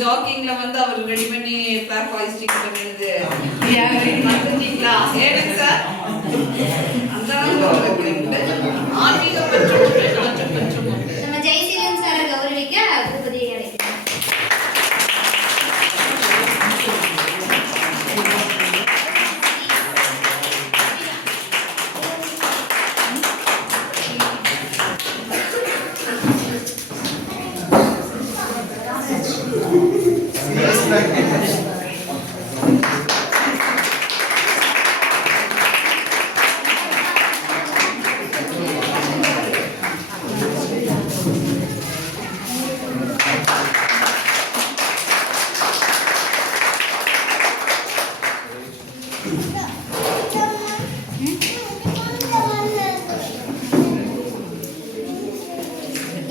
ஜாக்கிங்ல வந்து அவர் ரெடி பண்ணி black hoisting பண்ணினது மறந்துட்டீங்களா? ஏனுங்க சார் அந்த ஆன்மீக பற்றும் உண்டு, நாட்டு பற்றும் உண்டு. நம்ம ஜெயசீலன் சாரை கௌரவிக்க பூபதியை அழைக்கிறோம்.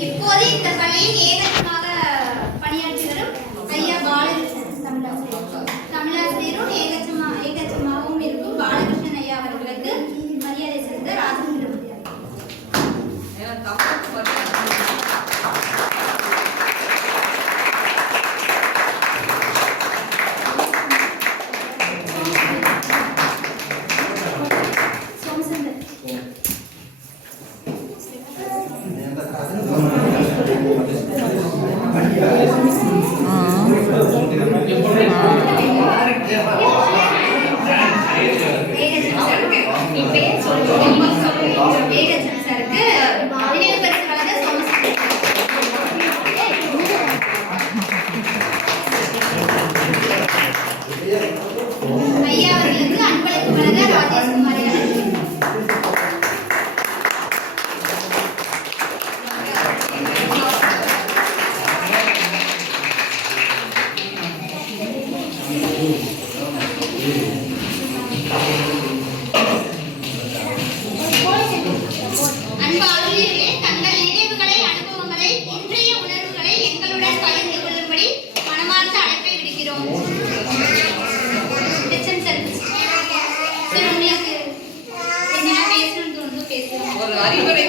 இப்போது இந்த பள்ளியில் ஏகமாக பணியாற்றி வரும் ஐயா பாலகிருஷ்ணன் தமிழாசிரியரும் ஏகச்சமாகவும் இருக்கும் பாலகிருஷ்ணன் ஐயா அவர்களுக்கு மரியாதை செலுத்த ராஜேந்திர ஐயா அவர்களுக்கு அன்பளிப்பு வழங்க ராஜேஷ்குமாரி ஒரு அறிவுரை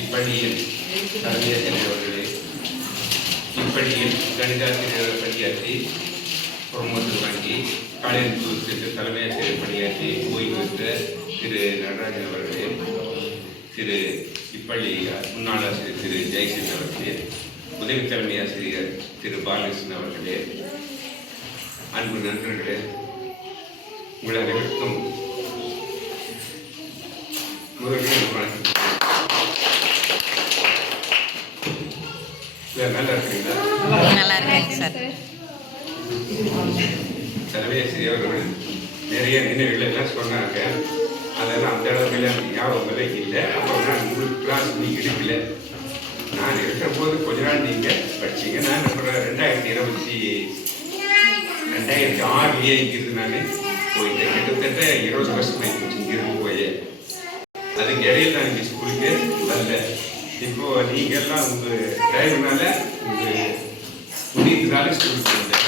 இப்பள்ளியில் தலைமையாசிரியர்களே, இப்பள்ளியில் கணிதாசிரியர் பணியாற்றி புறமோசல் வாங்கி காலையில் தலைமையாசிரியர் பணியாற்றி ஓய்வு பெற்ற திரு நடராஜன் அவர்களே, திரு இப்பள்ளி முன்னாள் ஆசிரியர் திரு ஜெயசீலன் அவர்களே, உதவி தலைமை ஆசிரியர் திரு பாலகிருஷ்ணன் அவர்களே, அன்பு நண்பர்களே, உங்கள் அனைவருக்கும் முதலில் வணக்கம். நல்லா இருக்கீங்களா? நல்லா இருக்கேங்க சார். தலைமை ஆசிரியர் அவர்கள் நிறைய நினைவுகள் எல்லாம் சொன்னாங்க. அதெல்லாம் அந்த அளவுக்கு ஞாபகம் இல்லை. அப்புறம் நான் உங்களுக்கு கிளாஸ் நீங்கள் எடுக்கல. நான் இருக்கிற போது கொஞ்ச நாள் நீங்கள் படிச்சிங்க. நான் அப்புறம் 2006 இங்கிருந்து நான் போயிட்டேன். கிட்டத்தட்ட 20 வருஷம் ஆகிடுச்சு இங்கிருந்து போய். அதுக்கு இடையில நான் இங்கே ஸ்கூலுக்கு வரல. இப்போ நீங்கள்லாம் உங்கள் டிரைவர்னால உங்கள் புண்ணியத்தினால ஸ்கூலுக்கு வந்தேன்.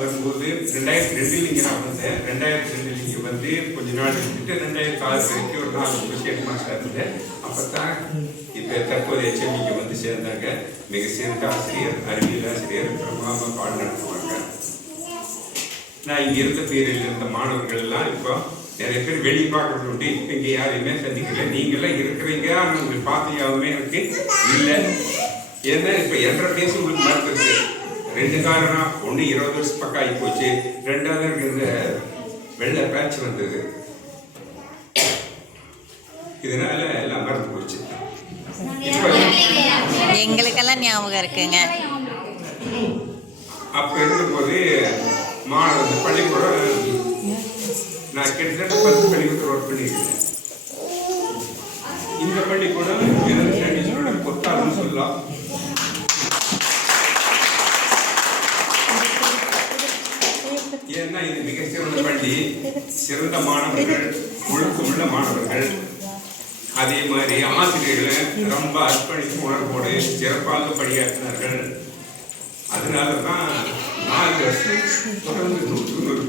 வரும்போது 2002 இங்கே நான் வந்தேன். 2002 இங்கே வந்து கொஞ்ச நாள் இருந்துட்டு 2006 வரைக்கும் ஒரு 4 வருஷம் மாதம் இருந்தேன். அப்போ தான் இப்போ தற்போது HMIக்கு வந்து சேர்ந்தாங்க. மிக சிறந்த ஆசிரியர், அறிவியல் ஆசிரியர், பிரமாதமாக பாடம் நடத்துவாங்க. நான் இங்கே இருந்த பேரில் இருந்த மாணவர்கள் எல்லாம் இப்போ நிறைய பேர் வெளியே பார்க்கறது உண்டு. இப்போ இங்கே யாரையுமே சந்திக்கல. நீங்களாம் இருக்கிறீங்க, ஆனால் உங்களுக்கு பார்த்து யாருமே எனக்கு இல்லை. ஏன்னா இப்போ 1.5 பேசி உங்களுக்கு மறந்துருக்கு. 2 காரணம். ஒன்று 20 வருஷம் பக்கம் ஆகி போச்சு. 2வது இந்த வெள்ளை பேட்ச் வந்தது. இதனால எல்லாம் மறந்து போச்சு. எங்களுக்கெல்லாம் ஞாபகம் இருக்குங்க. அப்போ இருந்தபோது மாணவர் பள்ளிக்கூடம் நான் கிட்டத்தட்ட 10 பள்ளிக்கூடம் ஒர்க் பண்ணியிருக்கேன். இந்த பள்ளிக்கூடம் எனது பொத்தாதுன்னு சொல்லலாம். ஏன்னா இது மிக சிறந்த பள்ளி, சிறந்த மாணவர்கள், ஒழுக்கமுள்ள மாணவர்கள், அதே மாதிரி ஆசிரியர்களை ரொம்ப அர்ப்பணிப்பு உணர்வோடு சிறப்பாக பணியாற்றினார்கள். அதனாலதான் 4 வருஷம் தொடர்ந்து 100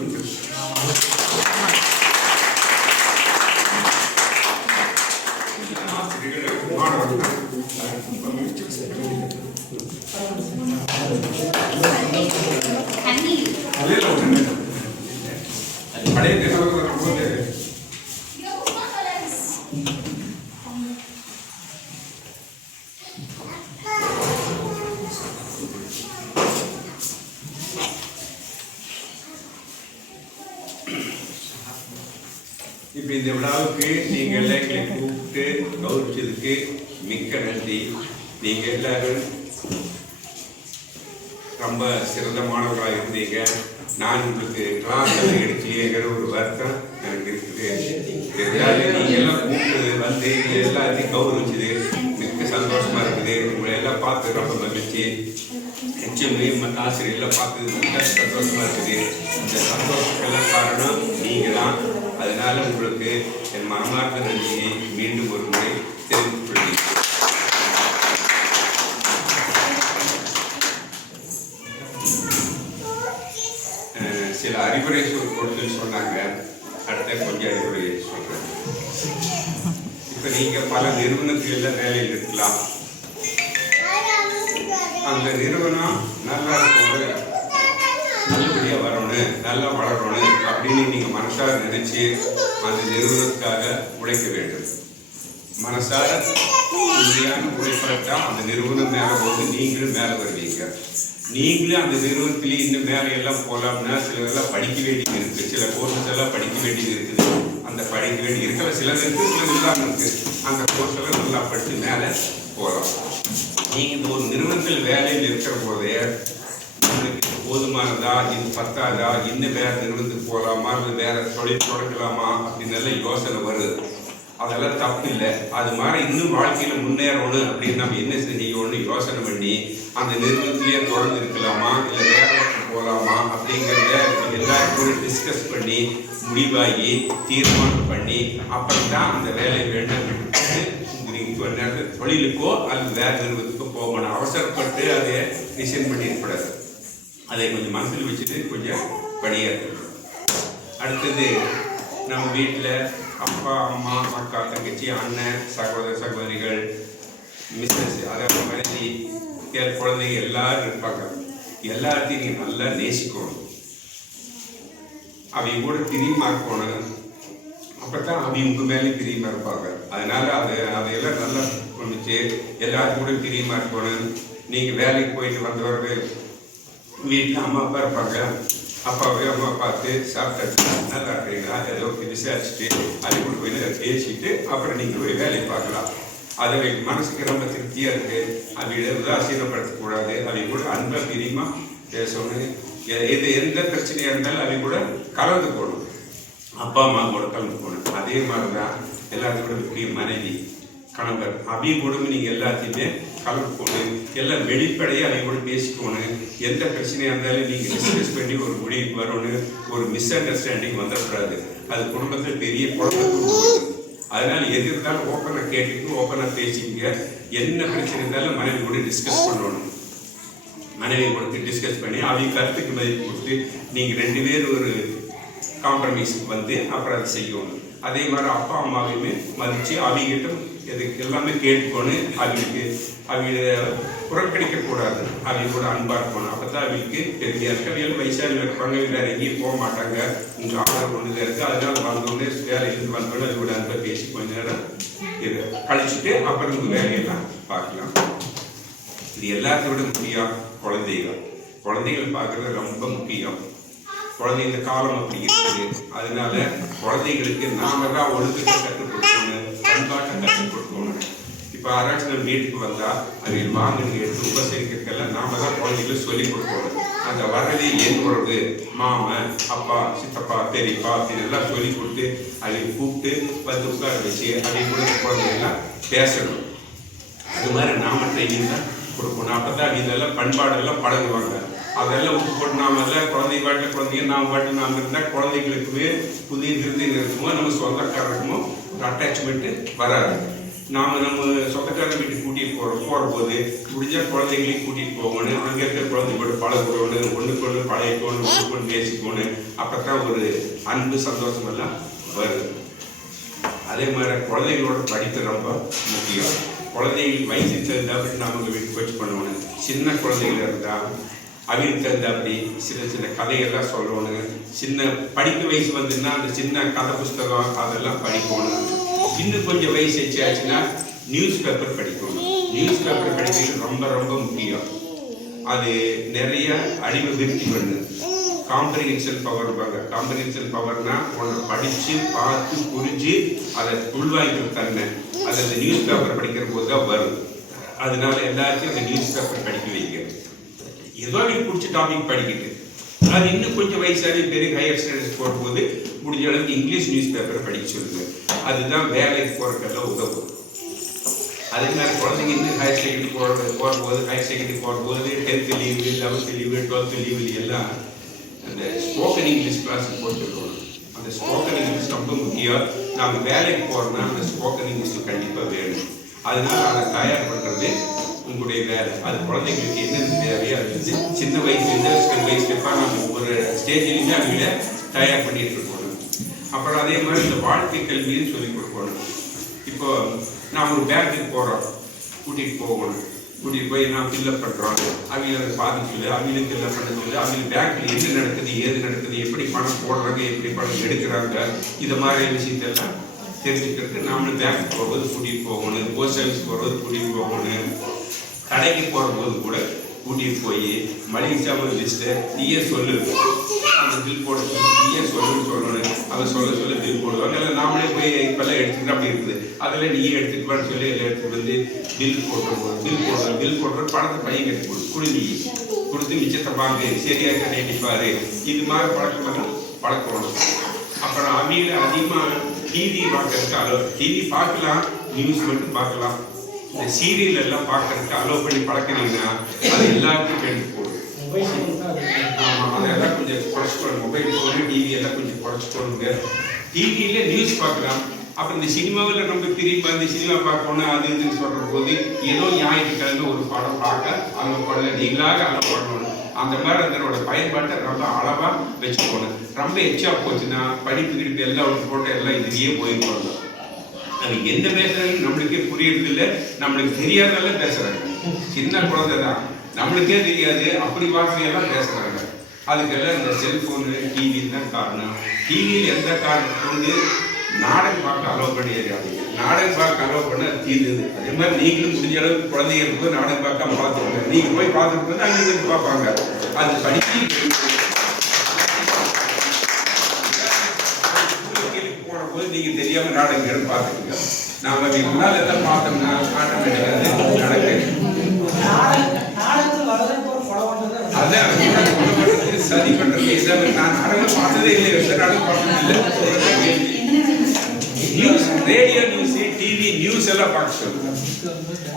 ஆசிரியர்கள் மாணவர்கள் பழைய நிலவரம் வரும்போது இப்ப இந்த விழாவுக்கு நீங்க எங்களை கூப்பிட்டு கௌரவிச்சதுக்கு மிக்க நன்றி. நீங்க எல்லாரும் ரொம்ப சிறந்த மாணவர்களாக இருந்தீங்க. நான் உங்களுக்கு கிளாஸ்ல எடுக்கலையேங்கிற ஒரு வருத்தம் எனக்கு இருக்குது. இருந்தாலும் நீங்க எல்லாம் கூப்பிட்டு வந்து எல்லாத்தையும் கௌரவிச்சது மிக்க சந்தோஷமா இருக்குது. உங்களை எல்லாம் பார்த்து ரொம்ப மகிழ்ச்சி. நிச்சயமே ஆசிரியர் எல்லாம் பார்த்து மிக சந்தோஷமா இருக்குது. இந்த சந்தோஷத்துக்கெல்லாம் காரணம் நீங்க தான். அதனால உங்களுக்கு என் மனமார்ந்த நன்றியை மீண்டும் ஒரு முறை தெரிவித்துக் கொள்கிறேன். சில அறிவுரை கொடுத்து சொன்னாங்க. அடுத்த கொஞ்சம் அறிவுரை சொல்றேன். இப்ப நீங்க பல நிறுவனத்துல வேலையில் இருக்கலாம். அந்த நிறுவனம் நல்லா இருக்கணும், நல்லபடியா வரணும், நல்லா வளரணும் அப்படின்னு நீங்க மனசார நினைச்சு அந்த நிறுவனத்துக்காக உழைக்க வேண்டும். மனசார உண்மையான உழைப்பா அந்த நிறுவனம் மேல போது நீங்களும் மேல வருவீங்க. நீங்களும் அந்த நிறுவனத்திலே இன்னும் மேல எல்லாம் போலாம்னா சிலதெல்லாம் படிக்க வேண்டியது இருக்கு, சில கோர்ஸ் எல்லாம் படிக்க வேண்டியது இருக்குது. அந்த படிக்க வேண்டியது இருக்கிற சிலது இருக்கு, சிலது இல்லாம இருக்கு. அந்த கோர்ஸ் எல்லாம் நல்லா படிச்சு மேல போகலாம். நீங்க இந்த ஒரு நிறுவனத்தில் வேலையில் இருக்கிற போதே உங்களுக்கு போதுமானதா, இது பத்தாதா, இன்னும் வேற நிறுவனத்துக்கு போகலாமா, இல்லை வேற தொழில் தொடங்கலாமா அப்படின்னு எல்லாம் யோசனை வருது. அதெல்லாம் தப்பு இல்லை. அது மாதிரி இன்னும் வாழ்க்கையில முன்னேறணும் அப்படின்னு நம்ம என்ன செய்யணும்னு யோசனை பண்ணி அந்த நிறுவனத்திலேயே தொடர்ந்து இருக்கலாமா, இல்லை வேற போகலாமா அப்படிங்கிறத எல்லாரும் டிஸ்கஸ் பண்ணி முடிவாகி தீர்மானம் பண்ணி அப்புறம் தான் அந்த வேலை வேண்டும். நேரத்தில் தொழிலுக்கோ அல்லது வேற நிறுவனத்துக்கோ போகணும். அவசரப்பட்டு அதை டிசைன் பண்ணி இருக்கக்கூடாது. அதை கொஞ்சம் மனசில் வச்சுட்டு கொஞ்சம் பணியாற்று. அடுத்தது நம்ம வீட்டில் அப்பா, அம்மா, அக்கா, தங்கச்சி, அண்ணன், சகோதர சகோதரிகள், மிஸ்ஸஸ், அதாவது மனைவி, குழந்தைங்க எல்லாரும் இருப்பாங்க. எல்லாத்தையும் நீங்கள் நல்லா நேசிக்கணும். அவங்க கூட பிரியமா இருக்கணும். அப்பதான் அவங்க உங்க மேலே பிரியமா இருப்பாங்க. அதனால அதையெல்லாம் நல்லா கொண்டுச்சு எல்லாரும் கூட பிரியமா இருக்கணும். நீங்க வேலைக்கு போயிட்டு வந்தவர்கள் வீட்டில் அம்மா அப்பா இருப்பாங்க. அப்பாவே அம்மா பார்த்து சாப்பிட்டாச்சு, நல்லா இருக்கிறீங்களா, ஏதோ விசாரிச்சுட்டு அதை கொண்டு போய் பேசிட்டு அப்புறம் நீங்க போய் வேலையை பார்க்கலாம். அதை மனசுக்கு ரொம்ப திருப்தியா இருக்கு. அவங்க உதாசீனப்படுத்தக்கூடாது. அவங்க கூட அன்பா பிரியமா பேசணும். எந்த பிரச்சனையா இருந்தாலும் அவங்க கூட கலந்து போகணும். அப்பா அம்மா கூட கலந்து போகணும். அதே மாதிரிதான் எல்லாத்தையும் கூட மனைவி, கணவர், அவங்க கூட நீங்க எல்லாத்தையுமே கலந்து போகணும். எல்லாம் வெளிப்படையாக அவங்க கூட பேசிக்கணும். எந்த பிரச்சனையா இருந்தாலும் நீங்க டிஸ்கஸ் பண்ணி ஒரு முடிவுக்கு வரணும். ஒரு மிஸ் அண்டர்ஸ்டாண்டிங் வந்துடக்கூடாது. அது குடும்பத்தில் பெரிய குழப்பத்தை. அதனால எது இருந்தாலும் ஓப்பனாக கேட்டுட்டு ஓப்பனாக பேசிங்க. என்ன பிரச்சனை இருந்தாலும் மனைவி கூட டிஸ்கஸ் பண்ணணும். மனைவி கொடுத்து டிஸ்கஸ் பண்ணி அவங்க கருத்துக்கு மதிப்பு கொடுத்து நீங்கள் 2 பேரும் ஒரு காம்ப்ரமைஸுக்கு வந்து அப்புறம் அதை செய்யணும். அதே மாதிரி அப்பா அம்மாவையுமே மதித்து அவங்ககிட்ட எதுக்கு எல்லாமே கேட்டுக்கணும். அவங்க புறக்கணிக்கக்கூடாது. அவங்க கூட அன்பாக இருக்கணும். அப்போ தான் அவங்களுக்கு பெருமையாக இருக்கு. அவங்க வயசாக இருப்பாங்க, வேறு எங்கேயும் போக மாட்டாங்க. உங்கள் ஆதரவு ஒன்று தான் இருக்குது. அதனால வந்தோடனே வேலையிலிருந்து வந்தோடனே அது கூட அன்பாக பேசி கொஞ்ச நேரம் கழிச்சுட்டு அப்புறம் உங்கள் வேலையெல்லாம் பார்க்கலாம். இது எல்லாத்தையும் விட முக்கியம் குழந்தைகள் பார்க்குறது ரொம்ப முக்கியம். குழந்தைங்க காலம் அப்படி இருக்குது. அதனால குழந்தைங்களுக்கு நாம தான் ஒழுக்கத்தை கற்றுக் கொடுக்கணும், பண்பாட்டை கற்றுக் கொடுக்கணும். இப்போ ஆராய்ச்சி வீட்டுக்கு வந்தா அதை வாங்கி எடுத்து உபசரிக்கிறதுக்கெல்லாம் நாம தான் குழந்தைகளை சொல்லிக் கொடுக்கணும். அந்த வரது என் உறவு, மாமன், அப்பா, சித்தப்பா, பெரியப்பா அப்படின்னு எல்லாம் சொல்லி கொடுத்து அதை கூப்பிட்டு வந்து உட்கார வச்சு அதை கூட குழந்தைகள்லாம் பேசணும். அது மாதிரி நாம ட்ரைனிங் தான் கொடுக்கணும். அப்பதான் இதெல்லாம் பண்பாடெல்லாம் பழகுவாங்க. அதெல்லாம் விட்டு போட்டு நாம எல்லாம் குழந்தை பாட்டில் குழந்தைங்க நாம் பாட்டு நாம் இருந்தால் குழந்தைகளுக்குமே புதிய விருந்தினர் இருக்குமோ நம்ம சொந்தக்காரருக்குமோ ஒரு அட்டாச்மெண்ட்டு வராது. நாம் நம்ம சொந்தக்காரர் வீட்டுக்கு கூட்டிகிட்டு போகிற போது முடிஞ்சால் குழந்தைங்களையும் கூட்டிகிட்டு போகணும். அங்கே இருக்கிற குழந்தைங்களோட பழகணும், ஒன்றுக்கு ஒன்று பழகிக்கணும், ஒன்றுக்கு ஒன்று பேசிக்கணும். அப்போ தான் ஒரு அன்பு சந்தோஷம் எல்லாம் வருது. அதே மாதிரி குழந்தைங்களோட படிப்பு ரொம்ப முக்கியம். குழந்தைங்களுக்கு வயசுக்கு தகுந்தாப்படி நமக்கு வீட்டு வச்சு பண்ணணும். சின்ன குழந்தைகள் இருந்தால் அவங்களுக்கு தகுந்தாப்படி சின்ன சின்ன கதையெல்லாம் சொல்லணும். சின்ன படிக்க வயசு வந்துன்னா அந்த சின்ன கதை புஸ்தகம் அதெல்லாம் படிக்கணும். இன்னும் கொஞ்சம் வயசு வச்சாச்சுன்னா நியூஸ் பேப்பர் படிக்கணும். நியூஸ் பேப்பர் படிக்கிறது ரொம்ப ரொம்ப முக்கியம். அது நிறைய அறிவு விருத்தி பண்ணு. காம்ப்ரிஹென்ஷன் பவர் பாங்க. காம்ப்ரிஹென்ஷன் பவர்னா உன்னை படித்து பார்த்து புரிஞ்சு அதை உள்வாய்க்கிற தன்மை அது அந்த நியூஸ் பேப்பர் படிக்கிற போது தான் வரும். அதனால எல்லாருக்கும் இந்த நியூஸ் பேப்பர் படிக்க வைக்க. ஏதோ நீங்க பிடிச்ச டாபிக் படிக்கிட்டு அது இன்னும் கொஞ்சம் வயசாகி பெரிய ஹையர் ஸ்டடீஸ் போகும்போது முடிஞ்ச அளவுக்கு இங்கிலீஷ் நியூஸ் பேப்பர் படிக்க சொல்லுங்க. அதுதான் வேலைக்கு போகிறதுக்கெல்லாம் உதவும். அதே மாதிரி குழந்தைங்க இன்னும் ஹையர் செகண்டரி போகும்போது ஹையர் செகண்டரி போகும்போது 10th leave 11th leave 12th leave எல்லாம் அந்த ஸ்போக்கன் இங்கிலீஷ் கிளாஸ் போட்டுருக்கணும். அந்த ஸ்போக்கன் இங்கிலீஷ் ரொம்ப முக்கியம். நம்ம வேலைக்கு போகிறோம்னா அந்த ஸ்போக்கன் இங்கிலீஷ் கண்டிப்பாக வேணும். அதனால அதை தயார் பண்ணுறது உங்களுடைய வேலை. அது குழந்தைங்களுக்கு என்னென்ன தேவையோ அது வந்து சின்ன வயசுலேருந்து ஸ்டெப் பை ஸ்டெப்பாக நம்ம ஒரு ஸ்டேஜ்லேருந்து அவங்கள தயார் பண்ணிட்டு இருக்கணும். அப்புறம் அதே மாதிரி இந்த வாழ்க்கை கல்வின்னு சொல்லி கொடுக்கணும். இப்போ நாம் ஒரு பேங்க்குக்கு போகிறோம், கூட்டிகிட்டு போகணும். கூட்டிகிட்டு போய் நான் ஃபில்லப் பண்ணுறோம். அவங்கள அதை பார்த்து சொல்லு, அவங்களுக்கு ஃபில்லப் பண்ண சொல்லு, அவங்க பேங்க்கில் என்ன நடக்குது, ஏது நடக்குது, எப்படி பணம் போடுறாங்க, எப்படி பணம் எடுக்கிறாங்க, இது மாதிரி விஷயத்தெல்லாம் தெரிஞ்சுக்கிறதுக்கு நாமளும் பேங்க் போகும்போது கூட்டிகிட்டு போகணும். போஸ்ட் ஆஃபீஸ் போகிறது கூட்டிகிட்டு போகணும். கடைக்கு போகும்போது கூட கூட்டிகிட்டு போய் மளிகை சாமான் லிஸ்ட்டு நீயே சொல்லு, அந்த பில் போட நீயே சொல்லுன்னு சொல்லணும். அதை சொல்ல பில் போடுவாங்க. இல்லை நாமளே போய் இப்போல்லாம் எடுத்துக்கிட்டு அப்படி இருக்குது. அதெல்லாம் நீயே எடுத்துட்டு வான்னு சொல்லி எல்லாம் எடுத்துகிட்டு வந்து பில் போடுறோம். பில் போடுற பணத்தை பையன் கட்டி கொடுத்து மிச்சத்தை வாங்கு, சரியாக நீட்டிப்பாரு. இது மாதிரி பழக்கணும். அப்புறம் அவங்கள அதிகமாக டிவி பார்க்கறதுக்கு அலோவ். டிவி பார்க்கலாம், நியூஸ் மட்டும் பார்க்கலாம். இந்த சீரியல் எல்லாம் பார்க்கறதுக்கு அலோவ் பண்ணி பழக்கினீங்கன்னா அது எல்லாருக்கும் கேட்டு போடும். ஆமாம், அதெல்லாம் கொஞ்சம் குறைச்சிக்கணும். மொபைல் ஃபோனு டிவி எல்லாம் கொஞ்சம் குறைச்சிக்கணுங்க. டிவியில் நியூஸ் பார்க்கலாம். அப்புறம் இந்த சினிமாவில் நம்ம பிரிவு அந்த சினிமா பார்க்கணும் அது இதுன்னு சொல்கிற போது ஏதோ ஞாயிற்றுக்கிழமை ஒரு படம் பார்க்க அலோவ் நீங்களாக அலோவ் பண்ணணும். அந்த மாதிரி அதனோட பயன்பாட்டை ரொம்ப அளவாக வச்சுக்கணும். ரொம்ப எச்சா போச்சுன்னா படிப்பு கிடிப்பு எல்லாம் விட்டு போட்டு எல்லாம் இதுலேயே போயிருப்பாங்க. அது என்ன பேசுறாங்கன்னு நம்மளுக்கே புரியறது இல்லை. நம்மளுக்கு தெரியாதெல்லாம் பேசுறாங்க. சின்ன குழந்தை தான், நம்மளுக்கே தெரியாது, அப்படி வார்த்தையெல்லாம் பேசுறாங்க. அதுக்கெல்லாம் இந்த செல்போனு டிவி தான் காரணம். டிவியில் எந்த காரணம் கொண்டு நாடகம் பார்க்க அலோவ் பண்ணியிருக்காதீங்க. நாடகம் பார்க்க அலோவ் பண்ண தீர்ந்தது. அதே மாதிரி நீங்களும் முடிஞ்ச அளவுக்கு குழந்தைங்க இருக்கும்போது நாடகம் பார்க்காம பார்த்துக்கோங்க. நீங்கள் போய் பார்த்துட்டு வந்து அங்கே வந்து பார்ப்பாங்க. அது படிச்சு போது நீங்க தெரியாம நாடகம் பார்த்துக்கீங்க. நாம முன்னால் எல்லாம் பார்த்தோம்னா ஆட்டோமேட்டிக்காக நடக்குது. அதான் சரி பண்றது. நான் நாடகம் பார்த்ததே இல்லை, எந்த நாடகம் பார்த்தது இல்லை. News, radio news, TV news எல்லாம் பார்க்க சொல்லுங்க.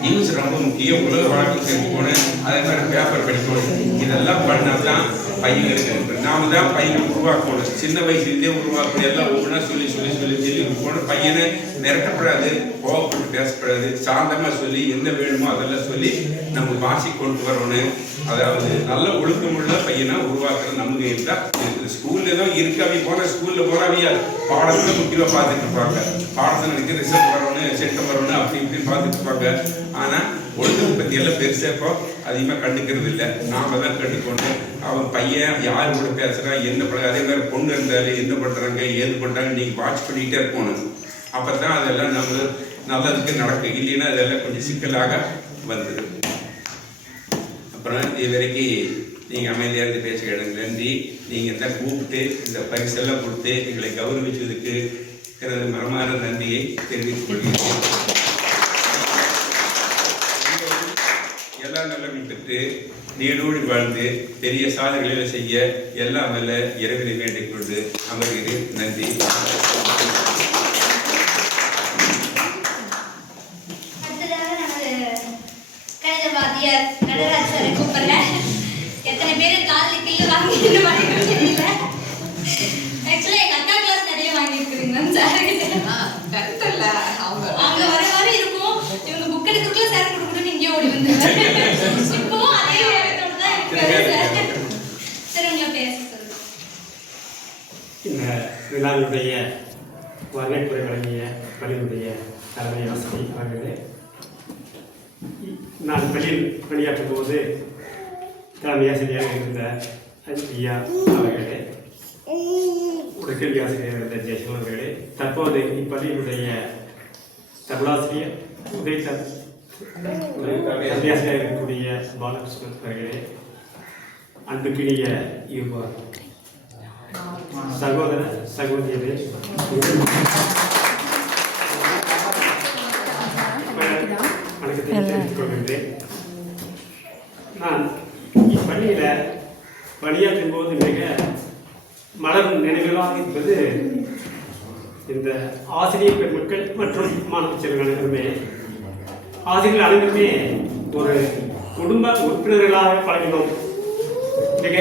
நியூஸ் ரொம்ப முக்கியம். உலக வழக்கு தெரிஞ்சுக்கணும். அதே மாதிரி பேப்பர் படிக்கணும். இதெல்லாம் பண்ணால் தான் பையங்களுக்கு நாம தான் பையனை உருவாக்கணும். சின்ன வயசுலேருந்தே உருவாக்கணும். எல்லாம் ஒவ்வொன்றா சொல்லி போகணும். பையனை மிரட்டப்படாது, கோவப்பட்டு பேசப்படாது, சாந்தமாக சொல்லி என்ன வேணுமோ அதெல்லாம் சொல்லி நம்ம வாசி கொண்டு வரணும். அதாவது நல்ல ஒழுக்கமுள்ள பையனை உருவாக்குறது நம்ம கையில் தான் இருக்குது. ஸ்கூல்ல தான் இருக்கு. அவங்க போனால் ஸ்கூலில் போனாவியா பாடத்தை முக்கியமாக பார்த்துட்டு இருப்பாங்க. பாடத்தை நினைக்க ரிசல்ட் வரணும், செட்டம் வரணும், அப்படி இப்படின்னு பார்த்துட்டு இருப்பாங்க. ஆனால் ஒழுக்கத்தை பற்றி எல்லாம் பெருசாக இப்போ அதிகமாக கண்டுக்கிறது இல்லை. நாம தான் கண்டுக்கணும். அவன் பையன் யார் கூட பேசுகிறான், என்ன பண்ணுறாங்க. அதே மாதிரி பொண்ணு இருந்தாலும் என்ன பண்ணுறாங்க, ஏது பண்ணுறாங்க நீங்கள் வாட்ச் பண்ணிகிட்டே இருக்கணும். அப்போ தான் அதெல்லாம் நம்ம நல்லதுக்கு நடக்கும். இல்லைன்னா அதெல்லாம் கொஞ்சம் சிக்கலாக வந்துடும். அப்புறம் இது வரைக்கும் நீங்கள் அமைதியாக இருந்து பேச இடங்கள் நன்றி. நீங்கள் எல்லாம் கூப்பிட்டு இந்த பரிசெல்லாம் கொடுத்து எங்களை கௌரவிச்சதுக்கு எனது மனமார்ந்த நன்றியை தெரிவித்துக் கொள்கிறேன். எல்லா நலமும் பெற்று நீடோடி வாழ்ந்து பெரிய சாதனைகளை செய்ய எல்லாம் வல்ல இறைவனை வேண்டிக் கொண்டு அமர்கிறேன். நன்றி. அடுத்ததாக நமது கணித வாத்தியார் நடராஜ் சாரை கூப்பிடுறேன். எத்தனை பேர் காலில் கில்லு வாங்கிட்டு வாங்கிட்டு தெரியல. ஆக்சுவலாக எங்கள் அக்கா கிளாஸ் நிறைய வாங்கியிருக்குதுங்க மேம் சார் கிட்ட. கருத்தல்ல அவங்க அவங்க வர மாதிரி இருக்கும். இவங்க புக் எடுக்கிறதுக்குள்ள சார் கொடுக்கணும்னு இங்கே ஓடி வந்துருவாங்க. இப்போவும் அதே வேலையோட தான் இருக்கிறாரு சார். சார் உங்களை பேச சொல்லுங்கள். இந்த விழாவுடைய வரவேற்புரை வழங்கிய பள்ளியுடைய தலைமை ஆசிரியர் அவர்களே, நான் பள்ளியில் பணியாற்றும் போது தலைமை ஆசிரியராக இருந்த ஐயா அவர்களே, உடற்கல்வி ஆசிரியர் இருந்த ஜெயசிவன் அவர்களே, தற்போது இப்பள்ளியினுடைய தமிழாசிரியர் ஆசிரியர் இருக்கக்கூடிய பாலகிருஷ்ணன் அவர்களே, அன்புக்கினிய இருவர் சகோதர சகோதரிகளே, வணக்கத்தை தெரிவித்துக் கொள்கின்றேன். நான் இப்பள்ளியில் பணியாற்றும் போது மிக மலரும் நினைவுகளாக இருப்பது இந்த ஆசிரியர் பெருமக்கள் மற்றும் மாணவ செல்வங்கள் அனைவருமே, ஆசிரியர்கள் அனைவருமே ஒரு குடும்ப உறுப்பினர்களாக பழகினோம். மிக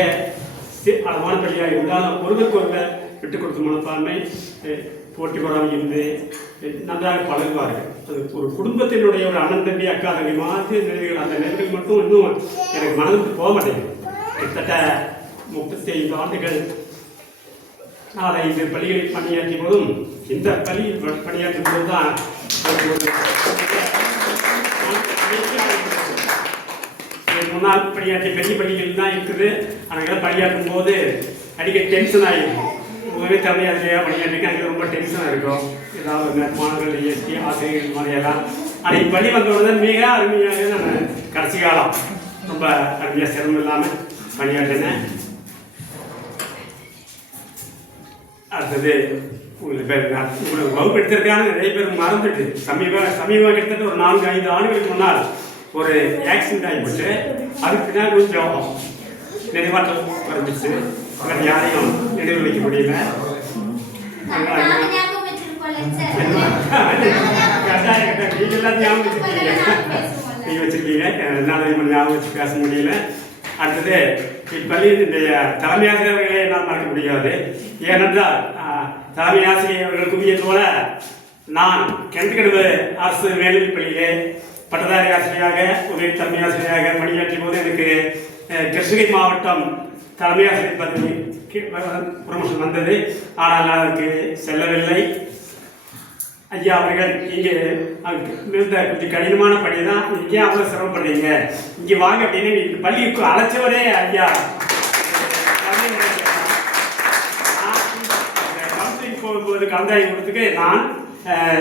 அளவான பள்ளியாக இருந்தாலும் ஒருவருக்கு ஒருவர் விட்டுக் கொடுத்த மனப்பான்மை, போட்டி போடாமல் இருந்து நன்றாக பழகுவார்கள். அது ஒரு குடும்பத்தினுடைய ஒரு அண்ணன் தம்பி அக்கா தம்பி மாதிரி நிலைகள், அந்த நிலைகள் மட்டும் இன்னும் எனக்கு மனதுக்கு போக மாட்டேங்குது. கிட்டத்தட்ட 35 ஆண்டுகள் நான் இந்த பள்ளிகளில் பணியாற்றிய போதும் இந்த பள்ளியில் பணியாற்றும் போது தான் முன்னாள் பணியாற்றிய பெரிய பள்ளிகள் தான் இருக்குது. அங்கே பணியாற்றும் போது அடிக்கடி டென்ஷன் ஆகிருக்கும். உண்மையே தமிழாசிரியாக பணியாற்றிக்க அங்கே ரொம்ப டென்ஷனாக இருக்கும். ஏதாவது மாணவர்கள் இயற்கை ஆசிரியர்கள் மாதிரியெல்லாம். ஆனால் பள்ளி வந்தவுடனே மிக அருமையாக நான் கடைசி காலம் ரொம்ப அருமையாக சிரமம் இல்லாமல் பணியாற்றினேன். அடுத்தது உங்களுக்கு பேர் உங்களுக்கு வகுப்பு எடுத்திருக்கான நிறைய பேர் மறந்துட்டு சமீபமாக கிட்டத்தட்ட ஒரு 4-5 ஆண்டுகளுக்கு முன்னால் ஒரு ஆக்சிடென்ட் ஆகிப்போச்சு. அதுக்கு பின்னாடி கொஞ்சம் நினைவாற்றல் குறைஞ்சிச்சு. யாரையும் நினைவு வைக்க முடியல. நீங்கள்லாம் ஞாபகம் வச்சிருக்கீங்க, என்னால் ஞாபகம் வச்சு பேச முடியல. அடுத்தது இப்பள்ளியினுடைய தலைமை ஆசிரியர்களை என்னால் மறக்க முடியாது. ஏனென்றால் தலைமை ஆசிரியர்கள் குவியது போல நான் கிணத்துக்கடவு அரசு மேல்நிலைப் பள்ளியிலே பட்டதாரி ஆசிரியராக உதவி தலைமை ஆசிரியராக பணியாற்றிய போது எனக்கு கிருஷ்ணகிரி மாவட்டம் தலைமை ஆசிரியர் பதவி ப்ரமோஷன் வந்தது. ஆனால் அதற்கு செல்லவில்லை. ஐயா அவர்கள் இங்கே இருந்த கொஞ்சம் கடினமான பணி தான், இங்கே அவ்வளோ சிரமப்படுறீங்க, இங்கே வாங்க அப்படின்னு பள்ளிக்கு அழைச்சவரே ஐயா. கவுன்சிலிங் போகும்போது கலந்தாய் கொடுத்துக்கு நான்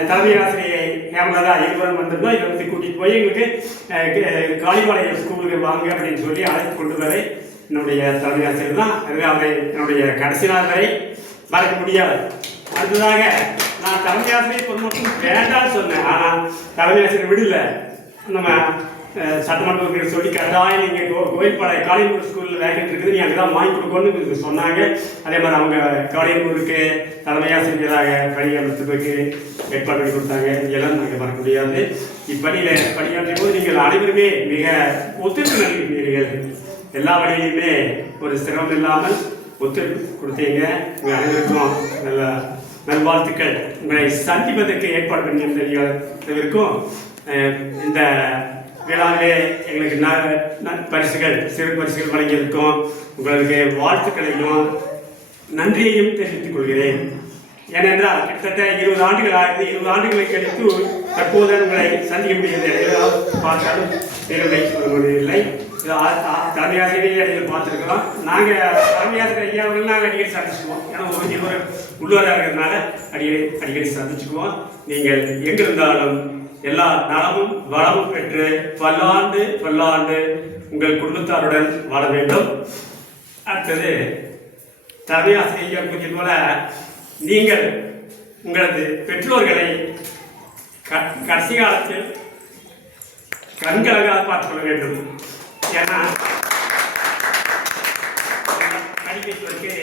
தலைமை ஆசிரியை ஹேமலதா இருவரும் வந்திருந்தோம். இதை வந்து கூட்டிகிட்டு போய் எங்களுக்கு காளிபாளையம் ஸ்கூலுக்கு வாங்க அப்படின்னு சொல்லி அழைத்து கொண்டு வரை என்னுடைய தலைமை ஆசிரியர் தான். அவரை என்னுடைய கடைசி நாள் வரை மறக்க முடியாது. அடுத்ததாக நான் தலைமை ஆசிரியர் பொதுமக்கள் வேண்டாம்னு சொன்னேன். ஆனால் தலைமை ஆசிரியர் விடல. நம்ம சட்டமன்ற சொல்லி கட்டாயம் நீங்கள் கோயில்பாளைய காளியம்பூர் ஸ்கூலில் வேகன்ட் இருக்குது, நீ அங்கே தான் வாங்கி கொடுக்கணும்னு சொன்னாங்க. அதே மாதிரி அவங்க காளியம்பூருக்கு தலைமை ஆசிரியராக பணியாற்றுவதற்கு ஏற்பாடு பண்ணி கொடுத்தாங்க. இதெல்லாம் நாங்கள் மறக்க முடியாது. இப்பணியில் பணியாற்றும் போது நீங்கள் அனைவருமே மிக ஒத்துழைப்பு நல்கிறீர்கள். எல்லா வழியிலுமே ஒரு சிரமம் இல்லாமல் ஒத்துழைப்பு கொடுத்தீங்க. உங்கள் அனைவருக்கும் நல்ல நல்வாழ்த்துக்கள். உங்களை சந்திப்பதற்கு ஏற்பாடு பண்ணியிருந்தவர்களுக்கும் இந்த விழாவிலே எங்களுக்கு பரிசுகள் சிறு பரிசுகள் வழங்கியிருக்கோம். உங்களுக்கு வாழ்த்துக்களையும் நன்றியையும் தெரிவித்துக் கொள்கிறேன். ஏனென்றால் கிட்டத்தட்ட 20 ஆண்டுகள் ஆகுது. 20 ஆண்டுகளை கழித்து தற்போது உங்களை சந்திக்க முடியவில்லை. பார்த்தாலும் நேரலை சொல்ல முடியவில்லை. தலைமை ஆசிரியர் இடையில் பார்த்துருக்கலாம். நாங்கள் தலைமை ஆசிரியர் ஐயா அவர்கள் நாங்கள் அடிக்கடி சந்திச்சுக்குவோம். ஏன்னா ஒரு உள்ளூராக இருக்கிறதுனால அடிக்கடி சந்திச்சுக்குவோம். நீங்கள் எங்கிருந்தாலும் எல்லா நலமும் வளமும் பெற்று பல்லாண்டு பல்லாண்டு உங்கள் குடும்பத்தாருடன் வாழ வேண்டும். அடுத்தது தலைமை ஆசிரியர் குறிப்பிட்டது போல நீங்கள் உங்களது பெற்றோர்களை கடைசி காலத்தில் கண்களாக பார்த்துக் கொள்ள வேண்டும். ஏன்னா படிக்கிறதுக்கு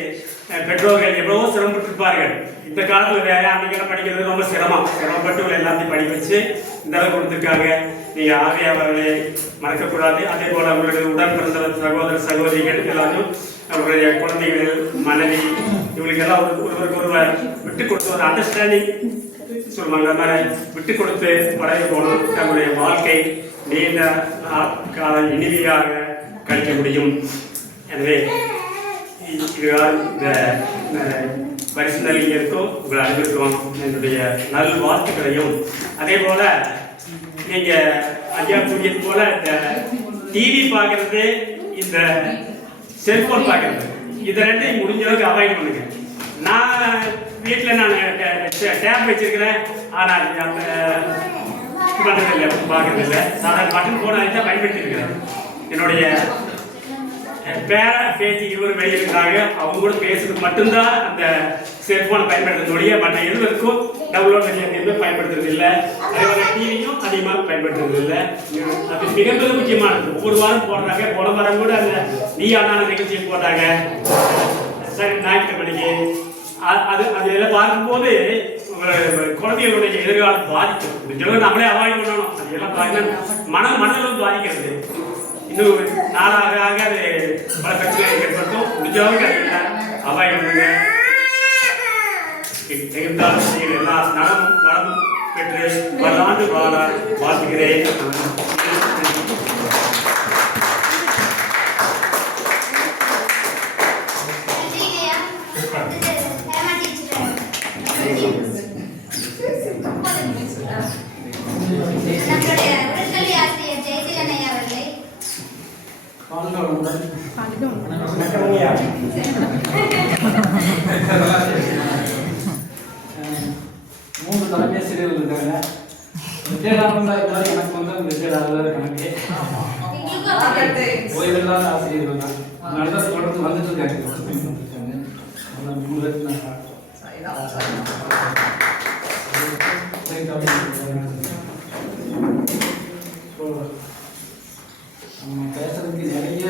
பெற்றோர்கள் எவ்வளவோ சிரமப்பட்டிருப்பார்கள். இந்த காலத்தில் வேற அன்னைக்கெல்லாம் படிக்கிறது ரொம்ப சிரமப்பட்டு எல்லாத்தையும் படிக்க வச்சு இந்த அளவு கொடுத்துருக்காங்க. நீங்கள் ஆர்வி அவர்களை மறக்கக்கூடாது. அதே போல் அவர்களுடைய உடன் பிறந்த சகோதர சகோதரிகள் எல்லாரும் அவருடைய குழந்தைகள், மனைவி, இவங்களுக்கெல்லாம் ஒருவர் விட்டு கொடுத்து ஒரு அண்டர்ஸ்டாண்டிங் சொல்லுவாங்க. அந்த மாதிரி விட்டு கொடுத்து பழகி போகணும். தன்னுடைய வாழ்க்கை நீண்ட காலம் இனிமையாக கழிக்க முடியும். எனவே இதுதான் இந்த பரிசு நல்கியிருக்கோ உங்கள் அனைவருக்கும் என்னுடைய நல் வாழ்த்துக்களையும், அதே போல நீங்க ஐயா கூறியது போல இந்த டிவி பார்க்கறது, இந்த செல்போன் பார்க்கறது, இது ரெண்டையும் முடிஞ்ச அளவுக்கு அவாய்ட் பண்ணுங்க. நான் வீட்டில் நான் டேப் வச்சிருக்கிறேன், ஆனால் பண்ணுறதில்லை, பார்க்கறதில்லை. சாதாரண பட்டன் போன தான் பயன்படுத்தி இருக்கிறேன். என்னுடைய பேச்சு இருவரும் வெளியிருக்கிறாங்க, அவங்க கூட பேசுறது மட்டும்தான் அந்த செல்போனை பயன்படுத்துறதுடைய மற்ற எதுவருக்கும் டவுன்லோட் பண்ணி எதுவுமே பயன்படுத்துறது இல்லை. அதேபோல டிவியும் அதிகமாக பயன்படுத்துறது இல்லை. அது மிக மிக முக்கியமானது. ஒவ்வொரு வாரம் போடுறாங்க, போன வாரம் கூட அந்த நீயானான நிகழ்ச்சியை போட்டாங்க சரி ஞாயிற்றுக்கிழமைக்கு. அது இதெல்லாம் பார்க்கும்போது குழந்தைகளுடைய எதிர்காலம் பாதிக்கும். இதெல்லாம் நம்மளே அவாய்ட் பண்ணணும். அதெல்லாம் பார்த்தீங்கன்னா மனதளவு பாதிக்கிறது. இன்னும் நாளாக அது பல பிரச்சனைகள் ஏற்படுத்தும். முடிஞ்சவங்க அவாய்ட் பண்ணுங்க. இருந்தாலும் நீங்கள் எல்லா நலமும் வளமும் பெற்று பல்லாண்டு வாழ வாழ்த்துகிறேன். மூன்று தலைமை ஆசிரியர்கள் இருக்காங்க. எனக்கு வந்து ரிட்டையர்ட் கணக்கு ஓய்வில்லாத ஆசிரியர்கள் தான். அதனால தொடர்ந்து வந்துட்டு இருக்காங்க. நம்ம பேசுறதுக்கு நிறைய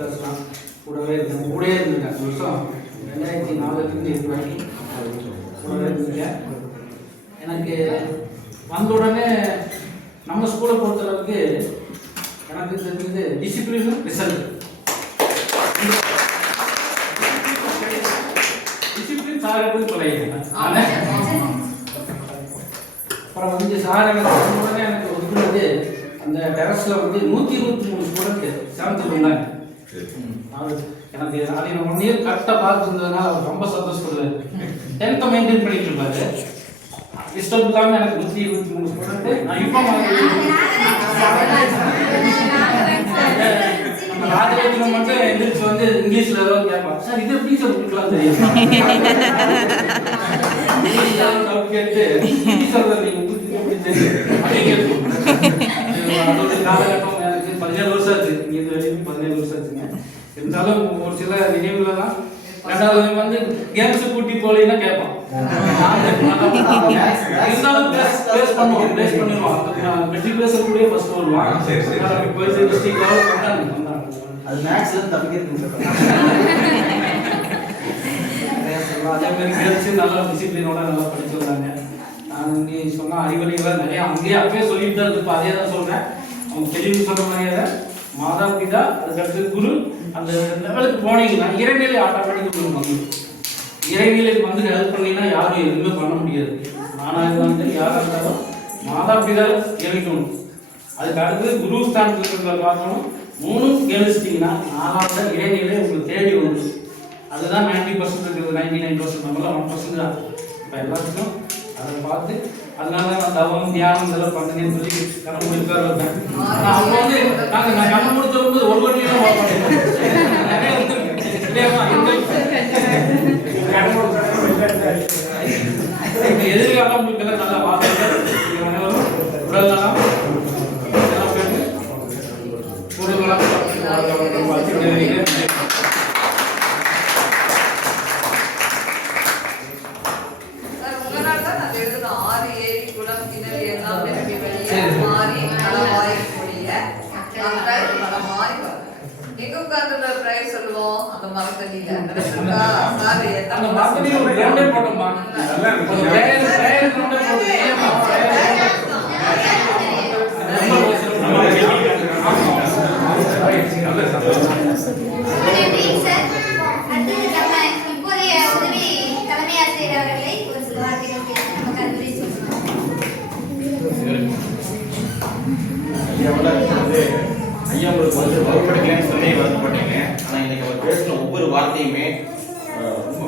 பேசலாம். கூடவே இருந்திருக்கேன். அந்த வருஷம் 2004 இது வரைக்கும் கூடவே இருந்திருக்கேன். எனக்கு வந்த உடனே நம்ம ஸ்கூலை பொறுத்தளவுக்கு எனக்கு தெரிஞ்சது டிசிப்ளின் ரிசல்ட். டிசிப்ளின் சாருக்கு சொல்லியிருக்கேன். அப்புறம் வந்து சார் எனக்கு வந்த உடனே எனக்கு ஒதுக்குனது அந்த டெரஸில் வந்து 123 ஸ்டூடெண்ட் 7th வந்தாங்க. எனக்கு அதை 1 இயர் கரெக்டாக பார்த்துருந்ததுனால அவர் ரொம்ப சந்தோஷப்படுவார். 10th மெயின்டைன் பண்ணிட்டு இருப்பாரு. டிஸ்டர்ப் இல்லாமல் எனக்கு 123 ஸ்டூடெண்ட். நான் இப்போ நம்ம ராஜவேத்திரம் மட்டும் எந்திரிச்சு வந்து இங்கிலீஷில் ஏதாவது கேட்பான். சார் இது எப்படி சார் கொடுக்கலாம் தெரியும் இங்கிலீஷ் கேட்டு சார் நீங்கள் எப்படி தெரியும் அப்படிங்கிறது. அதோட காலகட்டம் எனக்கு 17 வருஷம் ஆச்சு. இங்கே வரைக்கும் 17 வருஷம் ஆச்சுங்க. இருந்தாலும் ஒரு சில நினைவுலாம் ரெண்டாவது வந்து கேம்ஸ் கூட்டி போலீங்கன்னா கேட்பான். இருந்தாலும் பேஸ் பண்ணுவோம், பேஸ் பண்ணுவோம். மெட்ரிகுலேஷன் கூட ஃபர்ஸ்ட் வருவான். போய் டிஸ்ட்ரிக்ட் லெவல் வந்தாங்க. அது மேக்ஸ்ல தப்பிக்கிறது. அதே மாதிரி கேர்ள்ஸ் நல்லா டிசிப்ளினோட நல்லா படிச்சு வந்தாங்க. நான் நீ சொன்ன அறிவுரைகள் நிறைய அங்கேயே அப்பயே சொல்லிட்டு தான் இருப்போம். அதே தான் சொல்றேன். அவங்க தெளிவு சொன்ன மாதிரியே மாதா பிதா அதுக்கடுத்து குரு அந்த லெவலுக்கு போனீங்கன்னா இறைநிலை ஆட்டோமேட்டிக்காக வந்து இறைநிலைக்கு வந்து ஹெல்ப் பண்ணிங்கன்னா யாரும் எதுவுமே பண்ண முடியாது. நானாக இருந்தாலும் சரி யாராக இருந்தாலும் மாதா பிதா கேள்விக்கணும். அதுக்கு அடுத்து குரு ஸ்தானத்தில் இருக்கிற பார்க்கணும். 3 கேள்விச்சிட்டிங்கன்னா 4வது இறைநிலை உங்களுக்கு தேடி வந்து அதுதான் 90% இருக்குது. 99% நம்மளாம் 1% தான். இப்போ எல்லாத்துக்கும் அதை பார்த்து அதனால நான் தவம் தியானம் இதெல்லாம் பண்ணுங்கன்னு சொல்லி கண்ண முடிக்காத இருப்பேன். ஆனால் அவங்க வந்து நான் கண்ண முடிச்ச வந்து ஒரு வண்டியெல்லாம் நிறைய எதிர்காலம் உங்களுக்கு எல்லாம் நல்லா வாழ்த்துக்கள். உடல் நலம் எங்க உட்கார்ந்து பிரைஸ் சொல்லுவோம் அந்த மரத்தடியில நினைச்சிருக்கா சார் அந்த மாதிரி ஒரு கிரவுண்டே போட்டோம்மா. ஒரு prayer கிரவுண்டே போட்டு ஏம்மா ஐயா உங்களுக்கு வந்து வகுப்படைக்கலன்னு சொல்லி வருத்தப்பட்டீங்க. ஆனால் இன்னைக்கு அவர் பேசின ஒவ்வொரு வார்த்தையுமே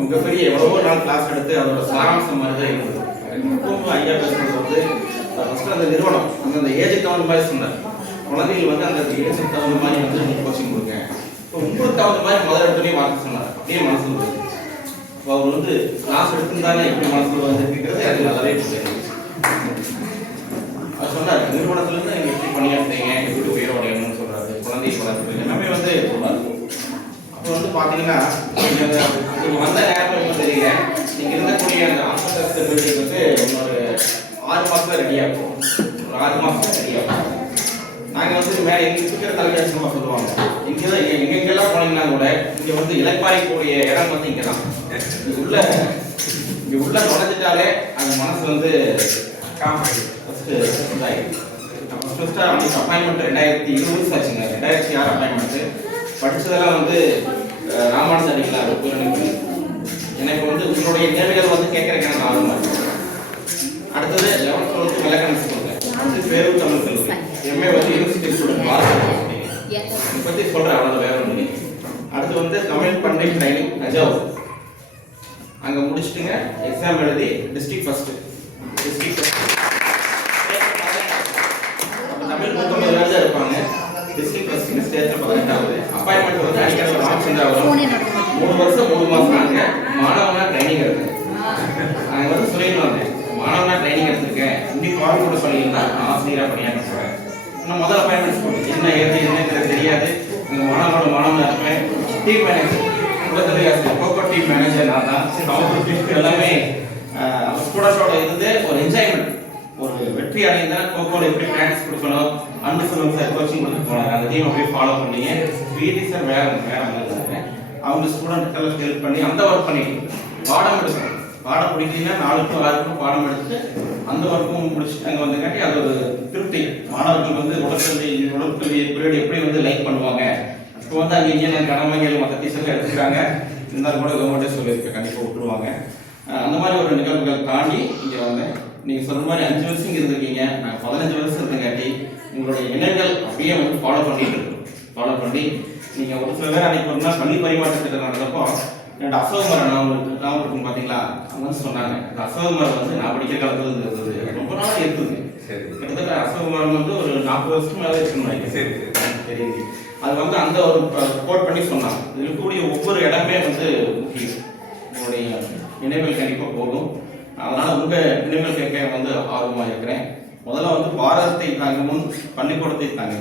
மிகப்பெரிய எவ்வளவோ நாள் கிளாஸ் எடுத்து அதோட சாராம்சம் மாதிரி தான் இருந்தது. இப்பவும் ஐயா பேசுறது வந்து ஃபஸ்ட்டு அந்த நிறுவனம் அந்தந்த ஏஜுக்கு தகுந்த மாதிரி சொன்னார். குழந்தைகள் வந்து அந்த ஏஜுக்கு தகுந்த மாதிரி வந்து உங்களுக்கு கோச்சிங் கொடுங்க. இப்போ உங்களுக்கு தகுந்த மாதிரி முதல் இடத்துலையும் வார்த்தை சொன்னார். அப்படியே மனசில் வருது. இப்போ அவர் வந்து கிளாஸ் எடுத்துருந்தாலே எப்படி மனசில் வந்துருக்குங்கிறது அது நல்லாவே புரியுது. அவர் சொன்னார் நிறுவனத்துலேருந்து நீங்கள் எப்படி பணியாற்றுறீங்க, எப்படி உயர்வடையணும்னு சொல்கிறாரு. குழந்தை வளர்க்குறது எல்லாமே வந்து சொன்னார். அப்போ வந்து பார்த்தீங்கன்னா நீங்கள் வந்த நேரம் இப்போ தெரியல, நீங்கள் இருக்கக்கூடிய அந்த ஆஸ்பத்திரி பில்டிங் வந்து இன்னொரு 6 மாதம் ரெடியாகும். ஒரு 6 மாதம் ரெடியாகும். நாங்கள் வந்து மேலே எங்கள் இருக்கிற தலைமையாக சொல்லுவாங்க, இங்கே தான் எங்கெங்கெல்லாம் போனீங்கன்னா கூட இங்கே வந்து இலப்பாரிக்கூடிய இடம் வந்து இங்கே தான். இங்கே உள்ள நுழைஞ்சிட்டாலே அந்த மனசு வந்து அப்பாயின்மெண்ட் 2020 ஆச்சுங்க. 2006 அப்பாயின்மெண்ட். படித்ததெல்லாம் வந்து ராமானுஜ அடிகளார் எனக்கு வந்து உங்களுடைய தேவைகள் வந்து கேட்கறதுக்கு எனக்கு ஆர்வமாக இருக்கு. அடுத்தது 11th 12th விளக்கணம் சொல்லுங்க. அடுத்து பேரும் தமிழ் கல்லூரி எம்ஏ வந்து யூனிவர்சிட்டி ஸ்டூடெண்ட் இதை பற்றி சொல்கிறேன். அவ்வளோ வேற ஒன்று. அடுத்து வந்து தமிழ் பண்டை ட்ரைனிங் தஞ்சாவூர் அங்கே முடிச்சுட்டுங்க. எக்ஸாம் எழுதி டிஸ்ட்ரிக்ட் ஃபஸ்ட்டு. தமிழ் 19 பேர் தான் இருப்பாங்க. டிஸ்ட்ரிக்ட் ஃபஸ்ட்டு ஸ்டேட்டில் 18வது. அப்பாயின்மெண்ட் வந்து அடிக்கடி ராமச்சந்திரா வரும். 3 வருஷம் 3 மாதம் நாங்கள் மாணவனா ட்ரைனிங் எடுத்தேன். நாங்கள் வந்து சொல்லிடுவாங்க மாணவனா ட்ரைனிங் எடுத்திருக்கேன். இன்னைக்கு கால் கூட சொல்லியிருந்தா ஆசிரியராக பணியாற்ற போகிறேன். நான் முதல் அப்பாயின்மெண்ட் போட்டு என்ன ஏது என்னங்கிறது தெரியாது. எங்கள் மாணவனா இருப்பேன். டீம் மேனேஜர் உலகத்துறை ஆசிரியர் கோகோ டீம் மேனேஜர் நான் தான். அவங்க எல்லாமே ஸ்டூடெண்டோட இருந்து ஒரு என்ஜாய்மெண்ட், ஒரு வெற்றி அடைந்தால் கோகோவில் எப்படி ப்ராக்டிஸ் கொடுக்கணும் அன்பு சார் கோச்சிங் கொடுத்து போனாங்க. அந்த டீம் அப்படியே ஃபாலோ பண்ணீங்க. பிடி சார் வேற இருந்தாங்க. அவங்க ஸ்டூடெண்ட்கெல்லாம் ஹெல்ப் பண்ணி அந்த ஒர்க் பண்ணிட்டு பாடம் எடுக்கணும். பாடம் பிடிக்கிறீங்கன்னா 4 to 6 பாடம் எடுத்து அந்த ஒர்க்கும் முடிச்சுட்டு அங்கே வந்துக்காட்டி அது ஒரு திருப்தி. மாணவர்கள் வந்து உடற்கல்வி பீரியட் எப்படி வந்து லைக் பண்ணுவாங்க. இப்போ வந்து அங்கே இன்ஜினியர் கடமைகள் மற்ற டீச்சர்கள் எடுத்துக்கிறாங்க. இருந்தாலும் கூட கவர்மெண்ட்டே சொல்லியிருக்கேன் கண்டிப்பாக விட்டுருவாங்க. அந்த மாதிரி ஒரு நிகழ்வுகள் தாண்டி இங்கே வந்தேன். நீங்கள் சொல்ற மாதிரி 5 வருஷம் இங்கே இருந்திருக்கீங்க. நான் 15 வருஷம் இருந்தங்காட்டி உங்களுடைய எண்ணங்கள் அப்படியே வந்து ஃபாலோ பண்ணிட்டு இருக்கோம். ஃபாலோ பண்ணி நீங்கள் ஒரு சில பேர் அன்னைக்கு ஒரு நாள் பள்ளி பரிமாற்றத்தில் நடந்தப்போ என்னோட அசோகமரம் நான் இருக்கும் பார்த்தீங்களா, அவங்க வந்து சொன்னாங்க அந்த அசோகமரம் வந்து நான் படிக்கிற காலத்தில் இருந்தது ரொம்ப நாள் இருக்குது. கிட்டத்தட்ட அசோகமரம் வந்து ஒரு 40 வருஷத்துக்கு மேலே இருக்குன்னு சரி. அது வந்து அந்த ஒரு கோட் பண்ணி சொன்னாங்க. இதில் இருக்கக்கூடிய ஒவ்வொரு இடமே வந்து முக்கியம். உங்களுடைய நினைவுகள் கண்டிப்பாக போகும். அதனால் உங்கள் நினைவுகள் கேட்க வந்து ஆர்வமாக இருக்கிறேன். முதல்ல வந்து பாரதத்தை தாங்க முன் பள்ளிக்கூடத்தை தாங்க.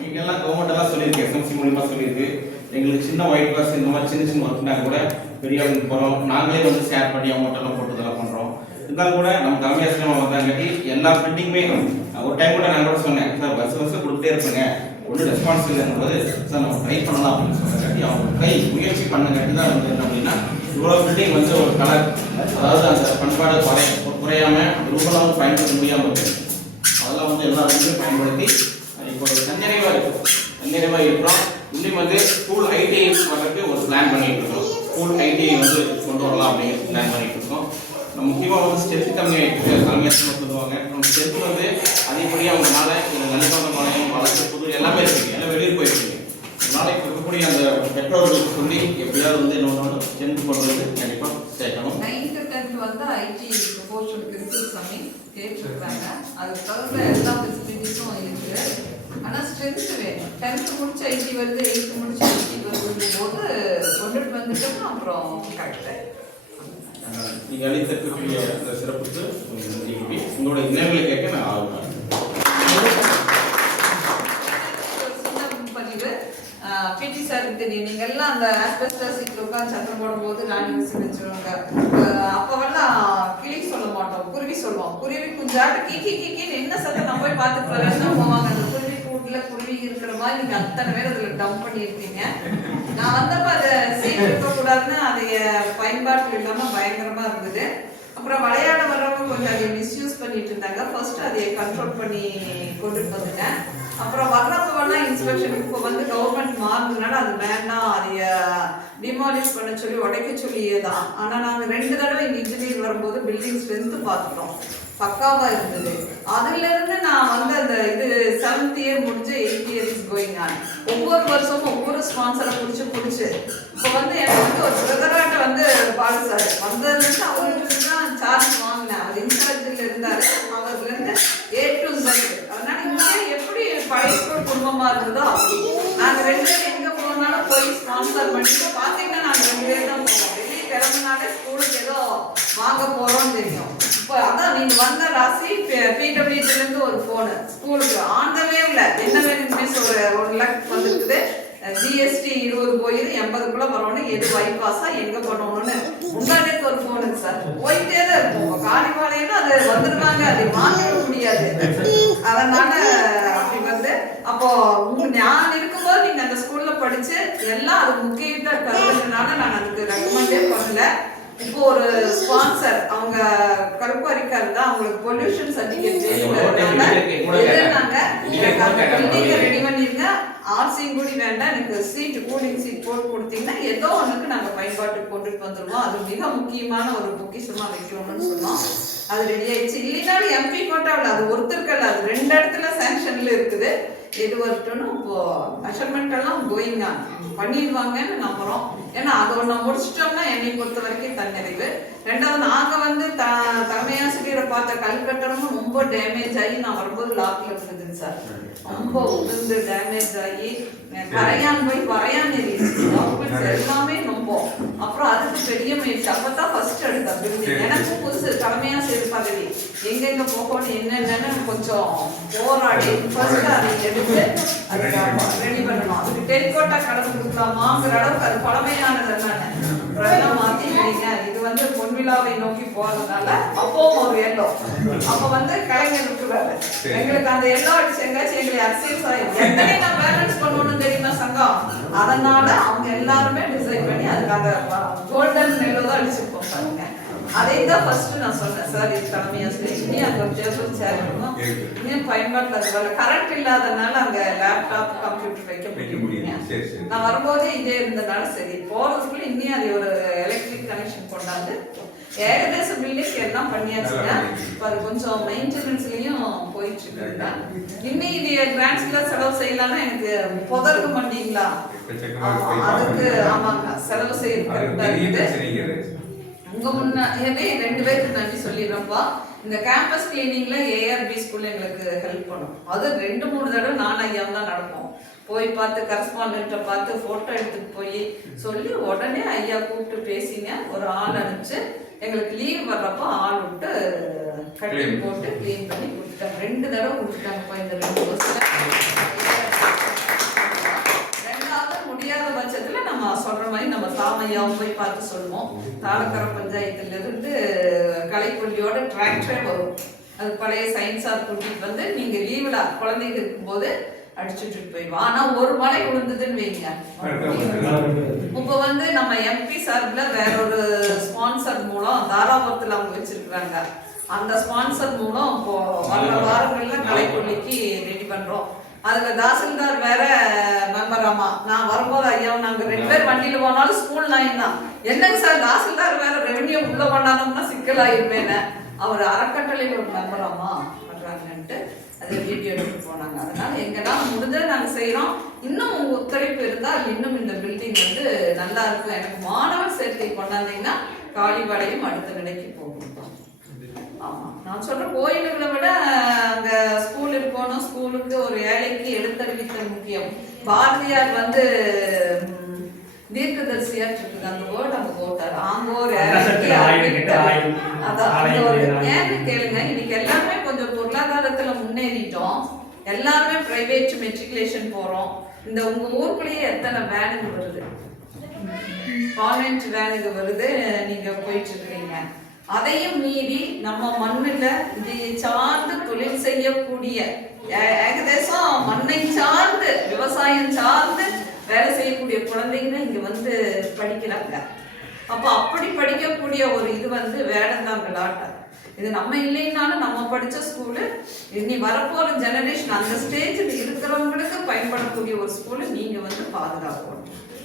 நீங்கள்லாம் கவர்மெண்டெல்லாம் சொல்லியிருக்கு, எஸ்எம்சி மூலியமாக சொல்லியிருக்கு. எங்களுக்கு சின்ன ஒயிட் கிளாஸ் இந்த மாதிரி சின்ன ஒர்க்னா கூட பெரிய ஆளுக்கு போகிறோம். நாங்களே வந்து ஷேர் பண்ணி அமௌண்ட்டெல்லாம் போட்டு இதெல்லாம் பண்ணுறோம். இருந்தாலும் கூட நம்ம தலைமை ஆசிரியமாக வந்தாங்காட்டி எல்லா பில்டிங்குமே ஒரு டைம் கூட நான் கூட சொன்னேன், சார் வருஷம் கொடுத்தே இருப்பேங்க, ஒன்றும் ரெஸ்பான்ஸ் இல்லைங்கும்போது சார் நம்ம ட்ரை பண்ணலாம் அப்படின்னு சொன்னங்காட்டி அவங்க கை முயற்சி பண்ணங்காட்டி தான் வந்து என்ன அப்படின்னா இவ்வளோ பில்டிங் வந்து ஒரு கலர், அதாவது அந்த பண்பாடு குறையாமல் ரூபெல்லாம் பயன்படுத்த முடியாமல் இருக்குது. அதெல்லாம் வந்து எல்லா இடத்துலையும் பயன்படுத்தி இப்போ ஒரு தன்னிறைவாக இருக்கிறோம். இன்னும் வந்து ஸ்கூல் ஐடிஐ வர்றதுக்கு ஒரு பிளான் பண்ணிட்டு இருக்கோம். ஸ்கூல் ஐடிஐ வந்து கொண்டு வரலாம் அப்படின்னு பிளான் பண்ணிட்டு இருக்கோம். முக்கியமாக வந்து ஸ்டெப் தலைமையாக சொல்லுவாங்க. நம்ம ஸ்டெப் வந்து அதிகப்படியாக அவங்களால இந்த நலிபாத மாநிலம் வளர்ச்சி புது எல்லாமே இருக்குது, எல்லாம் வெளியே போயிருக்கீங்க. அதனால இப்போ இருக்கக்கூடிய அந்த பெற்றோர்களுக்கு சொல்லி எப்படியாவது வந்து இன்னொன்று ஸ்ட்ரென்த் பண்ணுறது கண்டிப்பாக சேர்க்கணும். 9th 10th வந்து ஐடி போர்ஷன் இருக்கு சாமி கேட்டுருக்காங்க. அதுக்கு தகுந்த எல்லா ஃபெசிலிட்டிஸும் இருக்குது. ஆனால் ஸ்ட்ரென்த் வேணும். 10th முடிச்சு ஐடி வருது, 8th முடிச்சு ஐடி வருது போது கொண்டுட்டு வந்துட்டோம்னா அப்புறம் கரெக்டாக நீங்கள் அளித்திருக்கக்கூடிய அந்த சிறப்புக்கு உங்களோட நினைவுகளை கேட்க நான் ஆர்வம். பதிவு பிடி சார் தெரியும். நீங்க எல்லாம் அந்த ஆஸ்பெஸ்டஸ் சீட்ல உட்கார்ந்து சத்தம் போடும்போது ராணி மிஸ் வச்சுருவாங்க. அப்பவெல்லாம் கிளி சொல்ல மாட்டோம், குருவி சொல்லுவோம். குருவி குஞ்சாட்டு கீக்கி கீக்கின்னு என்ன சத்தம் நம்ம போய் பார்த்துட்டு வரேன்னு போவாங்க. அந்த குருவி கூட்டுல குருவி இருக்கிற மாதிரி நீங்க அத்தனை பேர் அதுல டம்ப் பண்ணியிருக்கீங்க. நான் வந்தப்ப அதை சீட் இருக்கக்கூடாதுன்னு அதைய பயன்பாட்டில் இல்லாம பயங்கரமா இருந்தது. அப்புறம் விளையாட வர்றவங்க கொஞ்சம் அதை மிஸ்யூஸ் பண்ணிட்டு இருந்தாங்க. ஃபர்ஸ்ட் அதை கண்ட்ரோல் பண்ணி கொண்டுட்டு வந்துட்டேன். அப்புறம் வர்றப்பவெல்லாம் இன்ஸ்பெக்ஷனுக்கு இப்போ வந்து கவர்மெண்ட் மாறினால அது வேண்டாம், அதைய டிமாலிஷ் பண்ண சொல்லி உடைக்க சொல்லியே தான். ஆனால் நாங்கள் 2 தடவை இங்கே இன்ஜினியர் வரும்போது பில்டிங் ஸ்ட்ரென்த்து பார்த்துட்டோம், பக்காவா இருந்தது. அதுல இருந்து நான் வந்து அந்த இது 7th இயர் முடிஞ்சு 8th year is going on. ஒவ்வொரு வருஷமும் ஒவ்வொரு ஸ்பான்சரை பிடிச்சு இப்போ வந்து எனக்கு வந்து ஒரு பிரதராட்ட வந்து பாடு சார் வந்ததுலேருந்து அவர்கிட்ட தான் சார்ஜ் வாங்கினேன். அவர் இன்சார்ஜில் இருந்தாரு. அவர்ல இருந்து A to Z. அதனால இங்கே எப்படி பழைய ஸ்கூல் குடும்பமா இருந்ததோ அப்படி நாங்கள் 2 பேரும் எங்க போனாலும் போய் ஸ்பான்சர் பண்ணிட்டு பார்த்தீங்கன்னா நாங்கள் 2 பேர் தான் போவோம். வெளியே கிளம்புனாலே ஸ்கூலுக்கு ஏதோ வாங்க போறோம்னு தெரியும். இப்போ அதான் நீங்க வந்த ராசி PWD இருந்து ஒரு போனு ஸ்கூலுக்கு ஆன் த வேவ்ல என்ன வேணும் மிஸ் ஒரு 1 லட்சம் வந்துருக்குது. GST 20 போயிரு 80க்குள்ள வரணும். எது பைபாஸா எங்க பண்ணணும்னு முன்னாடி ஒரு போனுங்க சார். போயிட்டே தான் இருக்கும். காலிவாளையில அது வந்துருவாங்க, அதை மாற்றவே முடியாது. அதனால அப்படி வந்து அப்போ நான் இருக்கும்போது நீங்க அந்த ஸ்கூல்ல படிச்சு எல்லாம் அது முக்கியத்தை கருதுனால நான் அதுக்கு ரெக்கமெண்டே பண்ணல. இப்போ ஒரு ஸ்பான்சர் அவங்க கருப்பாரிக்காரு தான், அவங்களுக்கு பொல்யூஷன் சர்டிஃபிகேட் ரெடி பண்ணிருங்க. ஆர்சியும் கூடி வேண்டாம், எனக்கு சீட் கூலிங் சீட் போட்டு கொடுத்தீங்கன்னா ஏதோ ஒன்றுக்கு நாங்கள் பயன்பாட்டுக்கு கொண்டுட்டு வந்துடுவோம். அது மிக முக்கியமான ஒரு பொக்கிஷமா வைக்கணும்னு சொன்னோம். அது ரெடி ஆயிடுச்சு. இல்லைனாலும் MP கோட்டாவில் அது ஒருத்தருக்கல்ல, அது 2 இடத்துல சாங்ஷன்ல இருக்குது. எது வரட்டும்னு இப்போ மெஷர்மெண்ட் எல்லாம் கோயிங் ஆன் பண்ணிடுவாங்கன்னு நம்புறோம். ஏன்னா அது ஒன்று முடிச்சிட்டோம்னா என்னை பொறுத்த வரைக்கும் தன்னிறைவு. 2வது நாங்கள் வந்து தலைமையாசிரியரை பார்த்த கல்கட்டடமும் ரொம்ப டேமேஜ் ஆகி நான் வரும்போது லாக்கில் இருந்ததுங்க சார். ரொம்ப உதிர்ந்து டேமேஜ் ஆகி கரையான் போய் வரையான் டாக்குமெண்ட்ஸ் எல்லாமே ரொம்ப. அப்புறம் அதுக்கு பெரிய முயற்சி. அப்பதான் ஃபர்ஸ்ட் எடுத்தேன் பில்டிங். எனக்கு புதுசு தலைமையாசிரியர் பதவி எங்கெங்க போகணும் என்னென்னு கொஞ்சம் போராடி ஃபர்ஸ்ட் அதை எடுத்து ரெடி பண்ணணும். அதுக்கு டெலிகோட்டா கடன் கொடுக்கலாமாங்கிற அளவுக்கு அது பழமையானது தானே மாத்திக்கிறீங்க. இது வந்து பொன்விழாவை நோக்கி போறதுனால அப்பவும் ஒரு எல்லோ. அப்ப வந்து கலைஞர் இருக்கிறாரு, எங்களுக்கு அந்த எல்லோ அடிச்சு எங்காச்சும் எங்களை அக்சைஸ் ஆயிடும். எத்தனை நான் பேலன்ஸ் பண்ணணும்னு தெரியுமா சங்கம். அதனால அவங்க எல்லாருமே டிசைன் பண்ணி அதுக்கு அந்த கோல்டன் எல்லோ தான் அடிச்சிருப்போம் பாருங்க. அதை தான் ஃபர்ஸ்ட் நான் சொன்னேன் சார். இது தலைமையாசிரியர் இனி அங்கே ஒரு டேபிள் சேர் இருக்கணும். இன்னும் பயன்பாட்டில் அது கரண்ட் இல்லாதனால அங்கே லேப்டாப் கம்ப்யூட்டர் வைக்க முடியும். நான் வரும்போதே இதே இருந்தனால சரி போறதுக்குள்ள இன்னும் அது ஒரு எலக்ட்ரிக் கனெக்ஷன் கொண்டாந்து ஏகதேச பில்டிங் எல்லாம் பண்ணியாச்சுங்க. இப்போ அது கொஞ்சம் மெயின்டெனன்ஸ்லயும் போயிட்டு இருக்குங்க. இன்னும் இது கிராண்ட்ஸ்ல செலவு செய்யலாம்னா எனக்கு புதருக்கு மாட்டீங்களா? அதுக்கு ஆமாங்க செலவு செய்ய உங்க முன்னாடியே 2 பேருக்கு நன்றி சொல்லிடுறப்பா. இந்த கேம்பஸ் கிளீனிங்ல ARB ஸ்கூல்ல எங்களுக்கு ஹெல்ப் பண்ணும். அது 2-3 தடவை நான் ஐயாவும் தான் நடப்போம். போய் பார்த்து கரஸ்பாண்டன்ட்டை பார்த்து போட்டோ எடுத்துட்டு போய் சொல்லி உடனே ஐயா கூப்பிட்டு பேசிங்க. ஒரு ஆள் அனுப்பிச்சு எங்களுக்கு லீவ் வர்றப்போ ஆள் விட்டு கட்டி போட்டு கிளீன் பண்ணி கொடுத்துட்டாங்க. 2 தடவை கொடுத்துட்டாங்கப்பா இந்த 2 வருஷம். முடியாத பட்சத்துல நம்ம சொல்ற மாதிரி நம்ம சாமையாவும் போய் பார்த்து சொல்லுவோம். தாளக்கர பஞ்சாயத்துல இருந்து கலைப்பள்ளியோட டிராக்டரே வரும். அது பழைய சயின்ஸா கூட்டிட்டு வந்து நீங்க லீவ்ல குழந்தைங்க இருக்கும்போது அடிச்சுட்டு போயிடுவோம். ஆனா ஒரு மழை விழுந்ததுன்னு வைங்க. இப்ப வந்து நம்ம MP சார்பில் வேற ஒரு ஸ்பான்சர் மூலம் தாராபுரத்துல அவங்க வச்சிருக்கிறாங்க. அந்த ஸ்பான்சர் மூலம் இப்போ வர வாரங்கள்ல கலைப்பள்ளிக்கு ரெடி பண்றோம். அதுல தாசில்தார் வேற மெம்பர். ஆமா நான் வரும்போது ஐயா நாங்க 2 பேர் வண்டியில போனாலும் ஸ்கூல் நாயின் தான். என்னங்க சார் தாசில்தார் வேற ரெவன்யூ உள்ள பண்ணாதோம்னா சிக்கலாயிருப்பேன்னு அவர் அறக்கட்டளையில் ஒரு மெம்பர் ஆமா பண்றாங்கன்ட்டு அதை வீடியோ எடுத்துட்டு போனாங்க. அதனால எங்கெல்லாம் முடிஞ்ச நாங்க செய்யறோம். இன்னும் உங்க ஒத்துழைப்பு இருந்தால் இன்னும் இந்த பில்டிங் வந்து நல்லா இருக்கும். எனக்கு மாணவர் சேர்க்கை கொண்டாந்தீங்கன்னா காலிபாளையம் அடுத்த நிலைக்கு போகும். ஆமா நான் சொல்ற கோயில்களை விட அங்க ஸ்கூல் இருக்கணும். ஸ்கூலுக்கு ஒரு ஏழைக்கு எழுத்தறிவித்தல் முக்கியம். பாரதியார் வந்து தீர்க்கதரிசியா இருக்கு அந்த வேர்டு அங்க போட்டாரு. அங்க ஒரு ஏன்னு கேளுங்க. இன்னைக்கு எல்லாமே கொஞ்சம் பொருளாதாரத்துல முன்னேறிட்டோம். எல்லாருமே பிரைவேட் மெட்ரிகுலேஷன் போறோம். இந்த உங்க ஊருக்குள்ளேயே எத்தனை வேனுங்க வருது, கான்வென்ட் வேனுங்க வருது, நீங்க போயிட்டு இருக்கீங்க. அதையும் மீறி நம்ம மண்ணில் இதை சார்ந்து தொழில் செய்யக்கூடிய ஏகதேசம் மண்ணை சார்ந்து விவசாயம் சார்ந்து வேலை செய்யக்கூடிய குழந்தைங்க இங்க வந்து படிக்கிறாங்க. அப்போ அப்படி படிக்கக்கூடிய ஒரு இது வந்து வேடந்தான் விளையாட்டு. இது நம்ம இல்லைன்னாலும் நம்ம படித்த ஸ்கூலு, இனி வரப்போகிற ஜெனரேஷன் அந்த ஸ்டேஜில் இருக்கிறவங்களுக்கு பயன்படக்கூடிய ஒரு ஸ்கூலை நீங்கள் வந்து பாதுகாக்கணும்.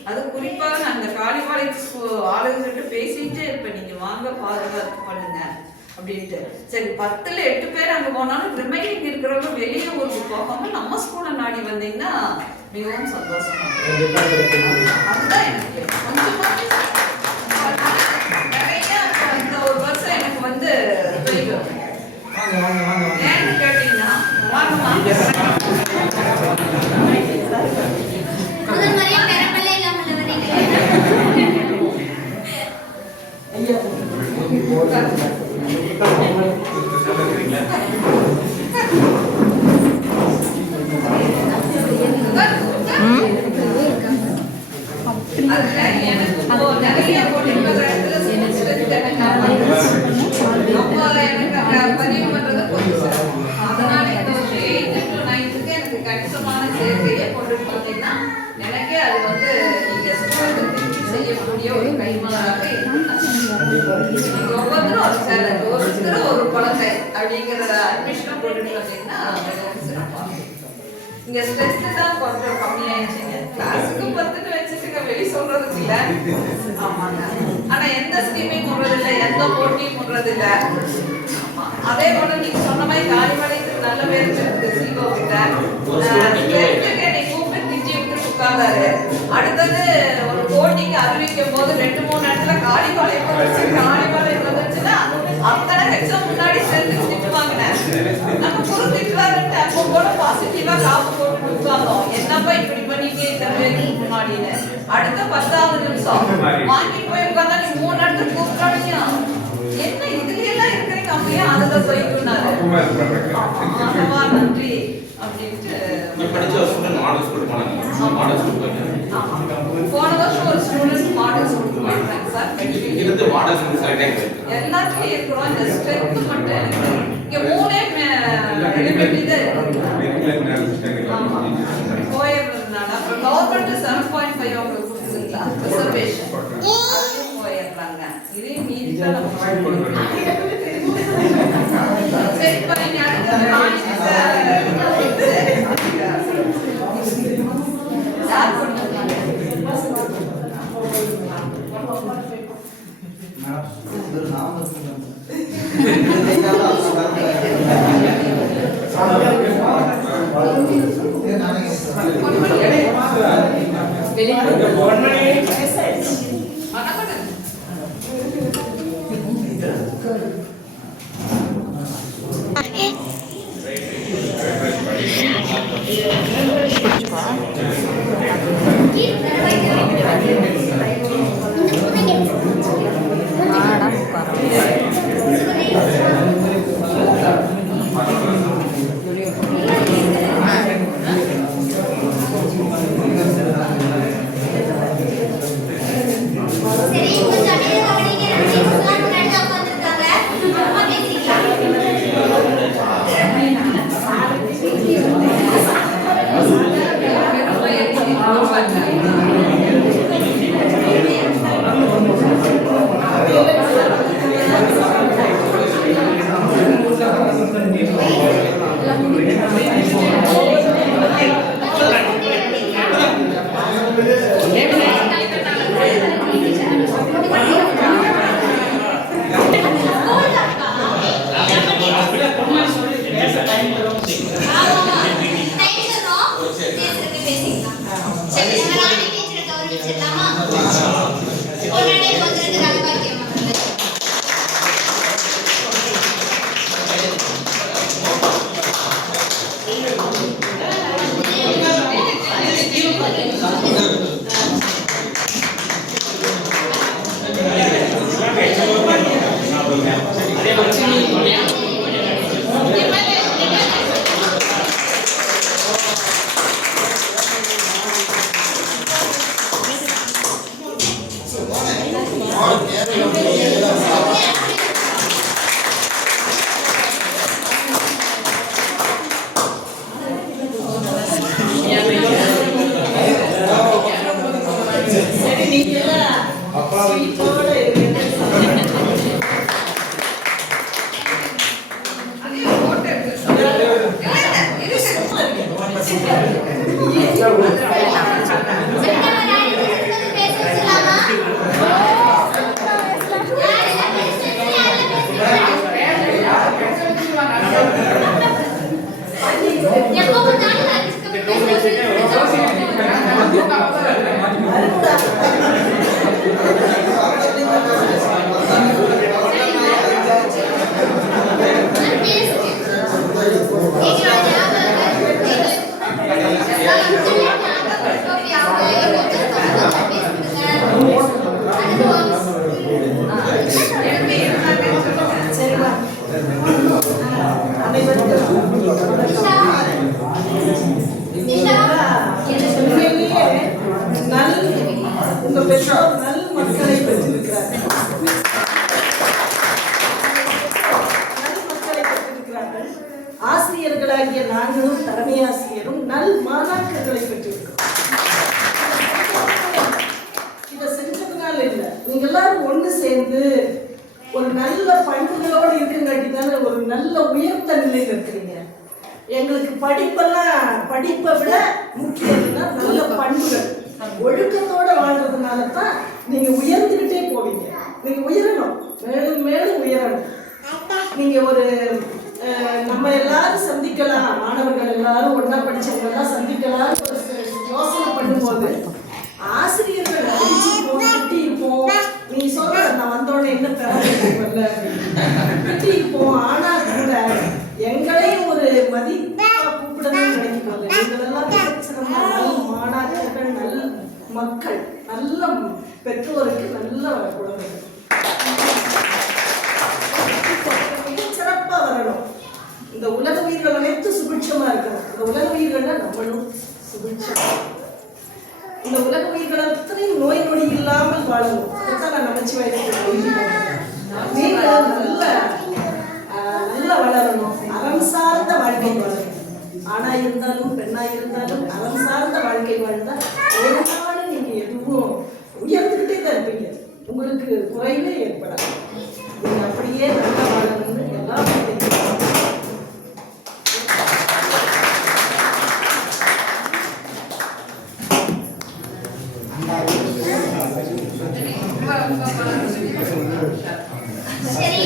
அது குறிப்பாக நாங்கள் காளிபாளையத்து ஆளுகிட்ட பேசிட்டு இப்போ நீங்கள் வாங்க பாதுகாப்பு பண்ணுங்க அப்படின்ட்டு. சரி 10ல் 8 பேர் அங்கே போனாலும் ரிமைனிங் இருக்கிறவங்க வெளியே ஊருக்கு போகாமல் நம்ம ஸ்கூலை நாடி வந்தீங்கன்னா மிகவும் சந்தோஷமா இருக்கும். அதுதான் எனக்கு கொஞ்சமாக இந்த ஒரு வருஷம் எனக்கு வந்து ஏன்னு கேட்டீங்கன்னா முதல் முறையா பெரம்பலே இல்லாமல வரீங்க. பதிவு பண்றது கொஞ்சம் அதனால இந்த 8th to 9th எனக்கு கணிசமான சேர்க்கையை கொண்டு போனீங்கன்னா எனக்கே அது வந்து நீங்க திருப்தி செய்யக்கூடிய ஒரு கைமாறாக ஒவ்வொருத்தரும் ஒரு சேலஞ்ச், ஒருத்தர் ஒரு குழந்தை அப்படிங்கிற அட்மிஷனை போட்டுட்டு வந்தீங்கன்னா சிறப்பாக. இங்க ஸ்ட்ரெஸ் தான் கொஞ்சம் கம்மியாயிடுச்சுங்க. கிளாஸுக்கு 10ன்னு வச்சுட்டுங்க, வெளி சொல்றதுக்கு இல்ல. ஆமாங்க. ஆனா எந்த ஸ்கீமையும் போடுறது இல்லை, எந்த போட்டியும் போடுறது இல்லை. அதே போல நீங்க சொன்ன மாதிரி காளிமலைக்கு நல்ல பேர் இருக்கு. சீகோ கிட்ட என்னை கூப்பிட்டு திட்டி விட்டு உட்கார்ந்தாரு. அடுத்தது ஒரு போட்டிக்கு அறிவிக்கும் போது 2-3 இடத்துல காளிபாளையம் வந்துச்சுன்னா அத்தனை லட்சம் முன்னாடி சேர்ந்து திட்டு வாங்கினேன். நம்ம குரு திட்டுறாருன்ட்டு அப்போ கூட பாசிட்டிவா காப்பு போட்டு உட்கார்ந்தோம். என்னப்பா இப்படி பண்ணிட்டு இத்தனை பேருக்கு முன்னாடின்னு. அடுத்த 10வது நிமிஷம் வாங்கி போய் உட்கார்ந்தா நீ 3 இடத்துல கூப்பிட்டாங்க. என்ன இதுல எல்லாம் இருக்கிறீங்க, அப்படியே அதுதான் போயிட்டுனாரு. நன்றி அப்படின்ட்டு மாடல் ஸ்கூல் போனாங்க. மாடல் ஸ்கூல் போன வருஷம் ஒரு ஸ்டூடெண்ட் மாடல் ஸ்கூல் போயிருக்காங்க சார். இருந்து மாடல் ஸ்கூல் செலக்ட் எல்லாத்துலயும் இருக்கிறோம். இந்த ஸ்ட்ரென்த் மட்டும் எனக்கு இங்க 3 போயிருந்ததுனால அப்புறம் கவர்மெண்ட் 7.5 அவங்களுக்கு கொடுத்துருங்களா ரிசர்வேஷன் போயிடுறாங்க. இதே மீறி தான் நம்ம சரி பண்ணி சரி நீங்க எல்லாம் ஸ்வீட்டோட இருங்க. அதையும் போட்டோ எடுத்து உங்க பெற்றோர் நல்ல மக்களை பெற்றிருக்கிறார்கள். ஆசிரியர்களாகிய நாங்களும் தலைமை ஆசிரியரும் நல் மாணாக்கர்களை பெற்றிருக்கிறோம். இதை செஞ்சதுனால இல்லை, நீங்க எல்லாரும் ஒண்ணு சேர்ந்து ஒரு நல்ல பண்புகளோடு இருக்குங்காட்டி தானே ஒரு நல்ல உயர்ந்த நிலையில் இருக்கிறீங்க. எங்களுக்கு படிப்பை விட முக்கியம்னா நல்ல பண்புகள், ஒழுக்கத்தோட வாழ்றதுனால தான் நீங்க உயர்ந்துகிட்டே போவீங்க. நீங்க உயரணும், மேலும் மேலும் உயரணும். நீங்க ஒரு நம்ம எல்லாரும் சந்திக்கலாம், மாணவர்கள் எல்லாரும் ஒன்னா படிச்சவங்க எல்லாம் சந்திக்கலாம் யோசனை பண்ணும்போது ஆசிரியர்கள் அடிச்சுப்போம், திட்டிப்போம். நீ சொல்ற நான் வந்தோடனே என்ன பெறல திட்டிப்போம். ஆனா கூட எங்களையும் ஒரு மதிப்பா கூப்பிடணும்னு நினைக்கிறாங்க. நீங்களெல்லாம் சிறந்த நல்ல மாணாக்கர்கள், நல்ல மக்கள், நல்ல பெற்றோருக்கு நல்ல குழந்தைகள் சிறப்பா வரணும். இந்த உலக உயிர்கள் அனைத்து சுபிட்சமா இருக்கணும். இந்த உலக உயிர்கள்னா நம்மளும் சுபிட்சம். இந்த உலக உயிர்கள் அத்தனையும் நோய் நொடி இல்லாமல் வாழணும். அதான் நான் நமச்சிவாயத்துக்கு நீங்க நல்ல வளரணும். அறம் சார்ந்த வாழ்க்கை வாழணும். ஆணா இருந்தாலும் பெண்ணா இருந்தாலும் அறம் சார்ந்த வாழ்க்கை வாழ்ந்தா ஒரு நாள் நீங்க எதுவும் உயர்ந்துகிட்டே தான் இருப்பீங்க. உங்களுக்கு குறைவே ஏற்படாது. நீங்க அப்படியே நல்லா வாழணும்னு எல்லாரும் சரி,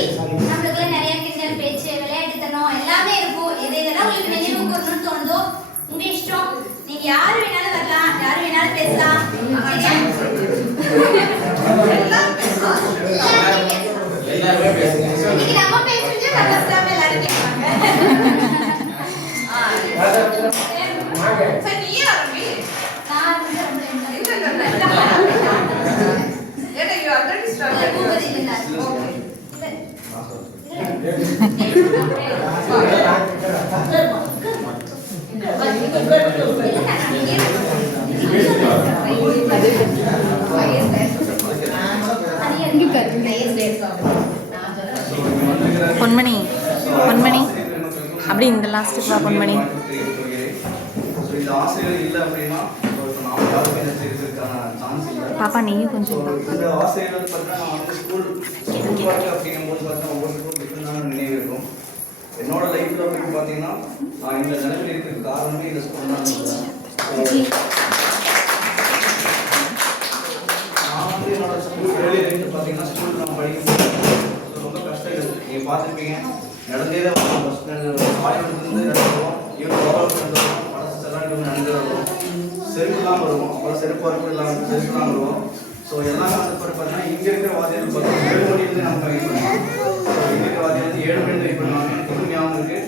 நம்மளுக்குள்ள நிறைய கிண்டல் பேச்சு, விளையாட்டுத்தனம் எல்லாமே இருக்கும். எதெல்லாம் உங்களுக்கு நினைவு கூறணும்னு தோணுதோ உங்க இஷ்டம். நீங்க யாரு வேணாலும் வரலாம், யாரு வேணாலும் பேசலாம். இன்னைக்கு நம்ம பேசுறது பக்கத்துல எல்லாரும் கேட்பாங்க. சரி நீயே ஆரம்பி. நான் வந்து ரொம்ப ஏன்னா you already started. பூபதி இருந்தார். பொன்மணி பொன்மணி அப்படி இந்த லாஸ்ட் பொன்மணி ஆசிரியர் இல்லை அப்படின்னா நாம யாருமே தெரிஞ்சிருக்கான சான்ஸ் இல்லை. பாப்பா நீயும் கொஞ்சம் இந்த ஆசிரியர் வந்து பார்த்தீங்கன்னா நான் வந்து ஸ்கூல் ஒர்க் அப்படிங்கும்போது பார்த்தீங்கன்னா ஒவ்வொருத்தருக்கும் டிஃப்ரெண்டான நினைவு இருக்கும். என்னோட லைஃப்ல அப்படின்னு பார்த்தீங்கன்னா நான் இந்த நிலைமையில் இருக்கிறதுக்கு காரணமே இந்த ஸ்கூல் தான். நான் வந்து என்னோட ஸ்கூல் வேலையிலேருந்து பார்த்தீங்கன்னா ஸ்கூல் நான் படிக்கும்போது ரொம்ப கஷ்டங்கள் நீங்கள் பார்த்துருப்பீங்க. நடந்தே தான் வரும். ஃபஸ்ட் காலேஜ்லேருந்து நடந்துருவோம், ஈவன் ஓவரால் நடந்துருவோம், படத்தை எல்லாம் இவங்க நடந்து வருவோம். செருப்புலாம் வருவோம், அப்புறம் செருப்பு வரைக்கும் இல்லாமல் செருப்புலாம் வருவோம். ஸோ எல்லாமே வந்து பார்த்தீங்கன்னா இங்கே இருக்கிற வாத்தியார் பார்த்தீங்கன்னா 7 மணிலேருந்து நம்ம வெயிட் பண்ணுவோம். இங்கே இருக்கிற வாத்தியார் வந்து 7 மணிலேருந்து வெயிட் பண்ணுவாங்க. இன்னும் ஞாபகம் இருக்குது,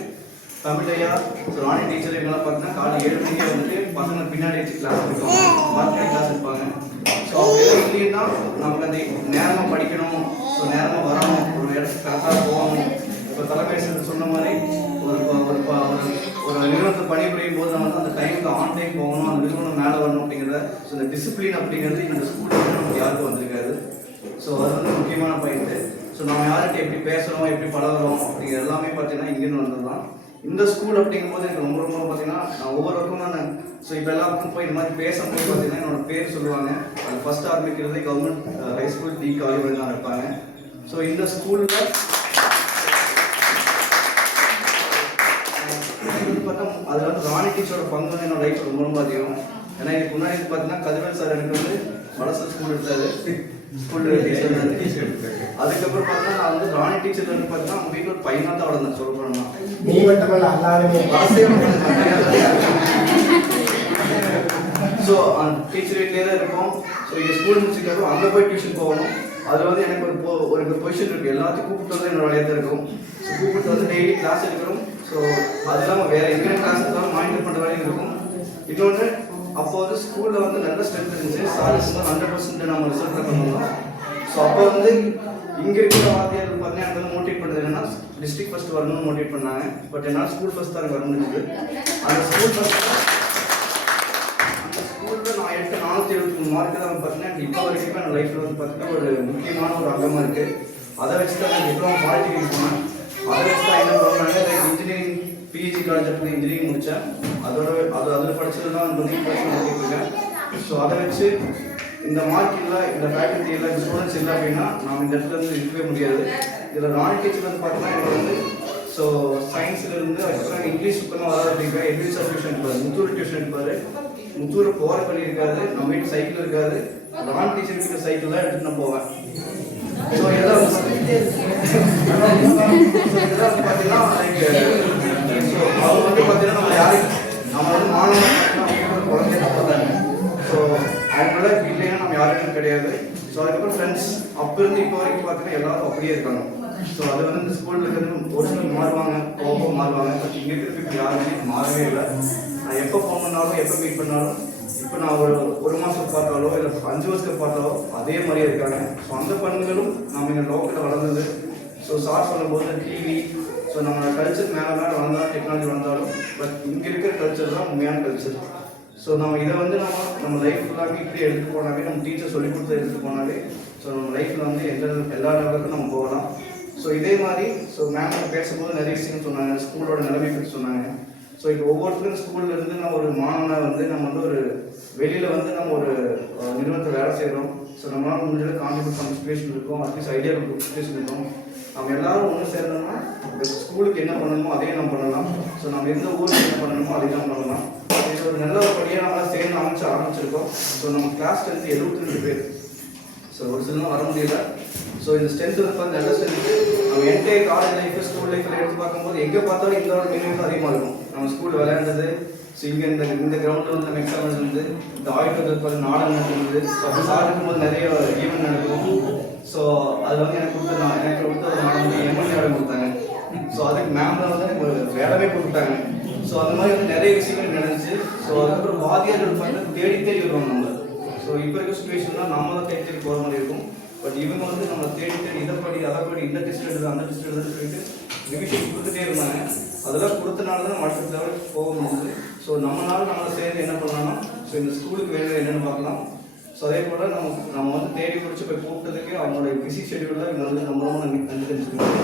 தமிழ் ஐயா, ஸோ ராணி டீச்சர் இவங்கெல்லாம் பார்த்தீங்கன்னா காலை 7 மணிக்கே வந்துட்டு பசங்க பின்னாடி வச்சு கிளாஸ் எடுப்பாங்க, மார்க்கெட் கிளாஸ் எடுப்பாங்க. ஸோ அவங்க இல்லைன்னா நமக்கு அந்த நேரமாக படிக்கணும், ஸோ நேரமாக வரணும், ஒரு இடத்துக்கு கரெக்டாக போகணும். இப்போ தலைமை சொன்ன மாதிரி ஒரு நிறுவனத்தை பணிபுரியும் போது நம்ம வந்து அந்த டைமுக்கு ஆன் டைம் போகணும், அந்த நிறுவனம் மேலே வரணும் அப்படிங்கிறத. ஸோ இந்த டிசிப்ளின் அப்படிங்கிறது இந்த ஸ்கூலில் நமக்கு யாருக்கும் வந்திருக்காது. ஸோ அது வந்து முக்கியமான பாயிண்ட்டு. ஸோ நம்ம யார்கிட்ட எப்படி பேசுகிறோம், எப்படி பழகிறோம் அப்படிங்கிற எல்லாமே பார்த்தீங்கன்னா இங்கேருந்து வந்தது தான். இந்த ஸ்கூல் அப்படிங்கும்போது எனக்கு ரொம்ப ரொம்ப பார்த்தீங்கன்னா நான் ஒவ்வொருவருக்கும் நான் ஸோ இப்போ எல்லாருக்கும் போய் இந்த மாதிரி பேசும்போது பார்த்தீங்கன்னா என்னோட பேர் சொல்லுவாங்க. அது ஃபர்ஸ்ட் ஆரம்பிக்கிறது கவர்மெண்ட் ஹை ஸ்கூல் டி காலேஜ் தான் இருப்பாங்க. ஸோ இந்த ஸ்கூலில் பார்த்தா அதில் வந்து ராணி டீச்சரோட பங்கு வந்து என்னோட லைஃப் ரொம்ப ரொம்ப அதிகம். ஏன்னா இதுக்கு முன்னாடி பார்த்தீங்கன்னா கதிரவேல் சார் எனக்கு வந்து வடசு ஸ்கூல் எடுத்தாரு, ஸ்கூல் டீச்சர். அதுக்கப்புறம் பார்த்தீங்கன்னா நான் வந்து ராணி டீச்சர் வந்து பார்த்தீங்கன்னா அவங்க வீட்டில் ஒரு பையனாக தான் வளர்ந்தேன். சொல்ல போனோம்னா நீ மட்டும் எல்லாருமே ஸோ டீச்சர் வீட்லேயே தான் இருக்கும். ஸோ இங்கே ஸ்கூல் முடிச்சுட்டு அங்கே போய் டியூஷன் போகணும். அதில் வந்து எனக்கு ஒரு பொசிஷன் இருக்குது. எல்லாத்தையும் கூப்பிட்டு வந்து என்னோட வேலையாக தான் இருக்கும். ஸோ கூப்பிட்டு வந்து டெய்லி கிளாஸ் எடுக்கிறோம். ஸோ அது இல்லாமல் வேறு எங்கே கிளாஸ் இருந்தாலும் மானிட்டர் பண்ணுற வேலையும் இருக்கும். இன்னொன்று அப்போ வந்து ஸ்கூலில் வந்து நல்ல ஸ்ட்ரென்த் இருந்துச்சு. சார்ஸ் வந்து 100% நம்ம ரிசல்ட் பண்ணுவோம். ஸோ அப்போ வந்து இங்கே இருக்கிற வாத்தியார்கள் பார்த்தீங்கன்னா எனக்கு வந்து மோட்டிவேட் பண்ணுறது என்னன்னா டிஸ்ட்ரிக்ட் ஃபர்ஸ்ட் வரணும்னு மோட்டிவேட் பண்ணாங்க. பட் என்னால் ஸ்கூல் ஃபர்ஸ்ட் தான் வர முடிஞ்சது. அந்த ஸ்கூலில் நான் எடுத்த 473 மார்க்கு தான் பார்த்தீங்கன்னா இப்போ வரைக்கும் என் லைஃப்பில் வந்து பார்த்தீங்கன்னா ஒரு முக்கியமான ஒரு அங்கமாக இருக்குது. அதை வச்சு தான் நான் டிப்ளமோ பாலிடெக்னிக் போனேன். அதை வச்சு தான் என்ன பண்ணுறாங்க லைக் இன்ஜினியரிங் பிஜி காலேஜ் அப்படி இன்ஜினியரிங் முடித்தேன். அதில் படித்தது தான் வந்து இருக்கேன். ஸோ அதை வச்சு இந்த மார்க் இல்லை, இந்த ஃபேக்கல்ட்டி இல்லை, இந்த ஸ்டூடெண்ட்ஸ் இல்லை அப்படின்னா நாம் இந்த இடத்துல இருந்து இருக்கவே முடியாது. இதில் ராணி டீச்சர் வந்து பார்த்தீங்கன்னா எனக்கு வந்து ஸோ சயின்ஸ்லேருந்து அதுக்கப்புறம் இங்கிலீஷ் சுத்தமாக வராது அப்படிங்கிற எட்வின்சர் டியூஷன் இருப்பார், முத்தூர் டியூஷன் இருப்பார். முத்தூர் போகிற பள்ளி இருக்காது, நம்ம வீட்டு சைக்கிள் இருக்காது. ராணி டீச்சர் கிட்ட சைக்கிள் தான் எடுத்துட்டு நான் போவேன். ஸோ இதெல்லாம் பார்த்தீங்கன்னா லைக் ஸோ அவங்க வந்து பார்த்தீங்கன்னா நம்ம வந்து மாணவர்கள் குழந்தைய பார்த்தாங்க. ஸோ அவங்களோட இல்லைன்னா நம்ம யாருக்கும் கிடையாது. ஸோ அதுக்கப்புறம் ஃப்ரெண்ட்ஸ் அப்போ இருந்து இப்போ வரைக்கும் பார்த்தீங்கன்னா எல்லாரும் அப்படியே இருக்காங்க. ஸோ அது வந்து இந்த ஸ்கூலில் இருக்கிறது ஒரு சிலர் மாறுவாங்க, கோபம் மாறுவாங்க. பட் இங்கே இருக்கிறதுக்கு யாருமே மாறவே இல்லை. நான் எப்போ ஃபோன் பண்ணாலும் எப்போ மீட் பண்ணாலும் இப்போ நான் ஒரு மாதம் பார்த்தாலோ இல்லை 5 வருஷத்துக்கு பார்த்தாலோ அதே மாதிரியே இருக்காங்க. ஸோ அந்த பண்புகளும் நம்ம இங்கே லோக்கலில் வளர்ந்தது. ஸோ சார் சொல்லும்போது டிவி ஸோ நம்ம கல்ச்சர் மேலே வளர்ந்தாலும் டெக்னாலஜி வளர்ந்தாலும் பட் இங்கே இருக்கிற கல்ச்சர் தான் உண்மையான கல்ச்சர். ஸோ நம்ம இதை வந்து நம்ம லைஃப் ஃபுல்லாகவே இப்படி எடுத்துகிட்டு போனாவே, நம்ம டீச்சர் சொல்லி கொடுத்து எடுத்துகிட்டு போனாவே ஸோ நம்ம லைஃப்பில் வந்து எல்லா லெவலுக்கும் நம்ம போகலாம். ஸோ இதே மாதிரி ஸோ மேம் பேசும்போது நிறைய விஷயம் சொன்னாங்க, ஸ்கூலோட நிலைமை பற்றி சொன்னாங்க. ஸோ இப்போ ஒவ்வொருத்தரும் ஸ்கூலில் இருந்து நம்ம ஒரு மாணவனை வந்து நம்ம வந்து ஒரு வெளியில் வந்து நம்ம ஒரு நிறுவனத்தில் வேலை செய்கிறோம். ஸோ நம்மளால் முடிஞ்சது கான்ட்ரிபியூட் பண்ண சுச்சுவேஷன் இருக்கும், அட்லீஸ்ட் ஐடியா சுச்சுவேஷன் இருக்கும். நம்ம எல்லாரும் ஒன்று சேர்ந்தோம்னா இந்த ஸ்கூலுக்கு என்ன பண்ணணுமோ அதையும் நம்ம பண்ணலாம். ஸோ நம்ம எந்த ஊருக்கு என்ன பண்ணணுமோ அதையும் நம்ம பண்ணலாம். இது ஒரு நல்ல ஒரு படியாக நம்மளால் சேர்ந்து ஆரம்பிச்சிருக்கோம். ஸோ நம்ம கிளாஸ் ஸ்ட்ரென்த் 72 பேர். ஸோ ஒரு சில வர முடியல. ஸோ இந்த ஸ்ட்ரென்த் வந்து பார்த்து நல்ல ஸ்ட்ரென்த்து. நம்ம என்டையர் காலேஜ் லைஃப் ஸ்கூல் லைஃப்பில் எடுத்து பார்க்கும்போது எங்கே பார்த்தாலும் இந்த ஒரு மினிமம் அதிகமாக இருக்கும். நம்ம ஸ்கூல் விளையாண்டது, ஸோ இங்கே இந்த கிரவுண்டில் வந்து நம்ம எக்ஸாம் எழுதுறது, இந்த ஆடிட்டோரியத்தில் பார்த்து நாடகம் நடத்துறது. ஸோ அப்படி சார் இருக்கும்போது நிறைய ஈவெண்ட் நடக்கும். ஸோ அதில் வந்து எனக்கு கொடுத்த ஒரு நாடகம் வந்து எம்எல்ஏ நாடகம் கொடுத்தாங்க. ஸோ அதுக்கு மேமில் வந்து எனக்கு ஒரு வேலையே கொடுத்தாங்க. ஸோ அந்த மாதிரி வந்து நிறைய விஷயங்கள் நடந்துச்சு. ஸோ அதுக்கப்புறம் வாத்தியார்கள் பார்த்து தேடி வருவாங்க நம்ம. ஸோ இப்போ இருக்க சுச்சுவேஷன்லாம் நம்ம தான் தேடி போகிற மாதிரி இருக்கும். பட் இவங்க வந்து நம்ம தேடி இதை படி அதை படி இந்த டெஸ்ட் எழுது அந்த டெஸ்ட் எழுதுன்னு சொல்லிட்டு ரிவிஷன் கொடுத்துட்டே இருந்தாங்க. அதெல்லாம் கொடுத்தனால தான் நம்ம அடுத்த லெவலுக்கு போக முடியுது. ஸோ நம்மளால சேர்ந்து என்ன பண்ணலாம், ஸோ இந்த ஸ்கூலுக்கு வேண்டியது என்னென்னு பார்க்கலாம். ஸோ அதே போல் நம்ம வந்து தேடி பிடிச்சி போய் கூப்பிட்டதுக்கு அவங்களோட பிஸி ஷெடியூலில் இவங்க வந்து நம்ம ரொம்ப நன்றி தெரிஞ்சுக்கணும்.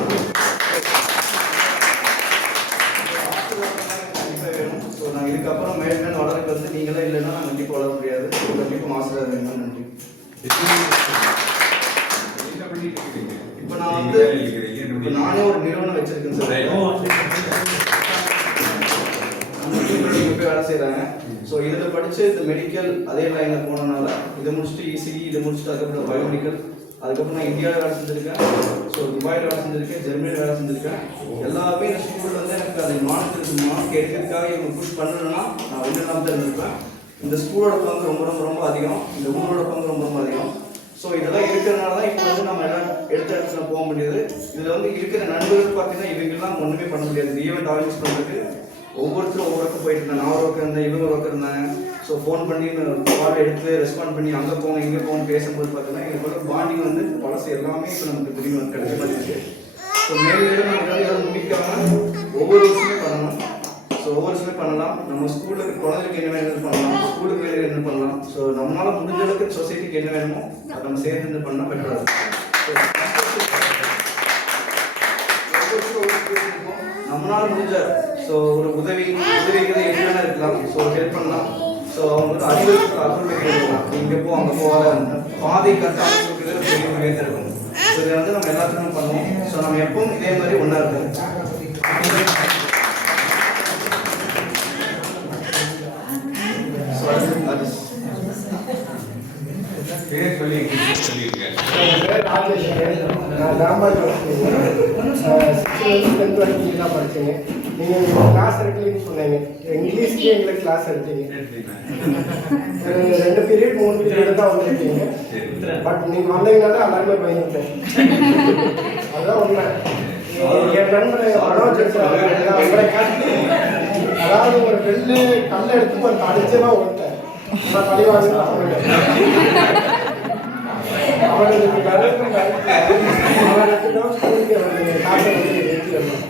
வேணும். ஸோ நாங்கள் இதுக்கப்புறம் மேல் வளர்க்கு வந்து நீங்களே இல்லைன்னா நான் கண்டிப்பாக வளர முடியாது. கண்டிப்பாக மாஸ்டர் வேணும். நன்றி. இப்போ நான் வந்து இப்போ நானே ஒரு நிறுவனம் வச்சிருக்கேன் சார். போய் வேலை செய்கிறாங்க. ஸோ இதில் படித்து இந்த மெடிக்கல் அதே லைனில் போனதுனால இதை முடிச்சுட்டு இசிஇ இதை முடிச்சுட்டு அதுக்கப்புறம் பயோமெடிக்கல், அதுக்கப்புறம் நான் இந்தியாவில் வேலை செஞ்சுருக்கேன். ஸோ துபாயில் வேலை செஞ்சுருக்கேன், ஜெர்மனியில் வேலை செஞ்சுருக்கேன். எல்லாமே இந்த ஸ்கூலில் வந்து எனக்கு அது மார்க் எடுக்கிறதுக்காக இவங்க புஷ் பண்ணணும்னா நான் வெளியில்லாமல் தான் இருந்திருப்பேன். இந்த ஸ்கூலோட பங்கு ரொம்ப ரொம்ப ரொம்ப அதிகம், இந்த ஊரோட பங்கு ரொம்ப ரொம்ப அதிகம். ஸோ இதெல்லாம் இருக்கிறதுனால தான் இப்போ வந்து நம்ம எல்லாம் எடுத்த இடத்துல போக முடியுது. இதில் வந்து இருக்கிற நண்பர்கள் பார்த்தீங்கன்னா இவங்கெல்லாம் ஒன்றுமே பண்ண முடியாது. ஈவெண்ட் ஆர்கனைஸ் பண்ணுறதுக்கு ஒவ்வொருத்தரும் ஒவ்வொரு ஒர்க்கு போயிட்டு இருந்தேன். நான் ஒரு ஒர்க்கு இருந்தேன், இவங்க ஒரு ஒர்க்கு இருந்தாங்க. ஸோ ஃபோன் பண்ணி கால் எடுத்து ரெஸ்பாண்ட் பண்ணி அங்கே போகணும் இங்கே போகணும் பேசும்போது பார்த்தீங்கன்னா எங்களுக்கு பாண்டிங் வந்து பழசு எல்லாமே இப்போ நமக்கு தெரியும் கிடைச்ச மாதிரி இருக்குது. ஸோ மேலும் நம்ம முடிக்காமல் ஒவ்வொரு விஷயமே பண்ணணும். ஸோ ஒவ்வொரு விஷயம் பண்ணலாம். நம்ம ஸ்கூலுக்கு குழந்தைக்கு என்ன வேணும் பண்ணலாம், ஸ்கூலுக்கு வேறு என்ன பண்ணலாம். ஸோ நம்மளால முடிஞ்ச அளவுக்கு சொசைட்டிக்கு என்ன வேணுமோ அதை நம்ம சேர்ந்து பண்ணால் பெட்டராக இருக்கும். நம்மளால முடிஞ்ச ஸோ ஒரு உதவிகள் என்னென்ன இருக்கலாம். ஸோ ஹெல்ப் பண்ணலாம். ஸோ அவங்க அறிவுரை இருக்கலாம். இங்கே போ அங்கே போகாத பாதை கரெக்டாக அமைச்சுக்கிறது பெரிய முயற்சி இருக்கும். ஸோ இதை வந்து நம்ம எல்லாத்துக்கும் பண்ணுவோம். ஸோ நம்ம எப்பவும் இதே மாதிரி ஒன்றா இருக்கும். பேர் சொல்லி சொல்லியிருக்கேன். நான் கிராமர் படிச்சேன், 10th வரைக்கும் தான் படித்தேங்க. நீங்கள் கிளாஸ் எடுக்கலன்னு சொன்னீங்க, இங்கிலீஷ்லேயே எங்களுக்கு கிளாஸ் எடுத்தீங்க. ஒரு 2 பீரியட் 3 பீரியட் தான் வந்துருக்கீங்க. பட் நீங்கள் வந்தீங்கன்னால எல்லாருமே பயந்துட்டேன். அதுதான் உண்மை. என் நண்பர் மனோஜ் அவங்களை காட்டி அதாவது ஒரு வெள்ளு கல்லை எடுத்து ஒரு அடிச்சமாக ஓட்டேன். நான் பழிவாங்க அவனுக்கு கருத்து அவனுக்கு தான் ஸ்கூலுக்கு அவனுக்கு காசை வந்து ஏற்றி வரணும்.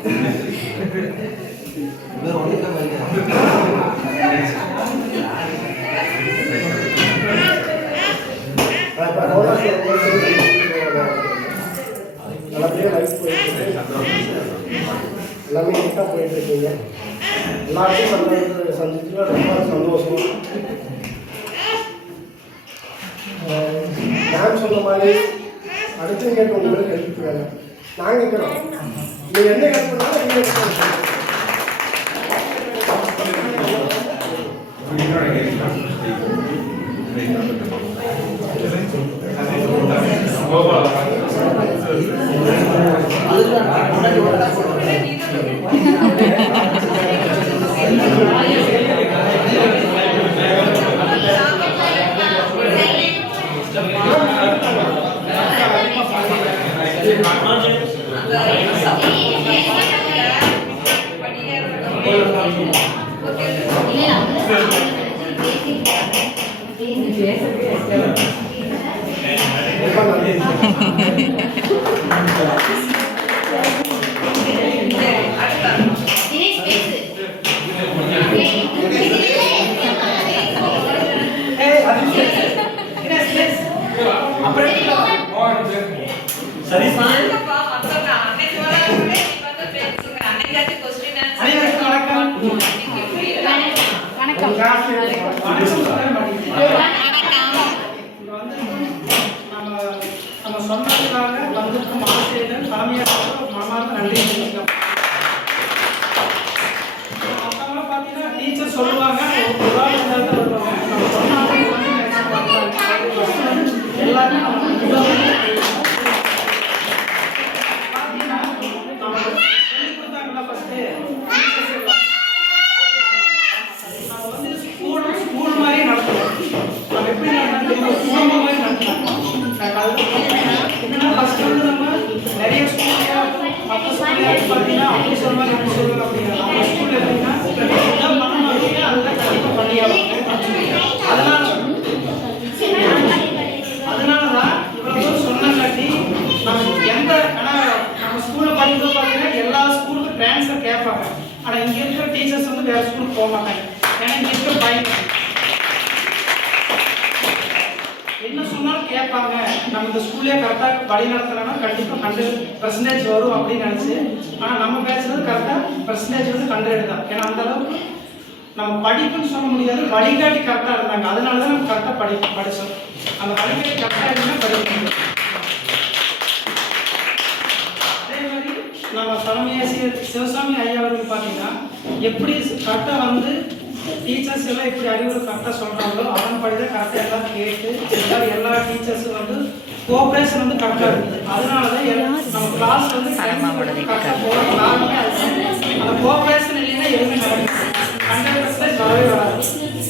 நல்லபடியாக லைஃப் போயிட்டு எல்லாமே நீட்டாக போயிட்டு இருக்கீங்க. எல்லாத்தையும் சந்திச்சுல ரொம்ப சந்தோஷம். நான் சொன்ன மாதிரி அடுத்து கேட்டு உங்களுக்கு ஹெல்ப் வேணும். நாங்கள் கேட்குறோம், நீங்கள் என்ன ஹெல்ப் பண்ணாலும் நீங்கள் நம்ம சொன்னதுக்காக வந்திருக்கும் ஆசிரியர்கள் தலைமையாக மனமார்ந்த நன்றி தெரிவிக்கிறோம். மற்றவங்க பார்த்தீங்கன்னா டீச்சர் சொல்லுவாங்க, ஒரு ஆள் இருந்தாலும் வருவாங்க. நம்ம சொன்னாலும் எல்லாருமே நம்ம சொல்லி கொடுத்தாங்களா ஃபர்ஸ்ட்டு நம்ம வந்து ஸ்கூல் மாதிரி நடத்தணும். நம்ம எப்படி நடத்தணும், குடும்பம் மாதிரி நடத்தணும். என்னன்னா ஃபர்ஸ்ட் வந்து நம்ம நிறைய ஸ்கூல்ல மற்ற ஸ்கூல்ல பார்த்தீங்கன்னா அப்படி சொல்லுவாங்க அப்படி சொல்லுவாங்க அப்படின்னா நம்ம ஸ்கூல்ல எப்படின்னா எல்லாம் பண்ணணும் அப்படின்னா அதெல்லாம் கண்டிப்பாக பண்ணியாகும். அதனாலதான் இவ்வளோ சொன்னங்காட்டி நம்ம எந்த ஆனால் நம்ம ஸ்கூலில் படிக்கும்போது பார்த்தீங்கன்னா எல்லா ஸ்கூலுக்கும் ட்ரான்ஸ்ஃபர் கேட்பாங்க. ஆனால் இங்கே இருக்கிற டீச்சர்ஸ் வந்து வேறு ஸ்கூலுக்கு போக மாட்டாங்க. ஏன்னா இங்கே இருக்கிற பையன் என்ன சொன்னாலும் கேட்பாங்க. நம்ம இந்த ஸ்கூல்லே கரெக்டாக வழி நடத்துறோம்னா கண்டிப்பாக 100% வரும் அப்படின்னு நினச்சி, ஆனால் நம்ம பேசுறது கரெக்டாக பர்சன்டேஜ் வந்து 100 தான். ஏன்னா அந்த அளவுக்கு நம்ம படிப்புன்னு சொல்ல முடியாது, வழிகாட்டி கரெக்டாக இருந்தாங்க. அதனால தான் நம்ம கரெக்டாக படித்தோம். அந்த வழிகாட்டி கரெக்டாக இருந்தால் படிக்க முடியும். அதே மாதிரி நம்ம தலைமை ஆசிரியர் சிவசாமி ஐயா அவர்கள் பார்த்தீங்கன்னா எப்படி கரெக்டாக வந்து டீச்சர்ஸ் எல்லாம் இப்படி அறிவுரை கரெக்டாக சொல்கிறாங்களோ அதன்படி தான் கரெக்டாக எல்லாம் கேட்டு எல்லா டீச்சர்ஸும் வந்து கோஆப்ரேஷன் வந்து கரெக்டாக இருக்குது. அதனால தான் நம்ம கிளாஸ் வந்து கரெக்டாக போகிற காரணமே அதுதான். அந்த கோஆப்ரேஷன் இல்லைன்னா எதுவுமே நடக்கும் 100% வரவே வராது.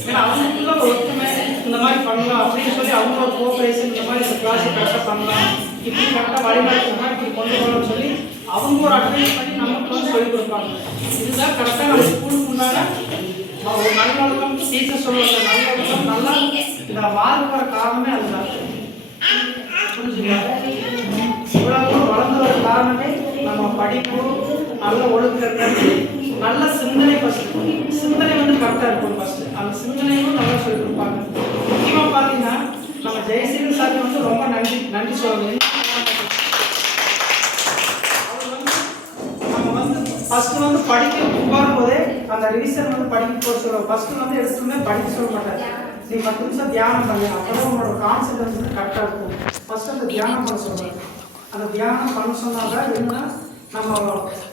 ஏன்னா அவங்களுக்குள்ள ஒரு ஒற்றுமை இந்த மாதிரி பண்ணலாம் அப்படின்னு சொல்லி அவங்களோட கோஆப்ரேஷன் இந்த மாதிரி இந்த கிளாஸை கரெக்டாக பண்ணலாம், இப்படி கரெக்டாக வழிநடத்தலாம், இப்படி கொண்டு போகலாம்னு சொல்லி அவங்க ஒரு அட்வைஸ் பண்ணி நமக்கு வந்து சொல்லிக் கொடுப்பாங்க. இதுதான் கரெக்டாக நம்ம ஸ்கூலுக்கு உண்டான ஒரு நல்லொழுக்கம். டீச்சர் சொல்லுவாங்க நல்லொழுக்கம் நல்லா இந்த மார்க் வர காரணமே அதுதான். புரிஞ்சுக்கலாம். இவ்வளவு வளர்ந்து வர காரணமே நம்ம படிப்பு நல்ல ஒழுக்கம் நல்ல சிந்தனை ஃபர்ஸ்ட், சிந்தனை வந்து கரெக்டாக இருக்கும் ஃபர்ஸ்ட். அந்த சிந்தனையும் நல்லா சொல்லி கொடுப்பாங்க. முக்கியமாக பார்த்தீங்கன்னா நம்ம ஜெயசீலன் சார் வந்து ரொம்ப நன்றி சொல்லணும். அவர் வந்து நம்ம வந்து ஃபர்ஸ்ட் வந்து படிக்க போகும்போதே அந்த ரிவிஷன் வந்து படிக்க போக சொல்லுவோம். ஃபர்ஸ்ட் வந்து எடுத்துமே படிக்க சொல்ல மாட்டாங்க. நீ 10 நிமிஷம் தியானம் பண்ணு, அப்போதான் உங்களோட கான்செப்ட் வந்து கரெக்டாக இருக்கும். ஃபர்ஸ்ட் அந்த தியானம் பண்ண சொல்லுவாங்க. அந்த தியானம் பண்ண சொன்னாதான் என்னன்னா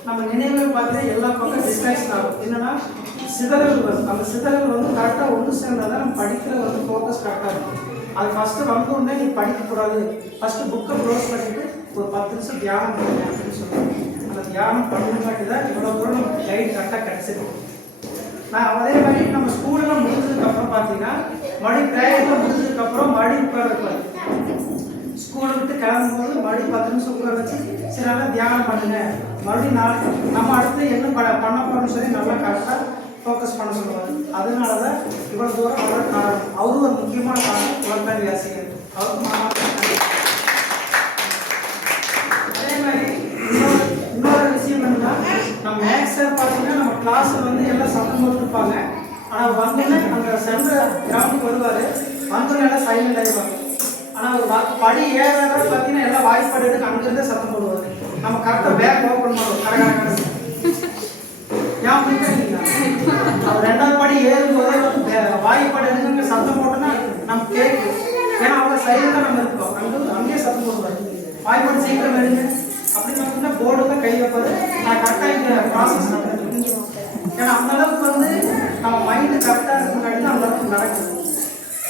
நம்ம நினைவுகள் பார்த்தீங்கன்னா எல்லா பக்கம் டிஸ்ட்ராக்ஷன் ஆகும். என்னன்னா சிதறல் வரும். அந்த சிதறல் வந்து கரெக்டாக ஒன்று சேர்ந்தால் தான் நம்ம படிக்கிற வந்து ஃபோக்கஸ் கரெக்டாக இருக்கும். அது ஃபஸ்ட்டு வந்தோடனே நீ படிக்கக்கூடாது, ஃபஸ்ட்டு புக்கை க்ளோஸ் பண்ணிட்டு ஒரு 10 நிமிஷம் தியானம் பண்ணுங்க அப்படின்னு சொல்லுவாங்க. அந்த தியானம் பண்ணுங்காட்டி தான் இவ்வளோ தூரம் நமக்கு கைடு கரெக்டாக கிடச்சிடும். நான் அதே மாதிரி நம்ம ஸ்கூலெலாம் முடிஞ்சதுக்கப்புறம் பார்த்தீங்கன்னா மறுபடியும் ப்ரேயர்லாம் முடிஞ்சதுக்கப்புறம் மறுபடியும் உட்கார வைப்பாரு. ஸ்கூலை விட்டு கிளம்பும்போது மறுபடியும் 10 நிமிஷம் உட்கார வச்சு சரி நல்லா தியானம் பண்ணுங்க, மறுபடியும் நாளைக்கு நம்ம அடுத்து என்ன பண்ண போகிறோம்னு சொல்லி நல்லா கரெக்டாக ஃபோக்கஸ் பண்ண சொல்லுவார். அதனால தான் இவ்வளோ தூரம் வர காரணம். அவரும் ஒரு முக்கியமான காரணம் உலகத்தாண்டி ஆசிரியர். அவருக்கு மாமா. அதே மாதிரி இன்னொரு விஷயம் என்னன்னா நம்ம மேக்ஸ் சார் பார்த்தீங்கன்னா நம்ம கிளாஸில் வந்து எல்லாம் சத்தம் போட்டுருப்பாங்க. ஆனால் வந்தோடனே அந்த சென்டர் கிரவுண்டுக்கு வருவார், வந்தோடனே எல்லாம் சைலண்ட் ஆகிடுவாங்க. ஆனால் ஒரு படி ஏற பார்த்தீங்கன்னா எல்லாம் வாய்ப்பாடு எடுத்து அங்கேருந்தே சத்தம் போடுவார். நம்ம கரெக்டாக பேக் ஓப்பன் பண்ணுவோம் கடற்கரை. ஏன் புரியுங்களா? அவர் 2வது படி ஏறும்போதே வாய்ப்பாடு எடுங்க சத்தம் போட்டோன்னா நம்ம கேட்கும். ஏன்னா அவ்வளோ சைலண்டாக நம்ம இருக்கோம். அங்கேயே சத்தம் போடுவார். வாய்ப்பாடு சீக்கிரம் எடுங்க அப்படி பார்த்தீங்கன்னா போர்டு தான் கை வைப்பாரு. நான் கரெக்டாக இந்த ப்ராசஸ் நடக்குது. ஏன்னா அந்த அளவுக்கு வந்து நம்ம மைண்டு கரெக்டாக இருக்குங்காட்டி தான் அந்த அளவுக்கு நடக்குது.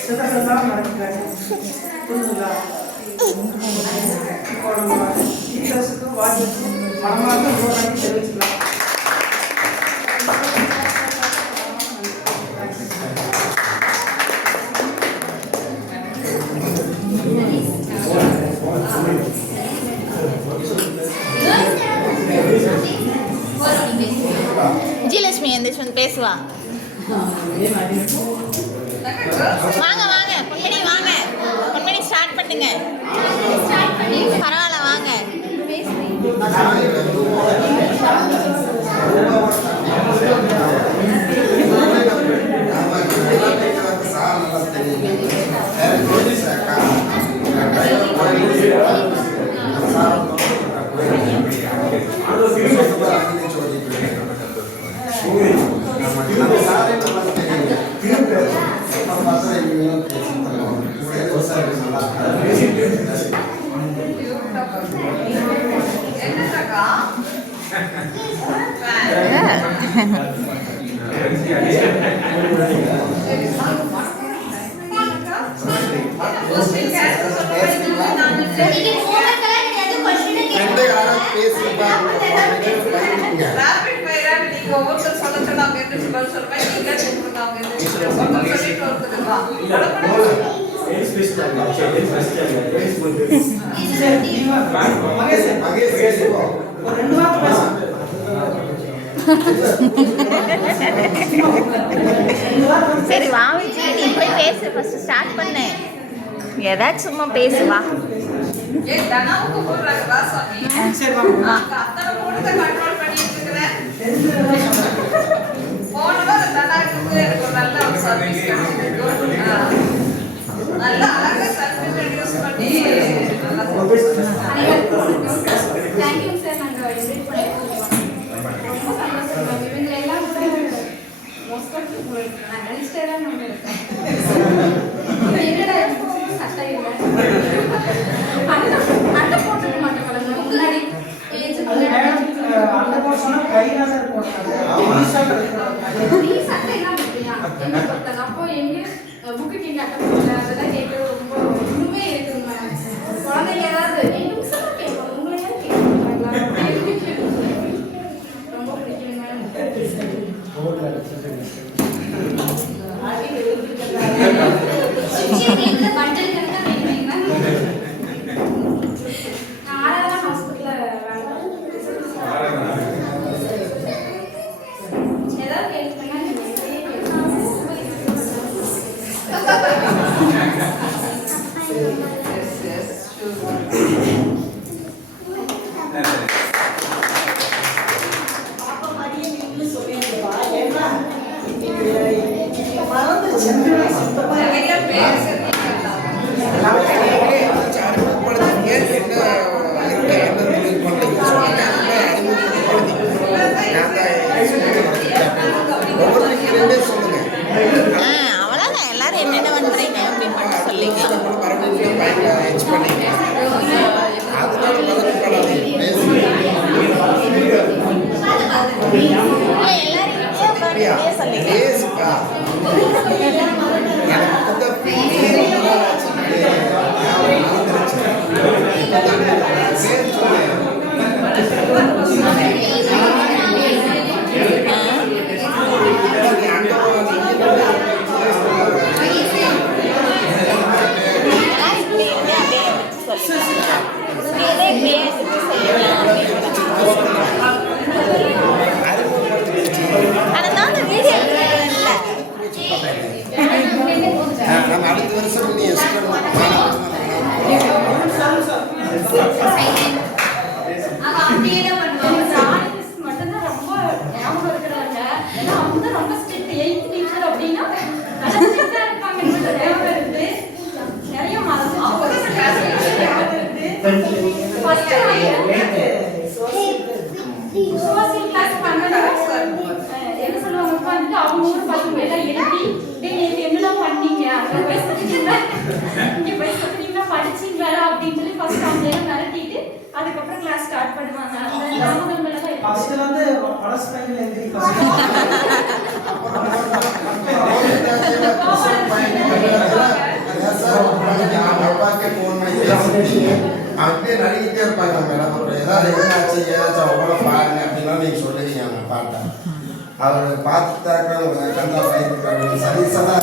சிதறலாம் நடக்குது. புரிஞ்சுங்களா? இப்போ நம்ம டீச்சர்ஸுக்கும் வாட்சர்ஸுக்கும் மனமாக நோக்கி தெரிவிச்சுக்கலாம். விஜயலட்சுமி எந்திரிச்சு பேசுவா. வாங்க வாங்க பொன்மணி வாங்க, பொன்மணி ஸ்டார்ட் பண்ணுங்க. பரவாயில்ல வாங்க. சரி வா விஜி, நீ போய் பேசு. ஃபர்ஸ்ட் ஸ்டார்ட் பண்ணு. ஏதாச்சும் சும்மா பேசு வா. Thank you sir. நாங்கள் எடிட் பண்ணியிருக்கோம். ரொம்ப சந்தோஷம். இவங்க எல்லாம் கூட மோஸ்ட் ஆஃப் நான் நினச்சிட்டே தான் நம்ம இருக்கேன். என்னடா சட்டை இல்லை அட்டை போட்டுக்க மாட்டேன். முன்னாடி அந்த போர்ஷனா கையில சட்டை எல்லாம் இல்லையா என்ன சொல்றாங்க. அப்போ எங்க புக்கு நீங்க அட்டை போடல அதெல்லாம் கேட்டு ரொம்ப இன்னுமே இருக்குங்க. குழந்தைங்க ஏதாவது 2 நிமிஷம் கேட்பாங்க. உங்களை ஏன் கேட்பாங்களா? ரொம்ப பிடிக்குங்க. அவ அப்படியே தான் பண்ணுவாங்க. மட்டும்தான் ரொம்ப ஞாபகம் இருக்கிறாங்க. ஏன்னா அவங்க தான் ரொம்ப ஸ்ட்ரிக்ட். 8th டீச்சர் அப்படின்னா நல்லா ஸ்ட்ரிக்டா இருப்பாங்க. ஞாபகம் இருக்கு. நிறைய மறந்து ஃபர்ஸ்ட் சோசியல் கிளாஸ் பண்ணனா என்ன சொல்லுவாங்க உட்கார்ந்து அவங்க ஊர் பசங்க எல்லாம் எழுதி டேய் என்னலாம் பண்ணீங்க அங்க போய் சொல்றீங்களா இங்க போய் சொல்றீங்களா படிச்சீங்களா அப்படின்னு சொல்லி ஃபர்ஸ்ட் அவங்க எல்லாம் மிரட்டிட்டு அதுக்கப்புறம் கிளாஸ் ஸ்டார்ட் பண்ணுவாங்க. அந்த ஞாபகங்கள் எல்லாம் ஃபர்ஸ்ட் வந்து படஸ் டைம்ல எந்திரி அப்பாக்கே ஃபோன் பண்ணி பேசி அப்படியே நடிக்கிட்டே இருப்பாங்க மேடம். அப்புறம் ஏதாவது ஏதாச்சும் அவ்வளோ பாருங்க அப்படின்னா நீங்கள் சொல்லுவீங்க அவங்க பாட்டை. அவர் பார்த்துட்டாக்க கண்டா பயந்துருக்காங்க சர்வீஸெல்லாம்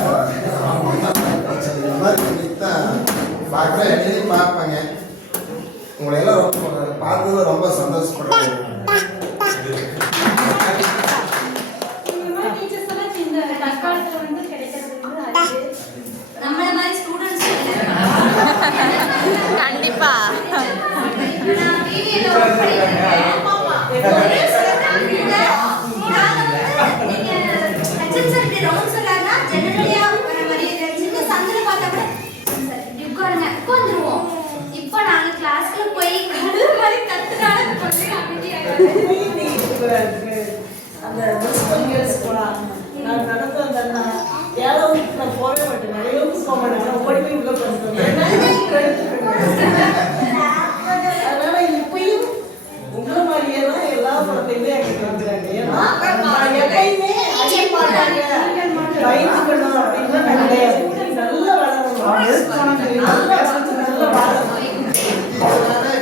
இந்த மாதிரி தான் பார்க்குறேன். எப்படியும் பார்ப்பாங்க. உங்களை எல்லாம் ரொம்ப பார்த்தது ரொம்ப சந்தோஷப்படுறாங்க. டீச்சர்ஸ் எல்லாம் இந்த தற்காலத்துல வந்து கிடைக்கிறது நம்மள மாதிரி ஸ்டூடண்ட்ஸ் கண்டிப்பா நான் டிவில ஒர்க் பண்ணிட்டேன். ஒரே செகண்ட்ல நீங்க ஹெச்எம் ரவுண்ட் சொல்லானா ஜெனரலியா வர மாதிரி சின்ன சந்தில பார்த்தா கூட சார் உட்காருங்க உட்காந்துருவோம். இப்போ நாங்க கிளாஸ்ல போய் கடல் மாதிரி கத்துறானே கொஞ்சம் அந்த முனிசிபல் போலாம். நான் நடந்து அந்த ஏழாவது நான் போகவே மாட்டேன். நிறையவுக்கு போக மாட்டேன். நான் ஓடி போய் உள்ள பண்ணுவேன். அதனால இப்பயும் உங்களை மாதிரியே தான் எல்லா படத்தையுமே எங்களுக்கு வந்துடுறாங்க. ஏன்னா எப்பயுமே பயந்துக்கணும் அப்படின்னு நான் கிடையாது. நல்ல வளரணும். நல்ல வளரணும்.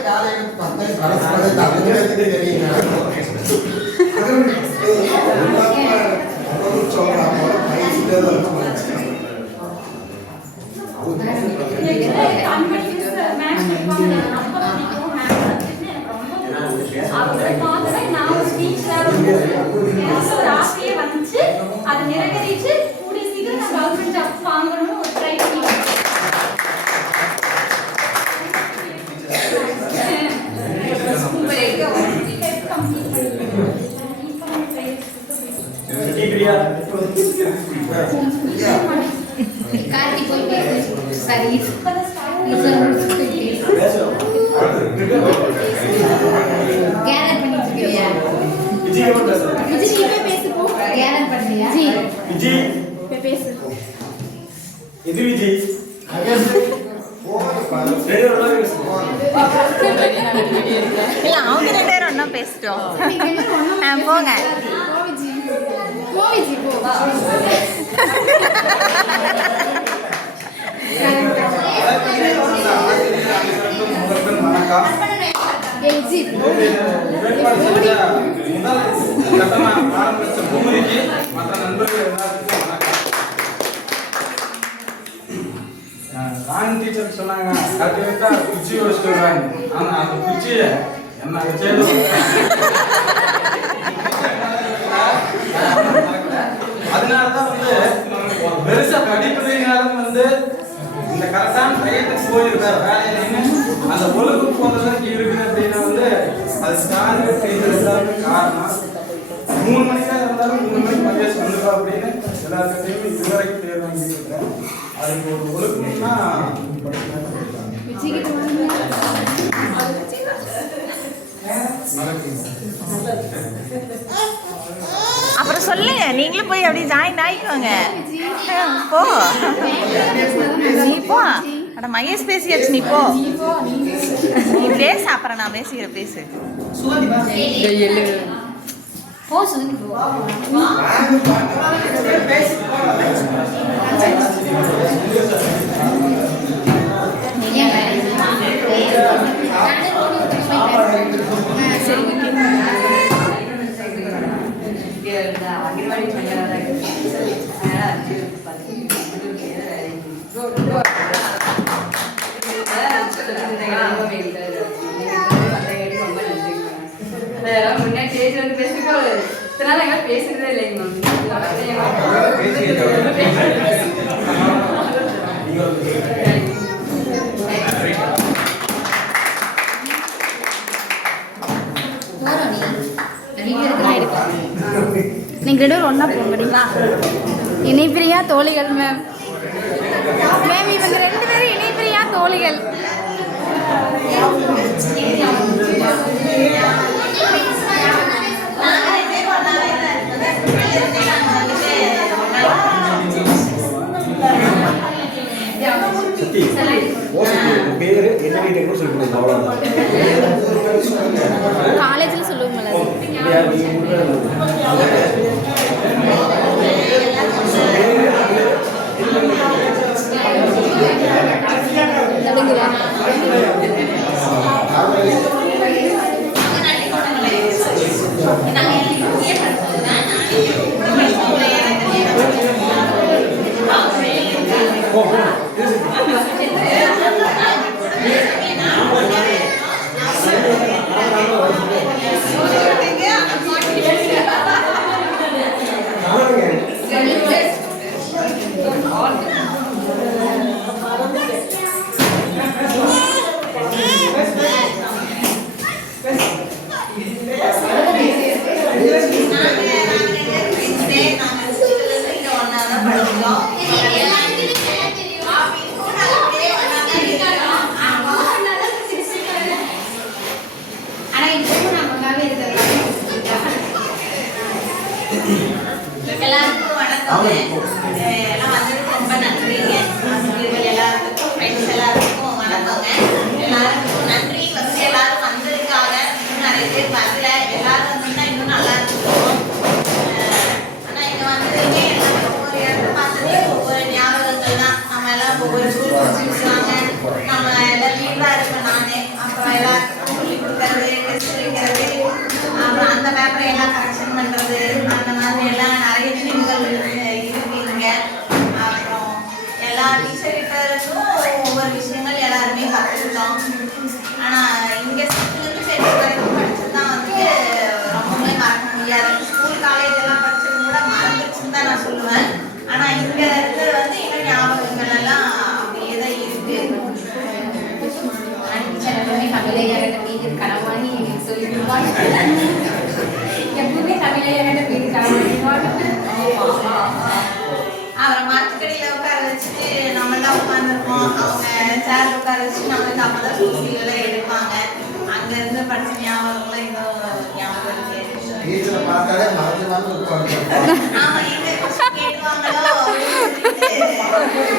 காலையில் 10 பரஸ்பரை தமிழ் தெரியுங்க அது நிறைவேறிச்சு கூடிய சீக்கிரம் நான் கவர்மெண்ட் ஜாப் வாங்கணும்னு ஒரு ட்ரை பண்ணிட்டேன். கார்த்தி போய் பேசு. சரி கேதர் பண்ணிட்டு இருக்கியா? விஜய் போய் பேசு போ. கேதர் பண்றியா? விஜய் போய் பேசு. இது விஜய் இல்ல அவங்க 2 பேரும் ஒண்ணா பேசிட்டோம். போங்க கோவிஜி போ. ராணி டீச்சர் சொன்னாங்க கரெக்டா குச்சி வச்சுட்டு வராங்க. ஆனா அந்த குச்சியை என்ன செய்து அதனாலதான் வந்து பெருசா படிப்புனாலும் வந்து இந்த கரெக்டான டயத்துக்கு போயிருக்காரு வேலையில அந்த ஒழுங்கு போனதுக்கு இருக்குது அப்படின்னா வந்து அது ஸ்டாண்ட் செய்யறதுக்கு காரணம் 3 மணிக்கா இருந்தாலும் 3 மணிக்கு மதியம் வந்துடும் அப்படின்னு எல்லாத்தையும் இதுவரைக்கும் பேர் வாங்கிட்டு இருக்கேன். அதுக்கு ஒரு ஒழுக்கம்னா அப்புறம் சொல்லுங்க. நீங்களும் போய் அப்படியே ஜாயின் ஆயிக்கோங்க. போ நீ போ. அட மகேஷ் பேசியாச்சு. நீ போ. நீ பேசு. அப்புறம் நான் பேசிக்கிறேன். பேசு. போ சுகந்தி போ. பேசுறதே இல்லைங்க நீங்கள் 2 பேரும் ஒன்றா போக முடியுங்களா? இணைப்பிரியா தோழிகள் மேம். மேம் இவங்க 2 பேரும் இணைப்பிரியா தோழிகள். காலேஜில் சொல்லுவோம்ல எல்லாருக்கும் வணக்கம். எல்லாம் வந்ததுக்கு ரொம்ப நன்றிங்க. ஆசிரியர்கள் எல்லாருக்கும், ஃப்ரெண்ட்ஸ் எல்லாருக்கும் வணக்கங்க. எல்லாருக்கும் நன்றி. ஃபர்ஸ்ட் எல்லாரும் வந்ததுக்காக. நிறைய பேர் வரல. எல்லாரும் வந்தீங்கன்னா இன்னும் நல்லா இருக்கும். ஆனால் இங்கே வந்ததுமே ஒவ்வொரு இடத்த பார்த்ததே ஒவ்வொரு ஞாபகங்கள் தான். நம்ம எல்லாம் ஒவ்வொரு ஸ்கூல் முடிச்சுருக்காங்க. நம்ம எல்லாம் லீவாக இருப்பேன் நான். அப்புறம் எல்லாருக்கும் சொல்லி கொடுக்கறது, டெஸ்ட் வைக்கிறது, அப்புறம் அந்த பேப்பரை எல்லாம் கரெக்ஷன் பண்ணுறது, அந்த மாதிரி எல்லாம் நிறைய விஷயங்கள் இருக்குங்க. அப்புறம் எல்லா டீச்சர்கிட்ட இருந்தும் ஒவ்வொரு விஷயங்கள் எல்லாருமே கற்றுக்கிட்டோம். ஆனால் இங்கே சிக்ஸ்த்துலேருந்து 10th வரைக்கும் படிச்சது தான் வந்து ரொம்பவே மறக்க முடியாது. ஸ்கூல் காலேஜ் எல்லாம் படிச்சது கூட மறந்துச்சுன்னு தான் நான் சொல்லுவேன். ஆனால் இங்கே இருக்கிறது வந்து இன்னும் ஞாபகங்கள் எல்லாம் அப்படியே தான் இருக்கு. எப்பவுமே தமிழையாட்ட வீட்டு கடமானி சொல்லி கொடுப்பாங்க. எப்பவுமே தமிழையாட்ட வீட்டு கடமானி. அவரை மாற்றுக்கடியில் உட்கார வச்சுட்டு நம்மளாம் உட்காந்துருப்போம். அவங்க சேர் உட்கார வச்சுட்டு நம்மளுக்கு அப்போ தான் சூழ்நிலை எடுப்பாங்க. அங்கேருந்து படித்த ஞாபகம்லாம் இன்னும் ஞாபகம் இருக்கு. வீட்டில் பார்த்தாலே மறந்து மறந்து உட்காந்து. ஆமாம், எங்கே கேட்டுவாங்களோ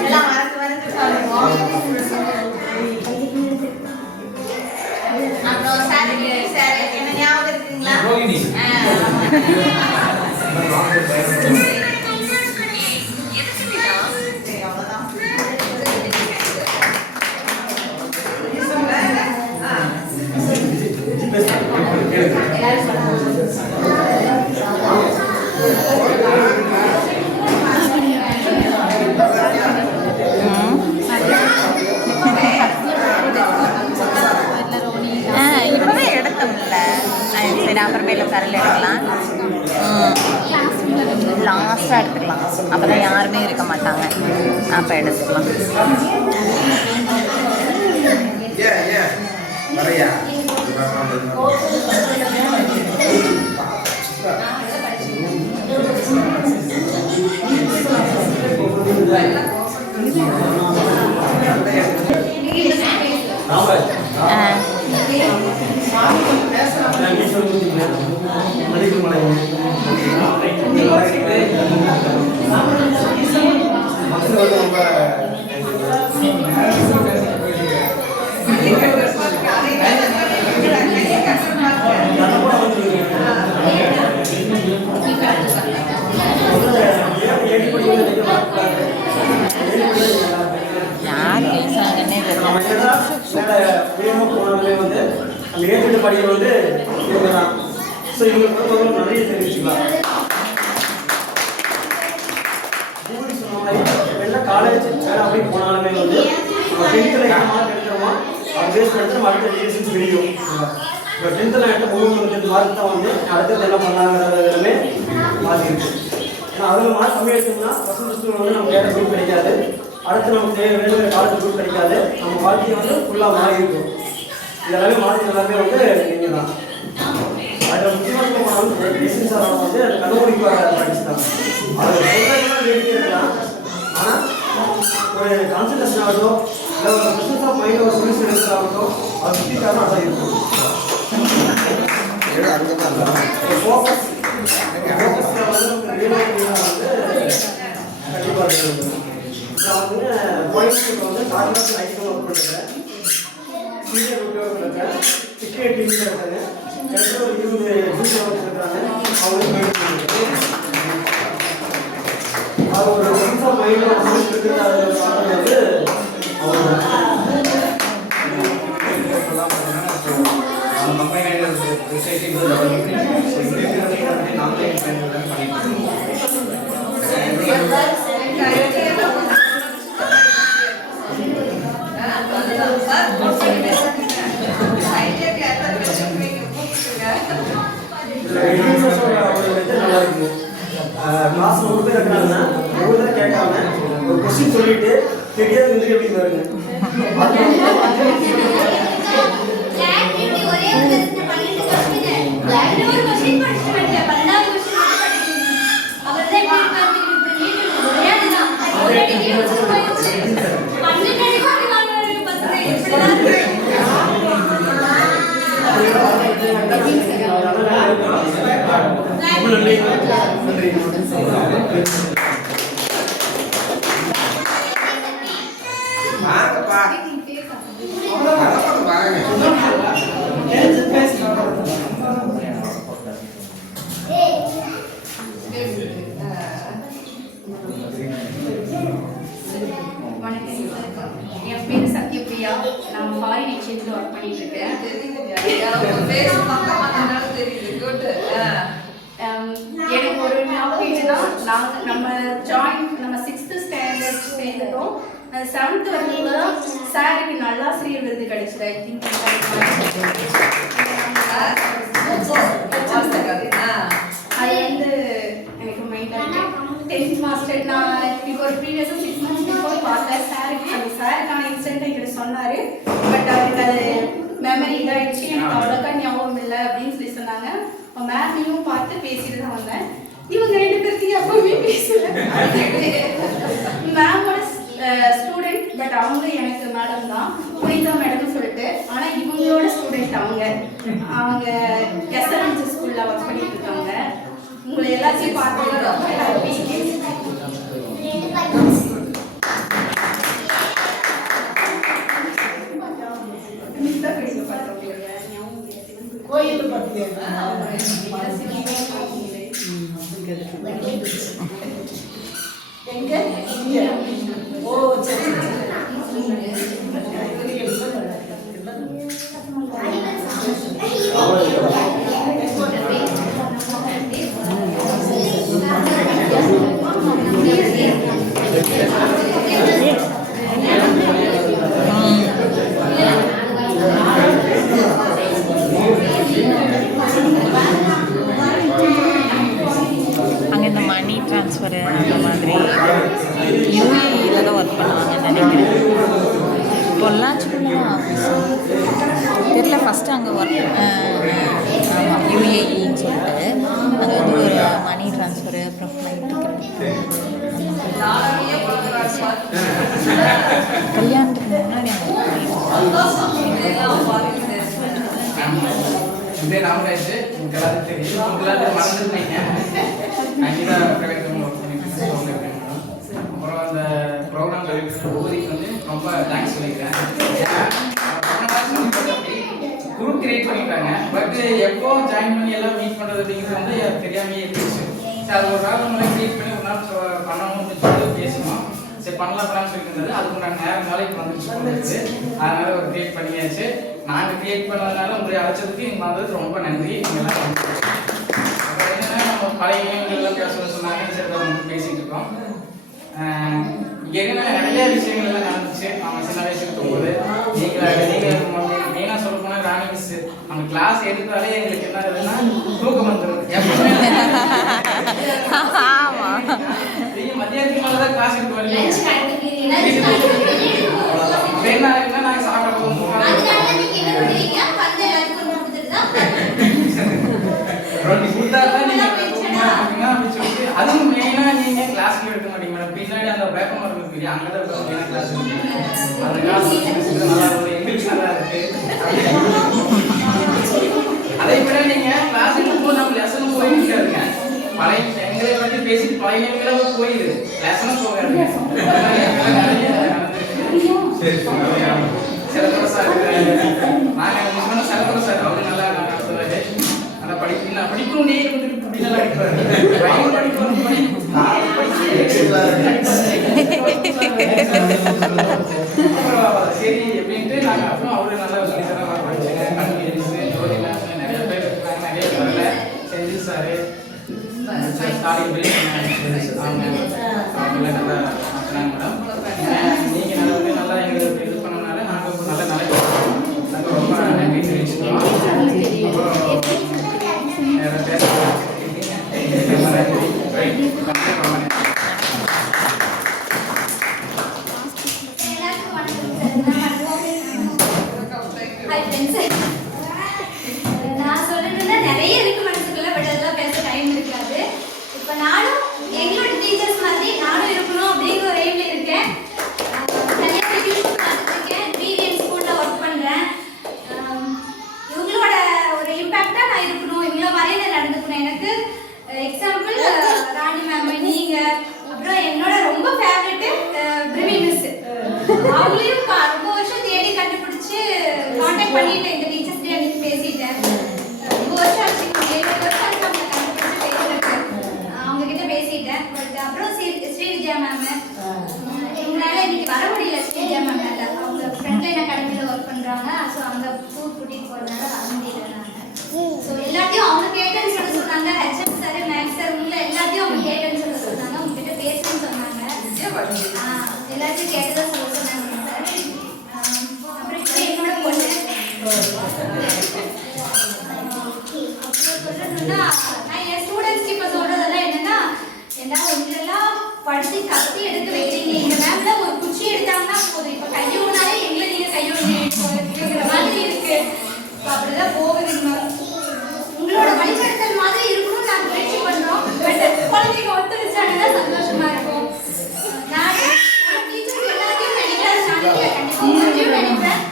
எல்லாம் மறந்து மறந்து சொல்லுவோம். அப்புறம் சார் என்ன ஞாபகம் இருக்குங்களா? இப்பவே எடுத்தோம்ல. சரி, அப்புறமேல கரையில் எடுக்கலாம். லாஸ்ட்டாக எடுத்துக்கலாம். அப்போ தான் யாருமே இருக்க மாட்டாங்க. அப்போ எடுத்துக்கலாம். நிறையா யார் பேசுறாங்கன்னே போனதுலேயே வந்து அந்த ஏற்று படிகள் வந்து இவங்க தான். ஸோ இவங்களுக்கு நிறைய தெரிவிச்சுக்கலாம். சொன்ன மாதிரி எல்லாம் காலேஜ் அப்படின்னு போனாலுமே வந்து 10th என்ன மார்க் எடுக்கிறோமோ அது பேஸ் எடுத்து நம்ம அடுத்த ரிலேஷன்ஸ் பிடிக்கும். இப்போ 10th எடுத்த 3 மார்க் தான் வந்து அடுத்தது என்ன பண்ணாங்கிறது எல்லாமே மாற்றிருக்கு. ஏன்னா அதில் மார்க் கம்மி எடுத்தோம்னா ஃபஸ்ட் வந்து நமக்கு வேறு குரூப் கிடைக்காது. அடுத்து நமக்கு வேறு காலேஜ் குரூப் கிடைக்காது. நம்ம வாழ்க்கையை வந்து ஃபுல்லாக மாறி இருக்கும். இதெல்லாமே மாற்றி எல்லாமே வந்து நீங்கள் தான். அதில் முக்கியமாக டிசைன் சார் வந்து அந்த கண்டுபிடிப்பு படிச்சுட்டாங்க. அது சொல்றதுலாம் வேண்டியிருக்கலாம். ஆனால் ஒரு கான்சன்ட்ரேஷன் ஆகட்டும் இல்லை ஒரு பிஸ்னஸ் ஆஃப் மைண்ட் ஒரு சொல்யூஷன் எடுக்கிறதாகட்டும் அது சுற்றி காரணம் அதான் இருக்கும். ஃபோக்கஸ் ஃபோக்கஸில் வந்து கண்டிப்பாக இருக்குது. நான் வந்து கோயம்புத்தூரில் வந்து கார்பரேஷன் ஐடியில் ஒர்க் பண்ணுறேன். சீனியர் உத்தியோகம் இருக்கேன். டிக்கெட் டீமில் இருக்காங்க. எனக்கு ஒரு 20 ஜூனியர் வச்சுருக்காங்க. அவங்க அது ஒரு பிஸ்னஸ் மைண்டில் ஒரு சொல்யூஷன் இருக்குது. அது வந்து அவங்க கம்பெனி சொசைட்டி நாங்களே நல்லா இருக்குது. கிளாஸ் 100 பேர் இருக்காங்கன்னா 100 பேர் கேட்காம ஒரு கொஸ்டின் சொல்லிட்டு தெரியாது வந்து எப்படி வருங்க. என் பேர் சத்யபிரியா. நான் ஃபாரின் எக்ஸ்சேஞ்சில் ஒர்க் பண்ணிட்டு இருக்கேன். எனக்கு ஒரு நாலேஜ்னா நம்ம 6th ஸ்டாண்டர்ட் சேர்ந்துட்டோம். 7th வரைக்கும் தான் சாருக்கு நல்லாசிரியர் விருது கிடைச்சது. ஐ திங்க் அது வந்து எனக்கு மைண்ட் 10th மாஸ்டர் நான் இப்போ ஒரு ப்ரீவியஸாக 6 months போய் பார்த்தேன். சாருக்கான இன்சிடென்ட் என்கிட்ட சொன்னார். பட் அவருக்கு அது மெமரி இதாகிடுச்சு, எனக்கு அவ்வளோக்கா ஞாபகம் இல்லை அப்படின்னு சொல்லி சொன்னாங்க. மேமையும் பார்த்து பேசிட்டு தான் வந்தேன். இவங்க 2 பேருக்கு எப்பவுமே பேசல. மேமோட ஸ்டூடெண்ட், பட் அவங்களும் எனக்கு மேடம் தான், புனிதா மேடம்னு சொல்லிட்டு. ஆனால் இவங்களோட ஸ்டூடெண்ட் அவங்க எஸ்எல்என்சி ஸ்கூலில் ஒர்க் பண்ணிட்டு இருக்காங்க. உங்களை எல்லாத்தையும் பார்த்து ரொம்ப ஹாப்பி. கோயில் பார்த்தீங்க எங்க இங்க? ஓ சரி அங்கே இந்த மணி ட்ரான்ஸ்ஃபரு அந்த மாதிரி யூஏஇயில் தான் ஒர்க் பண்ணுவாங்கன்னு நினைக்கிறேன். பொள்ளாச்சியில் ஆஃபீஸ் தெரியல. ஃபஸ்ட்டு அங்கே ஒர்க் ஆமாம் யூஏஇன்னு சொல்லிட்டு அது வந்து ஒரு மணி ட்ரான்ஸ்ஃபரு அப்புறம் ஃப்ளைட் டிக்கெட் கல்யாணத்துக்கு முன்னாடி இதே ராமராஜ் உங்களுக்கு எல்லாரும் தெரியும். எல்லாரும் மறந்துருந்தீங்க. அங்கேதான் ப்ரைவேட் ஒர்க் பண்ணிட்டு அப்புறம் அந்த ப்ரோக்ராம் ஊருக்கு வந்து ரொம்ப தேங்க்ஸ் சொல்லிக்கிறேன். குரூப் கிரியேட் பண்ணிட்டாங்க. பட் எப்போ ஜாயின் பண்ணி எல்லாம் மீட் பண்ணுறது அப்படிங்கிறது வந்து எனக்கு தெரியாமே இருந்துச்சு. சரி அது ஒரு நாள் நம்மளே கிரியேட் பண்ணி ஒரு நாள் பண்ணணும் அப்படின்னு சொல்லிட்டு பேசணும். சரி பண்ணலாம்னு சொல்லியிருந்தது. அதுக்கு நான் நாளைக்கு வந்துருச்சு. அதனால ஒரு கிரியேட் பண்ணியாச்சு. நாங்கள் கிரியேட் பண்ணதுனால உங்களை அழைச்சதுக்கு நீங்கள் வந்ததுக்கு ரொம்ப நன்றி. அப்புறம் என்னென்னா நம்ம பழைய எல்லாம் பேசணும்னு சொன்னாங்க. சரி வந்து பேசிகிட்டு இருக்கோம். இங்கே என்னென்னா நிறைய விஷயங்கள்லாம் நடந்துச்சு. அவங்க சின்ன வயசு இருக்கும்போது நீங்கள் மெயினாக சொல்ல போனால் ராணி மிஸ் அவங்க கிளாஸ் எடுத்தாலே எங்களுக்கு என்ன ஆகுதுன்னா தூக்கம் வந்துடும். நீங்கள் மத்தியானத்துக்கு மேலே தான் கிளாஸ் எடுத்து வரீங்க. என்ன ஆகுதுன்னா நாங்கள் சாப்பிட போகும் சொல்லி அங்கே தான் உட்காந்து கிளாஸ் இருக்கு. அந்த கிளாஸ் நல்லா இருக்கு, இங்கிலீஷ் நல்லா இருக்கு. அதை விட நீங்க கிளாஸ் எடுக்கும்போது நம்ம லெசனும் போய் நிற்காதுங்க. பழைய எங்களை பற்றி பேசிட்டு பழைய நினைவுகள போயிடுது, லெசனும் போகாதுங்க. சரி செலவர சார் நாங்கள் முக்கியமான செலவர சார் அவர் நல்லா நடத்துவாரு. நல்லா படிக்கணும் நீ இப்படி நல்லா அடிப்பாரு. சரி எப்படின்ட்டு நாங்கள் அப்புறம் அவரு நல்லா சொல்லி தர படிச்சேங்க. கண்ணுக்கு ஜோதிலாம் நிறைய பேர் இருக்காங்க, நிறைய பேர் வரல. செஞ்சு சார் சாரி அவங்க நல்லா மாற்றினாங்க மேடம். நீங்கள் நல்லா எங்களுக்கு இது பண்ணனால நாங்கள் நல்லா நாங்கள் ரொம்ப நன்றி தெரிவிச்சுக்கிறோம். வேறு பேசலாம். நான் சொல்லணும்னா நிறைய இருக்கு மனசுக்குள்ள, பட் அதெல்லாம் பேச டைம் இருக்காது. இப்போ நானும் எங்களோட டீச்சர்ஸ் மாதிரி நானும் இருக்கணும் அப்படிங்கிற ஒரு எய்ம்ல இருக்கேன். நிறைய டியூஷன் பார்த்துருக்கேன், பிவிஎன் ஸ்கூலில் ஒர்க் பண்ணுறேன். இவங்களோட ஒரு இம்பேக்டாக நான் இருக்கணும், இவங்கள மாதிரியே நான் நடந்துக்கணும். எனக்கு எக்ஸாம்பிள் ராணி மேம், நீங்கள், அப்புறம் என்னோட ரொம்ப ஃபேவரெட்டு பிரிமி மிஸ். அவங்களையும் ரொம்ப வருஷம் தேடி கண்டுபிடிச்சு கான்டாக்ட் பண்ணிட்டு எங்கள் டீச்சர்ஸ் டே அன்னைக்கு பேசிட்டேன். ரொம்ப வருஷம் ஆச்சு, 7 வருஷம் ஆச்சு அவங்க கண்டுபிடிச்சு பேசுறதுக்கு. அவங்க கிட்ட பேசிட்டேன். பட் அப்புறம் ஸ்ரீவித்யா மேம், எங்களால் இன்னைக்கு வர முடியல. ஸ்ரீவித்யா மேம் அவங்க ஃப்ரண்ட்லைன் அகாடமியில் ஒர்க் பண்ணுறாங்க. ஸோ அங்கே டூர் கூட்டிகிட்டு போகிறதுனால வர முடியல நாங்கள். ஸோ எல்லாத்தையும் அவங்க கேட்டேன்னு சொல்ல சொன்னாங்க. ஹெச்எம் சார், மேக்ஸ் சார், உங்களை எல்லாத்தையும் அவங்க கேட்டேன்னு சொல்ல சொன்னாங்க. உங்ககிட்ட பேசணும்னு சொன்னாங்க. எல்லாத்தையும் கேட்டதான் சொல்ல சொன்னாங்க சார். அப்புறம் இப்போ என்னோட பொண்ணு சொல்லணும்னா, நான் என் ஸ்டூடெண்ட்ஸ்க்கு இப்போ சொல்றதெல்லாம் என்னன்னா, ஏன்னா உங்களெல்லாம் படிச்சு கத்தி எடுக்க வைக்கிறீங்க. எங்க மேம்ல ஒரு குச்சி எடுத்தாங்கன்னா போதும், இப்போ கையோனாலே எங்களை நீங்க கையோடுங்கிற மாதிரி இருக்கு. அப்படிதான் போகுதுங்க. உங்களோட வழிநடத்தல் மாதிரி இருக்கணும்னு நாங்கள் முயற்சி பண்றோம். பட் குழந்தைங்க ஒத்துழைச்சாங்கன்னா சந்தோஷமா இருக்கும். நான் டீச்சர்ஸ் எல்லாத்தையும் நினைக்கிறேன், கண்டிப்பா உங்களையும் நினைப்பேன்.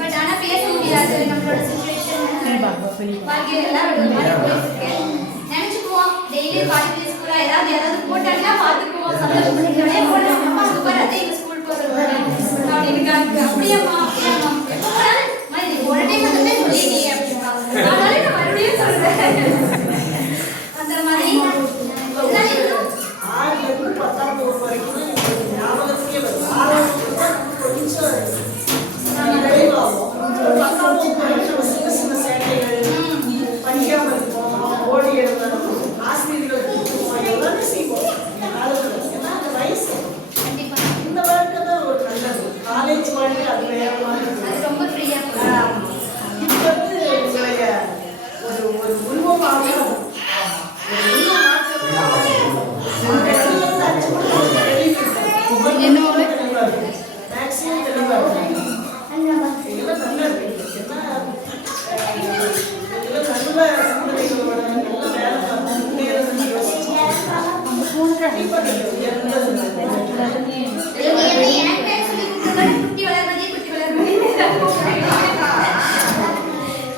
பட் ஆனா பேச முடியாது, நம்மளோட சிச்சுவேஷன் வாழ்க்கையில எல்லாம் நினைச்சுக்குவோம். டெய்லி காலேஜ் ஸ்கூலா ஏதாவது போட்டாங்கன்னா பார்த்துக்குவோம், சந்தோஷப்பட்டுக்கிட்டே போடுறோம். அம்மா சூப்பர், அதே எங்க ஸ்கூல் போகிறது அப்படின்னு அப்படியேம்மா அப்படியேம்மா எப்போ போனாலும் ஒரு டைம் மட்டுமே சொல்லிடுறீங்க அப்படின்னா, அதனால நான் மறுபடியும் சொல்றேன். அந்த மாதிரி 6லேருந்து 10ஆம் வகுப்பு வரைக்கும் ஞாபகத்துக்கே கொஞ்சம் விளைவாகும். 10ஆம் வகுப்பு வரைக்கும் சின்ன சின்ன சேட்டைகள், படிக்காமல் இருப்போம், ஓடி எழுதணும், ஆசிரியர்கள் எல்லாமே செய்வோம். ஏன்னா அந்த வயசு இந்த வாழ்க்கை தான் ஒரு நல்லது. காலேஜ் வாழ்க்கை அது வேற மாதிரி ரொம்ப ஃப்ரீயா இது வந்து உங்களுடைய ஒரு உருவமாக என்னோட மேக்ஸிமம் தெளிவாக இருக்கு. இதெல்லாம் நல்லா இருக்கு. இதெல்லாம் நல்ல குழந்தைகளோட நல்ல வேலை பார்த்து முன்னேறது யோசிச்சு கண்டிப்பாக குட்டி வளர்மதி குட்டி வளர்மதி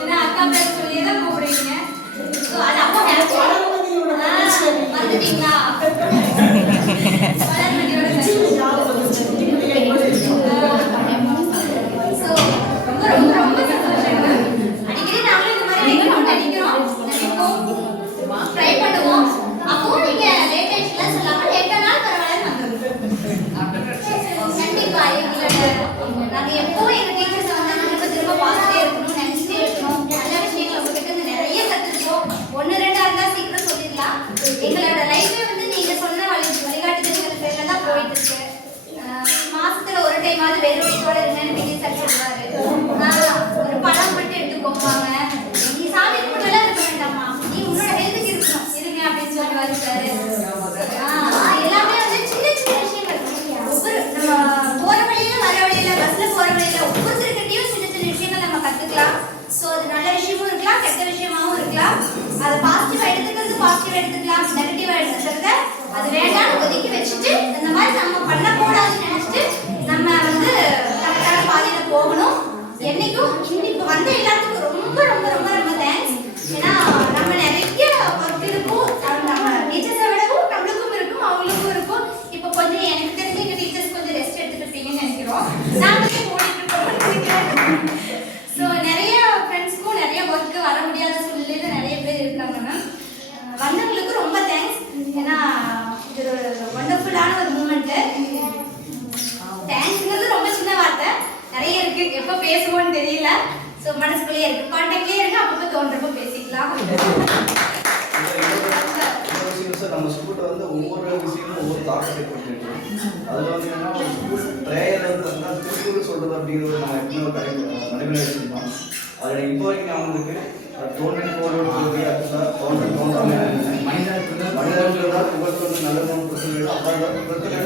ஏன்னா அக்கா பேர் சொல்லியே தான் கூப்பிடுவீங்க. ஸோ அது அப்போ வந்துட்டீங்களா? வளர்மதியோட ஸோ ரொம்ப ரொம்ப ரொம்ப சந்தோஷங்க. அடிக்கடி நாங்களும் இந்த மாதிரி நினைப்போம், ட்ரை பண்ணுவோம். அப்போ நீங்க லேட் ஆயிடுச்சுலாம் சொல்லாம லேட்டானாலும் பரவாயில்ல கண்டிப்பா நாங்க எப்பவும் எங்க டீச்சர்ஸ் வந்து திரும்ப திரும்ப பார்த்துட்டே இருக்கணும், நினைச்சிட்டே இருக்கணும். நல்ல விஷயங்கள் உங்ககிட்ட இருந்து நிறைய கத்துக்கிட்டோம். 1 2 இருந்தா சீக்கிரம் சொல்லிடலாம். எங்களோட லைஃபே வந்து நீங்க சொன்ன வழிகாட்டுதல்கள் பேர்ல தான் போயிட்டு இருக்கு. மாசத்துல ஒரு டைமாவது வெறும் வயிற்றோட இருங்கன்னு பிடி சார் சொல்லுவாரு. ஒரு பழம் மட்டும் எடுத்துக்கோங்க, நீ சாமி கும்பிட்டுலாம் இருக்க வேண்டாமா, நீ உன்னோட ஹெல்த்துக்கு இருக்கணும் இருங்க அப்படின்னு சொல்லுவாரு சார். எல்லாமே வந்து சின்ன சின்ன விஷயங்கள். ஒவ்வொரு நம்ம போற வழியில வர வழியில பஸ்ல போற வழியில ஒவ்வொருத்தருக்கிட்டையும் சின்ன சின்ன விஷயங்கள் நம்ம கத்துக்கலாம். ஸோ அது நல்ல விஷயமும் இருக்கலாம், கெட்ட விஷயமாவும் இருக்கலாம். அதை பாசிட்டிவா எடுத்துக்கலாம், நெகட்டிவா எடுத்துக்கிறத அது வேண்டாம்னு ஒதுக்கி வச்சுட்டு இந்த மாதிரி நம்ம பண்ணக்கூடாதுன்னு நினைச்சு போகணும். என்னைக்கும் இன்னைக்கு வந்த எல்லாத்துக்கும் ரொம்ப ரொம்ப ரொம்ப ரொம்ப தேங்க்ஸ். ஏன்னா நம்ம நிறைய ஒர்க் இருக்கும், நம்ம டீச்சர்ஸை விடவும் நம்மளுக்கும் இருக்கும் அவங்களுக்கும் இருக்கும். இப்போ கொஞ்சம் எனக்கு தெரிஞ்ச எங்கள் டீச்சர்ஸ் கொஞ்சம் ரெஸ்ட் எடுத்துட்டு இருப்பீங்கன்னு நினைக்கிறோம். நாங்களே ஓடிட்டு இருக்கோம். ஸோ நிறைய ஃப்ரெண்ட்ஸ்க்கும் நிறைய ஒர்க்கு வர முடியாத சூழ்நிலையில் நிறைய பேர் இருக்காங்க மேம். வந்தவங்களுக்கு ரொம்ப தேங்க்ஸ். ஏன்னா இது ஒரு ஒண்டர்ஃபுல்லான ஒரு மூமெண்ட்டு. தேங்க்ஸ்ங்கிறது ரொம்ப சின்ன வார்த்தை, நிறைய இருக்கு, எப்போ பேசுவோன்னு தெரியல. ஸோ மனசுக்குள்ளேயே இருக்கு, கான்டாக்ட்லேயே இருக்கு, அப்பப்போ தோன்றப்போ பேசிக்கலாம். நம்ம ஸ்கூல்ல வந்து ஒவ்வொரு விஷயமும் ஒவ்வொரு தாக்கத்தை கொடுத்துருக்கு. அதில் வந்து என்னன்னா ஸ்கூல் ப்ரேயர் வந்து திருக்குறள் சொல்றது அப்படிங்கிறது நம்ம எப்பவுமே நடைமுறை வச்சுருந்தோம். அதில் இப்போ வரைக்கும் அவங்களுக்கு தோன்றி போடுறது மனிதர்கள் புகழ்த்து வந்து நல்ல கொடுத்துருக்கோம். அப்போ பிரச்சனை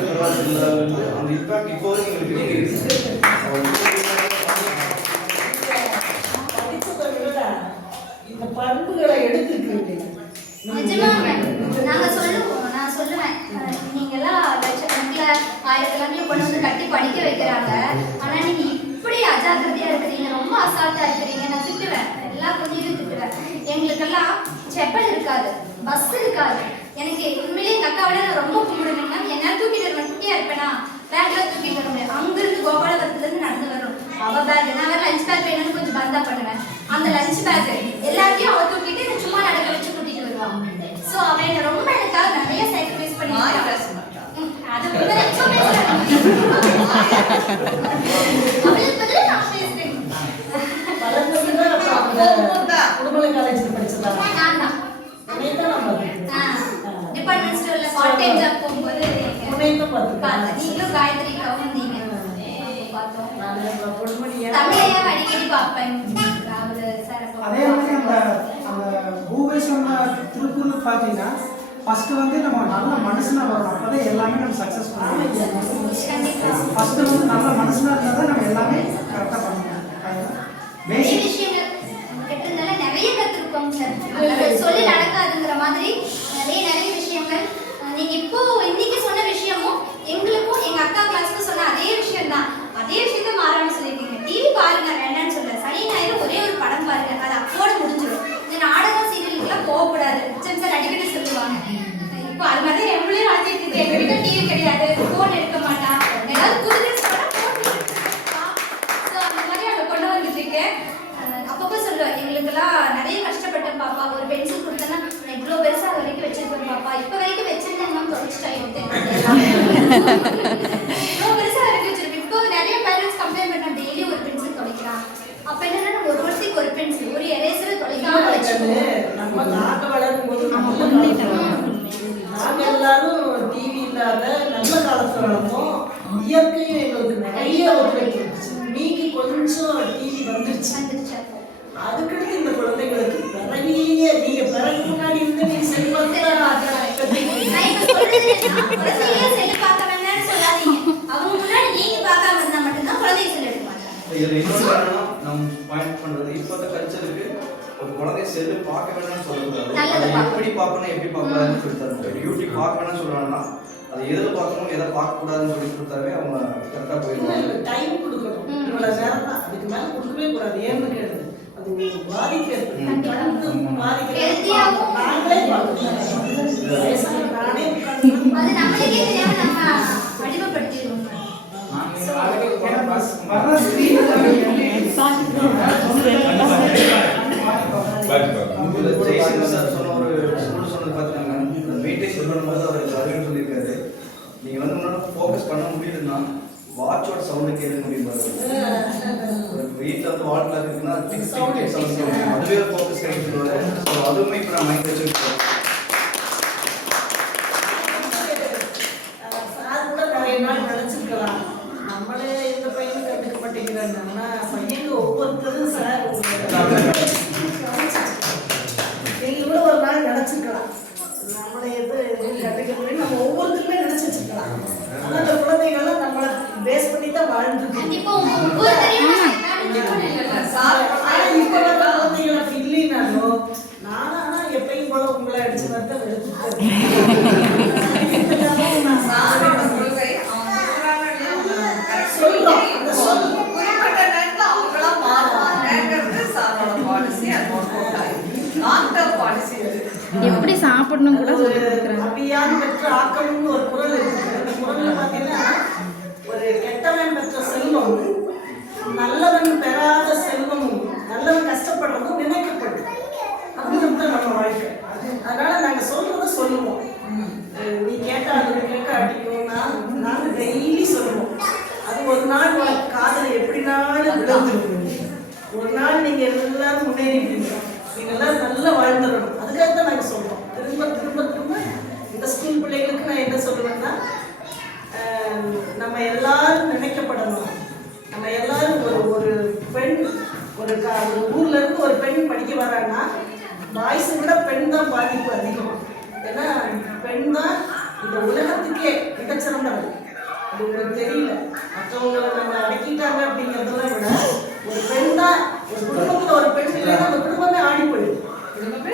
அந்த இம்பாக்ட் இப்போ வரைக்கும் எங்களுக்கு இருக்கு. இந்த பண்புகளை எடுத்துக்கிறீங்க. நிஜமா நான் சொல்லுவேன், நீங்கெல்லாம் லட்சக்கணக்கில் ஆயிரக்கணக்கில் கொண்டு வந்து கட்டி படிக்க வைக்கிறாங்க, ஆனா நீங்க இப்படி அஜாக்கிரதையா இருக்கிறீங்க, ரொம்ப அசால்ட்டா இருக்கிறீங்க. நான் திட்டுவேன், எல்லா கொஞ்சம் திட்டுவேன். எங்களுக்கெல்லாம் செப்பல் இருக்காது, பஸ் இருக்காது. எனக்கு உண்மையிலேயே எங்க அக்காவோட நான் ரொம்ப கும்பிடுவேன் மேம். என்னால் தூக்கிட்டு வருவேன், குட்டியா இருப்பேனா பேக்ல தூக்கிட்டு வர முடியாது. அங்கிருந்து கோபாலபுரத்துல இருந்து நடந்து வரணும். அவ பேக், நான் வேற லஞ்ச் பேக் வேணும்னு கொஞ்சம் பந்தா பண்ணுவேன். அந்த லஞ்ச் பேக் எல்லாத்தையும் அவ தூக்கிட்டு என்னை சும்மா நடக்க வச்சு கூட்டிட்டு வருவான். ஸோ அவன் என்ன ரொம்ப எனக்காக நிறைய சாக்ரிஃபைஸ் பண்ணி அது அவளுக்கு பதில் நான் பேசுறேன். உடுமலை காலேஜில் படிச்சிருந்தாங்க. நான் தான் டிபார்ட்மெண்ட் ஸ்டோர்ல பார்ட் டைம் ஜாப் போகும்போது பார்த்தேன். நீங்களும் காயத்ரி வந்தீங்க, பார்த்தோம். தமிழையா அடிக்கடி பார்ப்பேன். அதே மாதிரி அந்த பூவை சொன்ன திருக்குறள் பார்த்தீங்கன்னா ஃபஸ்ட்டு வந்து நம்ம நல்ல மனுஷனாக வரணும், அப்போ தான் எல்லாமே நம்ம சக்ஸஸ் பண்ணணும். ஃபஸ்ட்டு வந்து நல்ல மனுஷனாக இருந்தால் தான் நம்ம எல்லாமே கரெக்டாக பண்ணணும். விஷயங்கள் கெட்டதுனால நிறைய கற்றுருக்கோம் சார். சொல்லி நடக்காதுங்கிற மாதிரி நிறைய விஷயங்கள். நீங்கள் இப்போ இன்னைக்கு சொன்ன விஷயமும் எங்களுக்கும் எங்கள் அக்கா கிளாஸுக்கும் சொன்ன அதே விஷயம் தான். அதே விஷயத்த மாறாமல் சொல்லியிருக்கீங்க. டிவி பாருங்க, வேண்டான்னு சொல்ல. சனி ஞாயிறு ஒரே ஒரு படம் பாருங்க, அது அப்போட முடிஞ்சிடும். இந்த நாடகம் சீரியலுக்குலாம் போகக்கூடாது சார் அடிக்கடி சொல்லுவாங்க. இப்போ அது மாதிரி எவ்வளோ வளர்த்திட்டு இருக்கு. எங்கள் வீட்டில் டிவி கிடையாது, ஃபோன் எடுக்க மாட்டான், ஏதாவது புதுசு சொன்னால் ஃபோன். ஸோ அந்த மாதிரி அதை கொண்டு வந்துட்டு இருக்கேன். அப்பப்போ சொல்லுவேன், எங்களுக்கெல்லாம் நிறைய கஷ்டப்பட்டேன் பாப்பா. ஒரு பென்சில் கொடுத்தேன்னா நான் இவ்வளோ பெருசாக வரைக்கும் வச்சிருக்கேன் பாப்பா. இப்போ வரைக்கும் வச்சிருந்தேன் மேம், தொடச்சிட்டேன். இவ்வளோ பெருசாக வரைக்கும் வச்சிருக்கேன். இப்போ நிறைய பேரண்ட்ஸ் கம்ப்ளைண்ட் பண்ணால் டெய்லி ஒரு பென்சில் தொலைக்கிறான். அப்போ என்னன்னா நம்ம ஒரு வருஷத்துக்கு ஒரு பென்சில், ஒரு எரேசரை தொலைக்காம வச்சுக்கணும். நம்ம நாட்டை வளரும் போது நாங்கள் எல்லாரும் டிவி இல்லாத நல்ல காலத்தில் வளர்ந்தோம். இயற்கையும் எங்களுக்கு நிறைய ஒத்துழைச்சிருச்சு. நீங்க கொஞ்சம் டிவி வந்துருச்சு. அதுக்கடுத்து இந்த குழந்தைங்களுக்கு பிறவிலேயே நீங்க பிறகு முன்னாடி இருந்து நீங்க செல் பார்த்து அவங்க முன்னாடி நீங்க பார்க்காம இருந்தா மட்டும்தான் குழந்தைய செல் எடுக்க மாட்டாங்க. இதுல இன்னொரு நம்ம பாயிண்ட் பண்றது, இப்போத்த கல்ச்சருக்கு ஒரு குழந்தை செல்லு பார்க்க வேணாம்னு சொல்லக்கூடாது. அதை எப்படி பார்க்கணும், எப்படி பார்க்கலாம்னு சொல்லி தரணும். யூடியூப் பார்க்க வேணாம்னு சொல்றாங்கன்னா அதை எதில் பார்க்கணும், எதை பார்க்கக்கூடாதுன்னு சொல்லி கொடுத்தாவே அவங்க கரெக்டாக போயிடுவாங்க. டைம் கொடுக்கணும். இவ்வளவு நேரம் தான், அதுக்கு மேலே கொடுக்கவே கூடாது. ஏன்னு கேட்டது அது ஒரு பாதிப்பு நாங்களே பார்க்கணும். நானே அது நம்மளுக்கே தெரியாம நம்ம அடிமைப்படுத்திடுவோம். ஜெய்சங்கர் சார் சொன்ன ஒரு ஸ்கூல் சொன்னது பார்த்தீங்கன்னா வெயிட்டேஜ் பண்ணும்போது அவர் அறிவு சொல்லியிருக்காரு, நீங்கள் வந்து உங்களால் ஃபோக்கஸ் பண்ண முடியுதுன்னா வாட்சோட சவுண்டு கேட்க முடியும். வீட்டில் வந்து வால் கிளாக் இருக்குன்னா சவுண்ட் அதுவே ஃபோக்கஸ் கிடைக்கிறது. ஸோ அதுவுமே இப்போ நான் மைண்ட் வச்சுருக்கேன். சார் கூட நிறைய நாள் நினச்சிருக்கலாம், நம்மளே இந்த பையனும் கற்றுக்க மாட்டேங்கிறாங்க. ஆனால் பையனுக்கு ஒவ்வொருத்தரும் சார் நீங்கள் கூட ஒரு நாள் நினச்சிருக்கலாம், நம்மளை எது கற்றுக்க நம்ம ஒவ்வொருத்தருமே நினச்சி வச்சுருக்கலாம். ஆனால் அந்த குழந்தைகள்லாம் நம்மளை பேஸ் பண்ணி தான் வாழ்ந்துருக்கு. இப்போ குழந்தைகளை இல்லைனாலும் நானும் ஆனால் எப்பயும் போல உங்களை அடிச்சு சாப்பிடணும் கூட சொல்லி ஒரு கொடுக்குறாங்க. அபியான் பெற்ற ஆக்கம்னு ஒரு குறள் இருக்கு. அந்த குறள்ல பார்த்தீங்கன்னா ஒரு கெட்டவன் பெற்ற செல்வம் நல்லவன் பெறாத செல்வமும் நல்லவன் கஷ்டப்படுறதும் நினைக்கப்படும் அப்படின்றது தான் நம்ம வாழ்க்கை. அதனால நாங்க சொல்றத சொல்லுவோம். நீ கேட்டாலும் கேட்க அடிக்கும்னா நாங்க டெய்லி சொல்லுவோம். அது ஒரு நாள் உனக்கு காதலை எப்படினாலும் விழுந்துருக்கும். ஒரு நாள் நீங்க எல்லாரும் முன்னேறிப்பீங்க. நீங்க எல்லாரும் நல்லா வாழ்ந்துடணும். அதுக்காக தான் நாங்க சொல்றோம். திரும்ப திரும்ப திரும்ப இந்த ஸ்கூல் பிள்ளைகளுக்கு நான் என்ன சொல்லுவேன்னா, நம்ம எல்லாரும் நினைக்கப்படணும். நம்ம எல்லாரும் ஒரு பெண் ஒரு ஊர்ல இருந்து ஒரு பெண் படிக்க வராங்கன்னா பாய்ஸை விட பெண் தான் பாதிப்பு அதிகம். ஏன்னா பெண் தான் இந்த உலகத்துக்கே மிகச்சிறந்தவள். அது உங்களுக்கு தெரியல. மற்றவங்களை நம்ம அடக்கிட்டாங்க அப்படிங்கிறதெல்லாம் விட ஒரு பெண் தான், ஒரு குடும்பத்துல ஒரு பெண் இல்லைன்னா அந்த குடும்பமே ஆடி போயிடும்.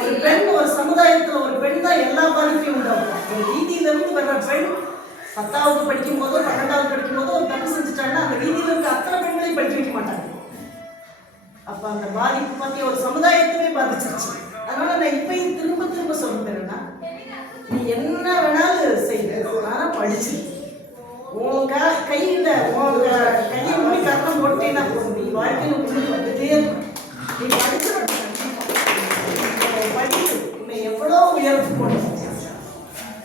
ஒரு பெண் ஒரு சமுதாயத்துல ஒரு பெண் தான் எல்லா பாதிப்பையும் உண்டாகும். ஒரு வீதியிலிருந்து வர்ற பெண் 10வது படிக்கும் போதோ 12வது படிக்கும் போதோ ஒரு தப்பு செஞ்சுட்டாங்கன்னா அந்த வீதியில இருக்க அத்தனை பெண்களையும் படிக்க வைக்க மாட்டாங்க. அப்ப அந்த பாதிப்பு பத்தி ஒரு சமுதாயத்திலே பாதிச்சிருச்சு. அதனால நான் இப்பயும் திரும்ப திரும்ப சொல்றேன்னா, நீ என்ன வேணாலும் செய்ய, ஆனா படிச்சு உங்க கையில உங்க கையை மூடி கரணம் போட்டேன்னா போதும். நீ வாழ்க்கையில முன்னுக்கு வந்துட்டே இருக்கும். நீ படிச்சு படிச்சு உன்னை எவ்வளோ உயர்த்து போட்டு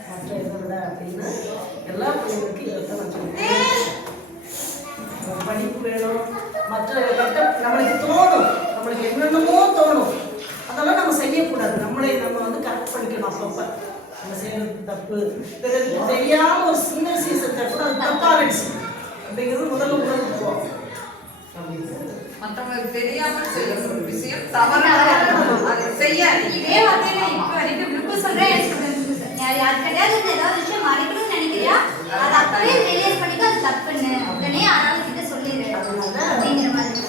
மற்ற இதை விட அப்படின்னா எல்லா பிள்ளைங்களுக்கும் இதை நான் சொல்லுவேன். படிப்பு வேணும். மற்ற நம்மளுக்கு தோணும், நம்மளுக்கு என்னென்னமோ தோணும், அதெல்லாம் நம்ம செய்யக்கூடாது. நம்ம கரெக்ட் பண்ணிக்கணும். அப்பப்ப நம்ம செய்யறது தப்பு தெரியாம ஒரு சின்ன சீசன் தப்பு அது தப்பாகிடுச்சு அப்படிங்கிறது முதல்ல உணர்ந்து போகும். மற்றவங்களுக்கு தெரியாமல் செய்யற ஒரு விஷயம் தவறான அதை செய்யாது. இதே வார்த்தையில இப்ப வரைக்கும் விருப்பம் சொல்றேன். யார் கிடையாது ஏதாவது விஷயம் மறைக்கணும்னு நினைக்கிறியா, அதை அப்படியே ரியலைஸ் பண்ணிட்டு அது தப்புன்னு உடனே யாராவது கிட்ட சொல்லிடு அப்படிங்கிற மாதிரி.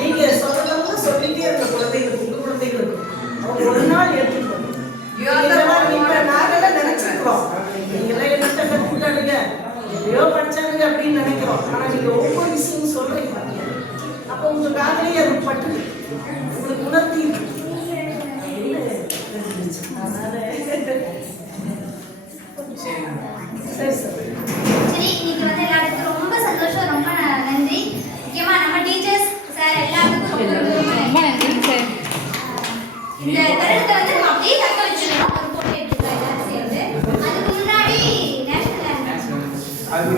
நீங்க சொல்றதெல்லாம் சொல்லிட்டே இருக்க குழந்தைகளுக்கு, உங்க குழந்தைகளுக்கு அவங்க ஒரு நாள் ஏற்றுக்கணும். நாங்கெல்லாம் நினைச்சிருக்கிறோம் நீங்களாம் என்னட்ட கற்றுக்கிட்டானுங்க எப்படியோ படிச்சானுங்க அப்படின்னு நினைக்கிறோம். ஆனா நீங்க ஒவ்வொரு விஷயமும் சொல்றீங்க. அப்ப உங்க காதலையே அது பட்டு உங்களுக்கு உணர்த்தி சரி சார். சரி, இன்னைக்கு வந்து எல்லாருக்கும் ரொம்ப சந்தோஷம், ரொம்ப நன்றி. முக்கியமா நம்ம டீச்சர்ஸ் சார் எல்லாத்துக்கும் ரொம்ப நன்றி சார். இந்த தருணத்தை வந்து நம்ம அப்படியே தக்க வச்சிடணும். ஒரு போட்டோ எடுத்துக்கலாம் எல்லாரும் சேர்ந்து. அதுக்கு முன்னாடி நேஷனல் அது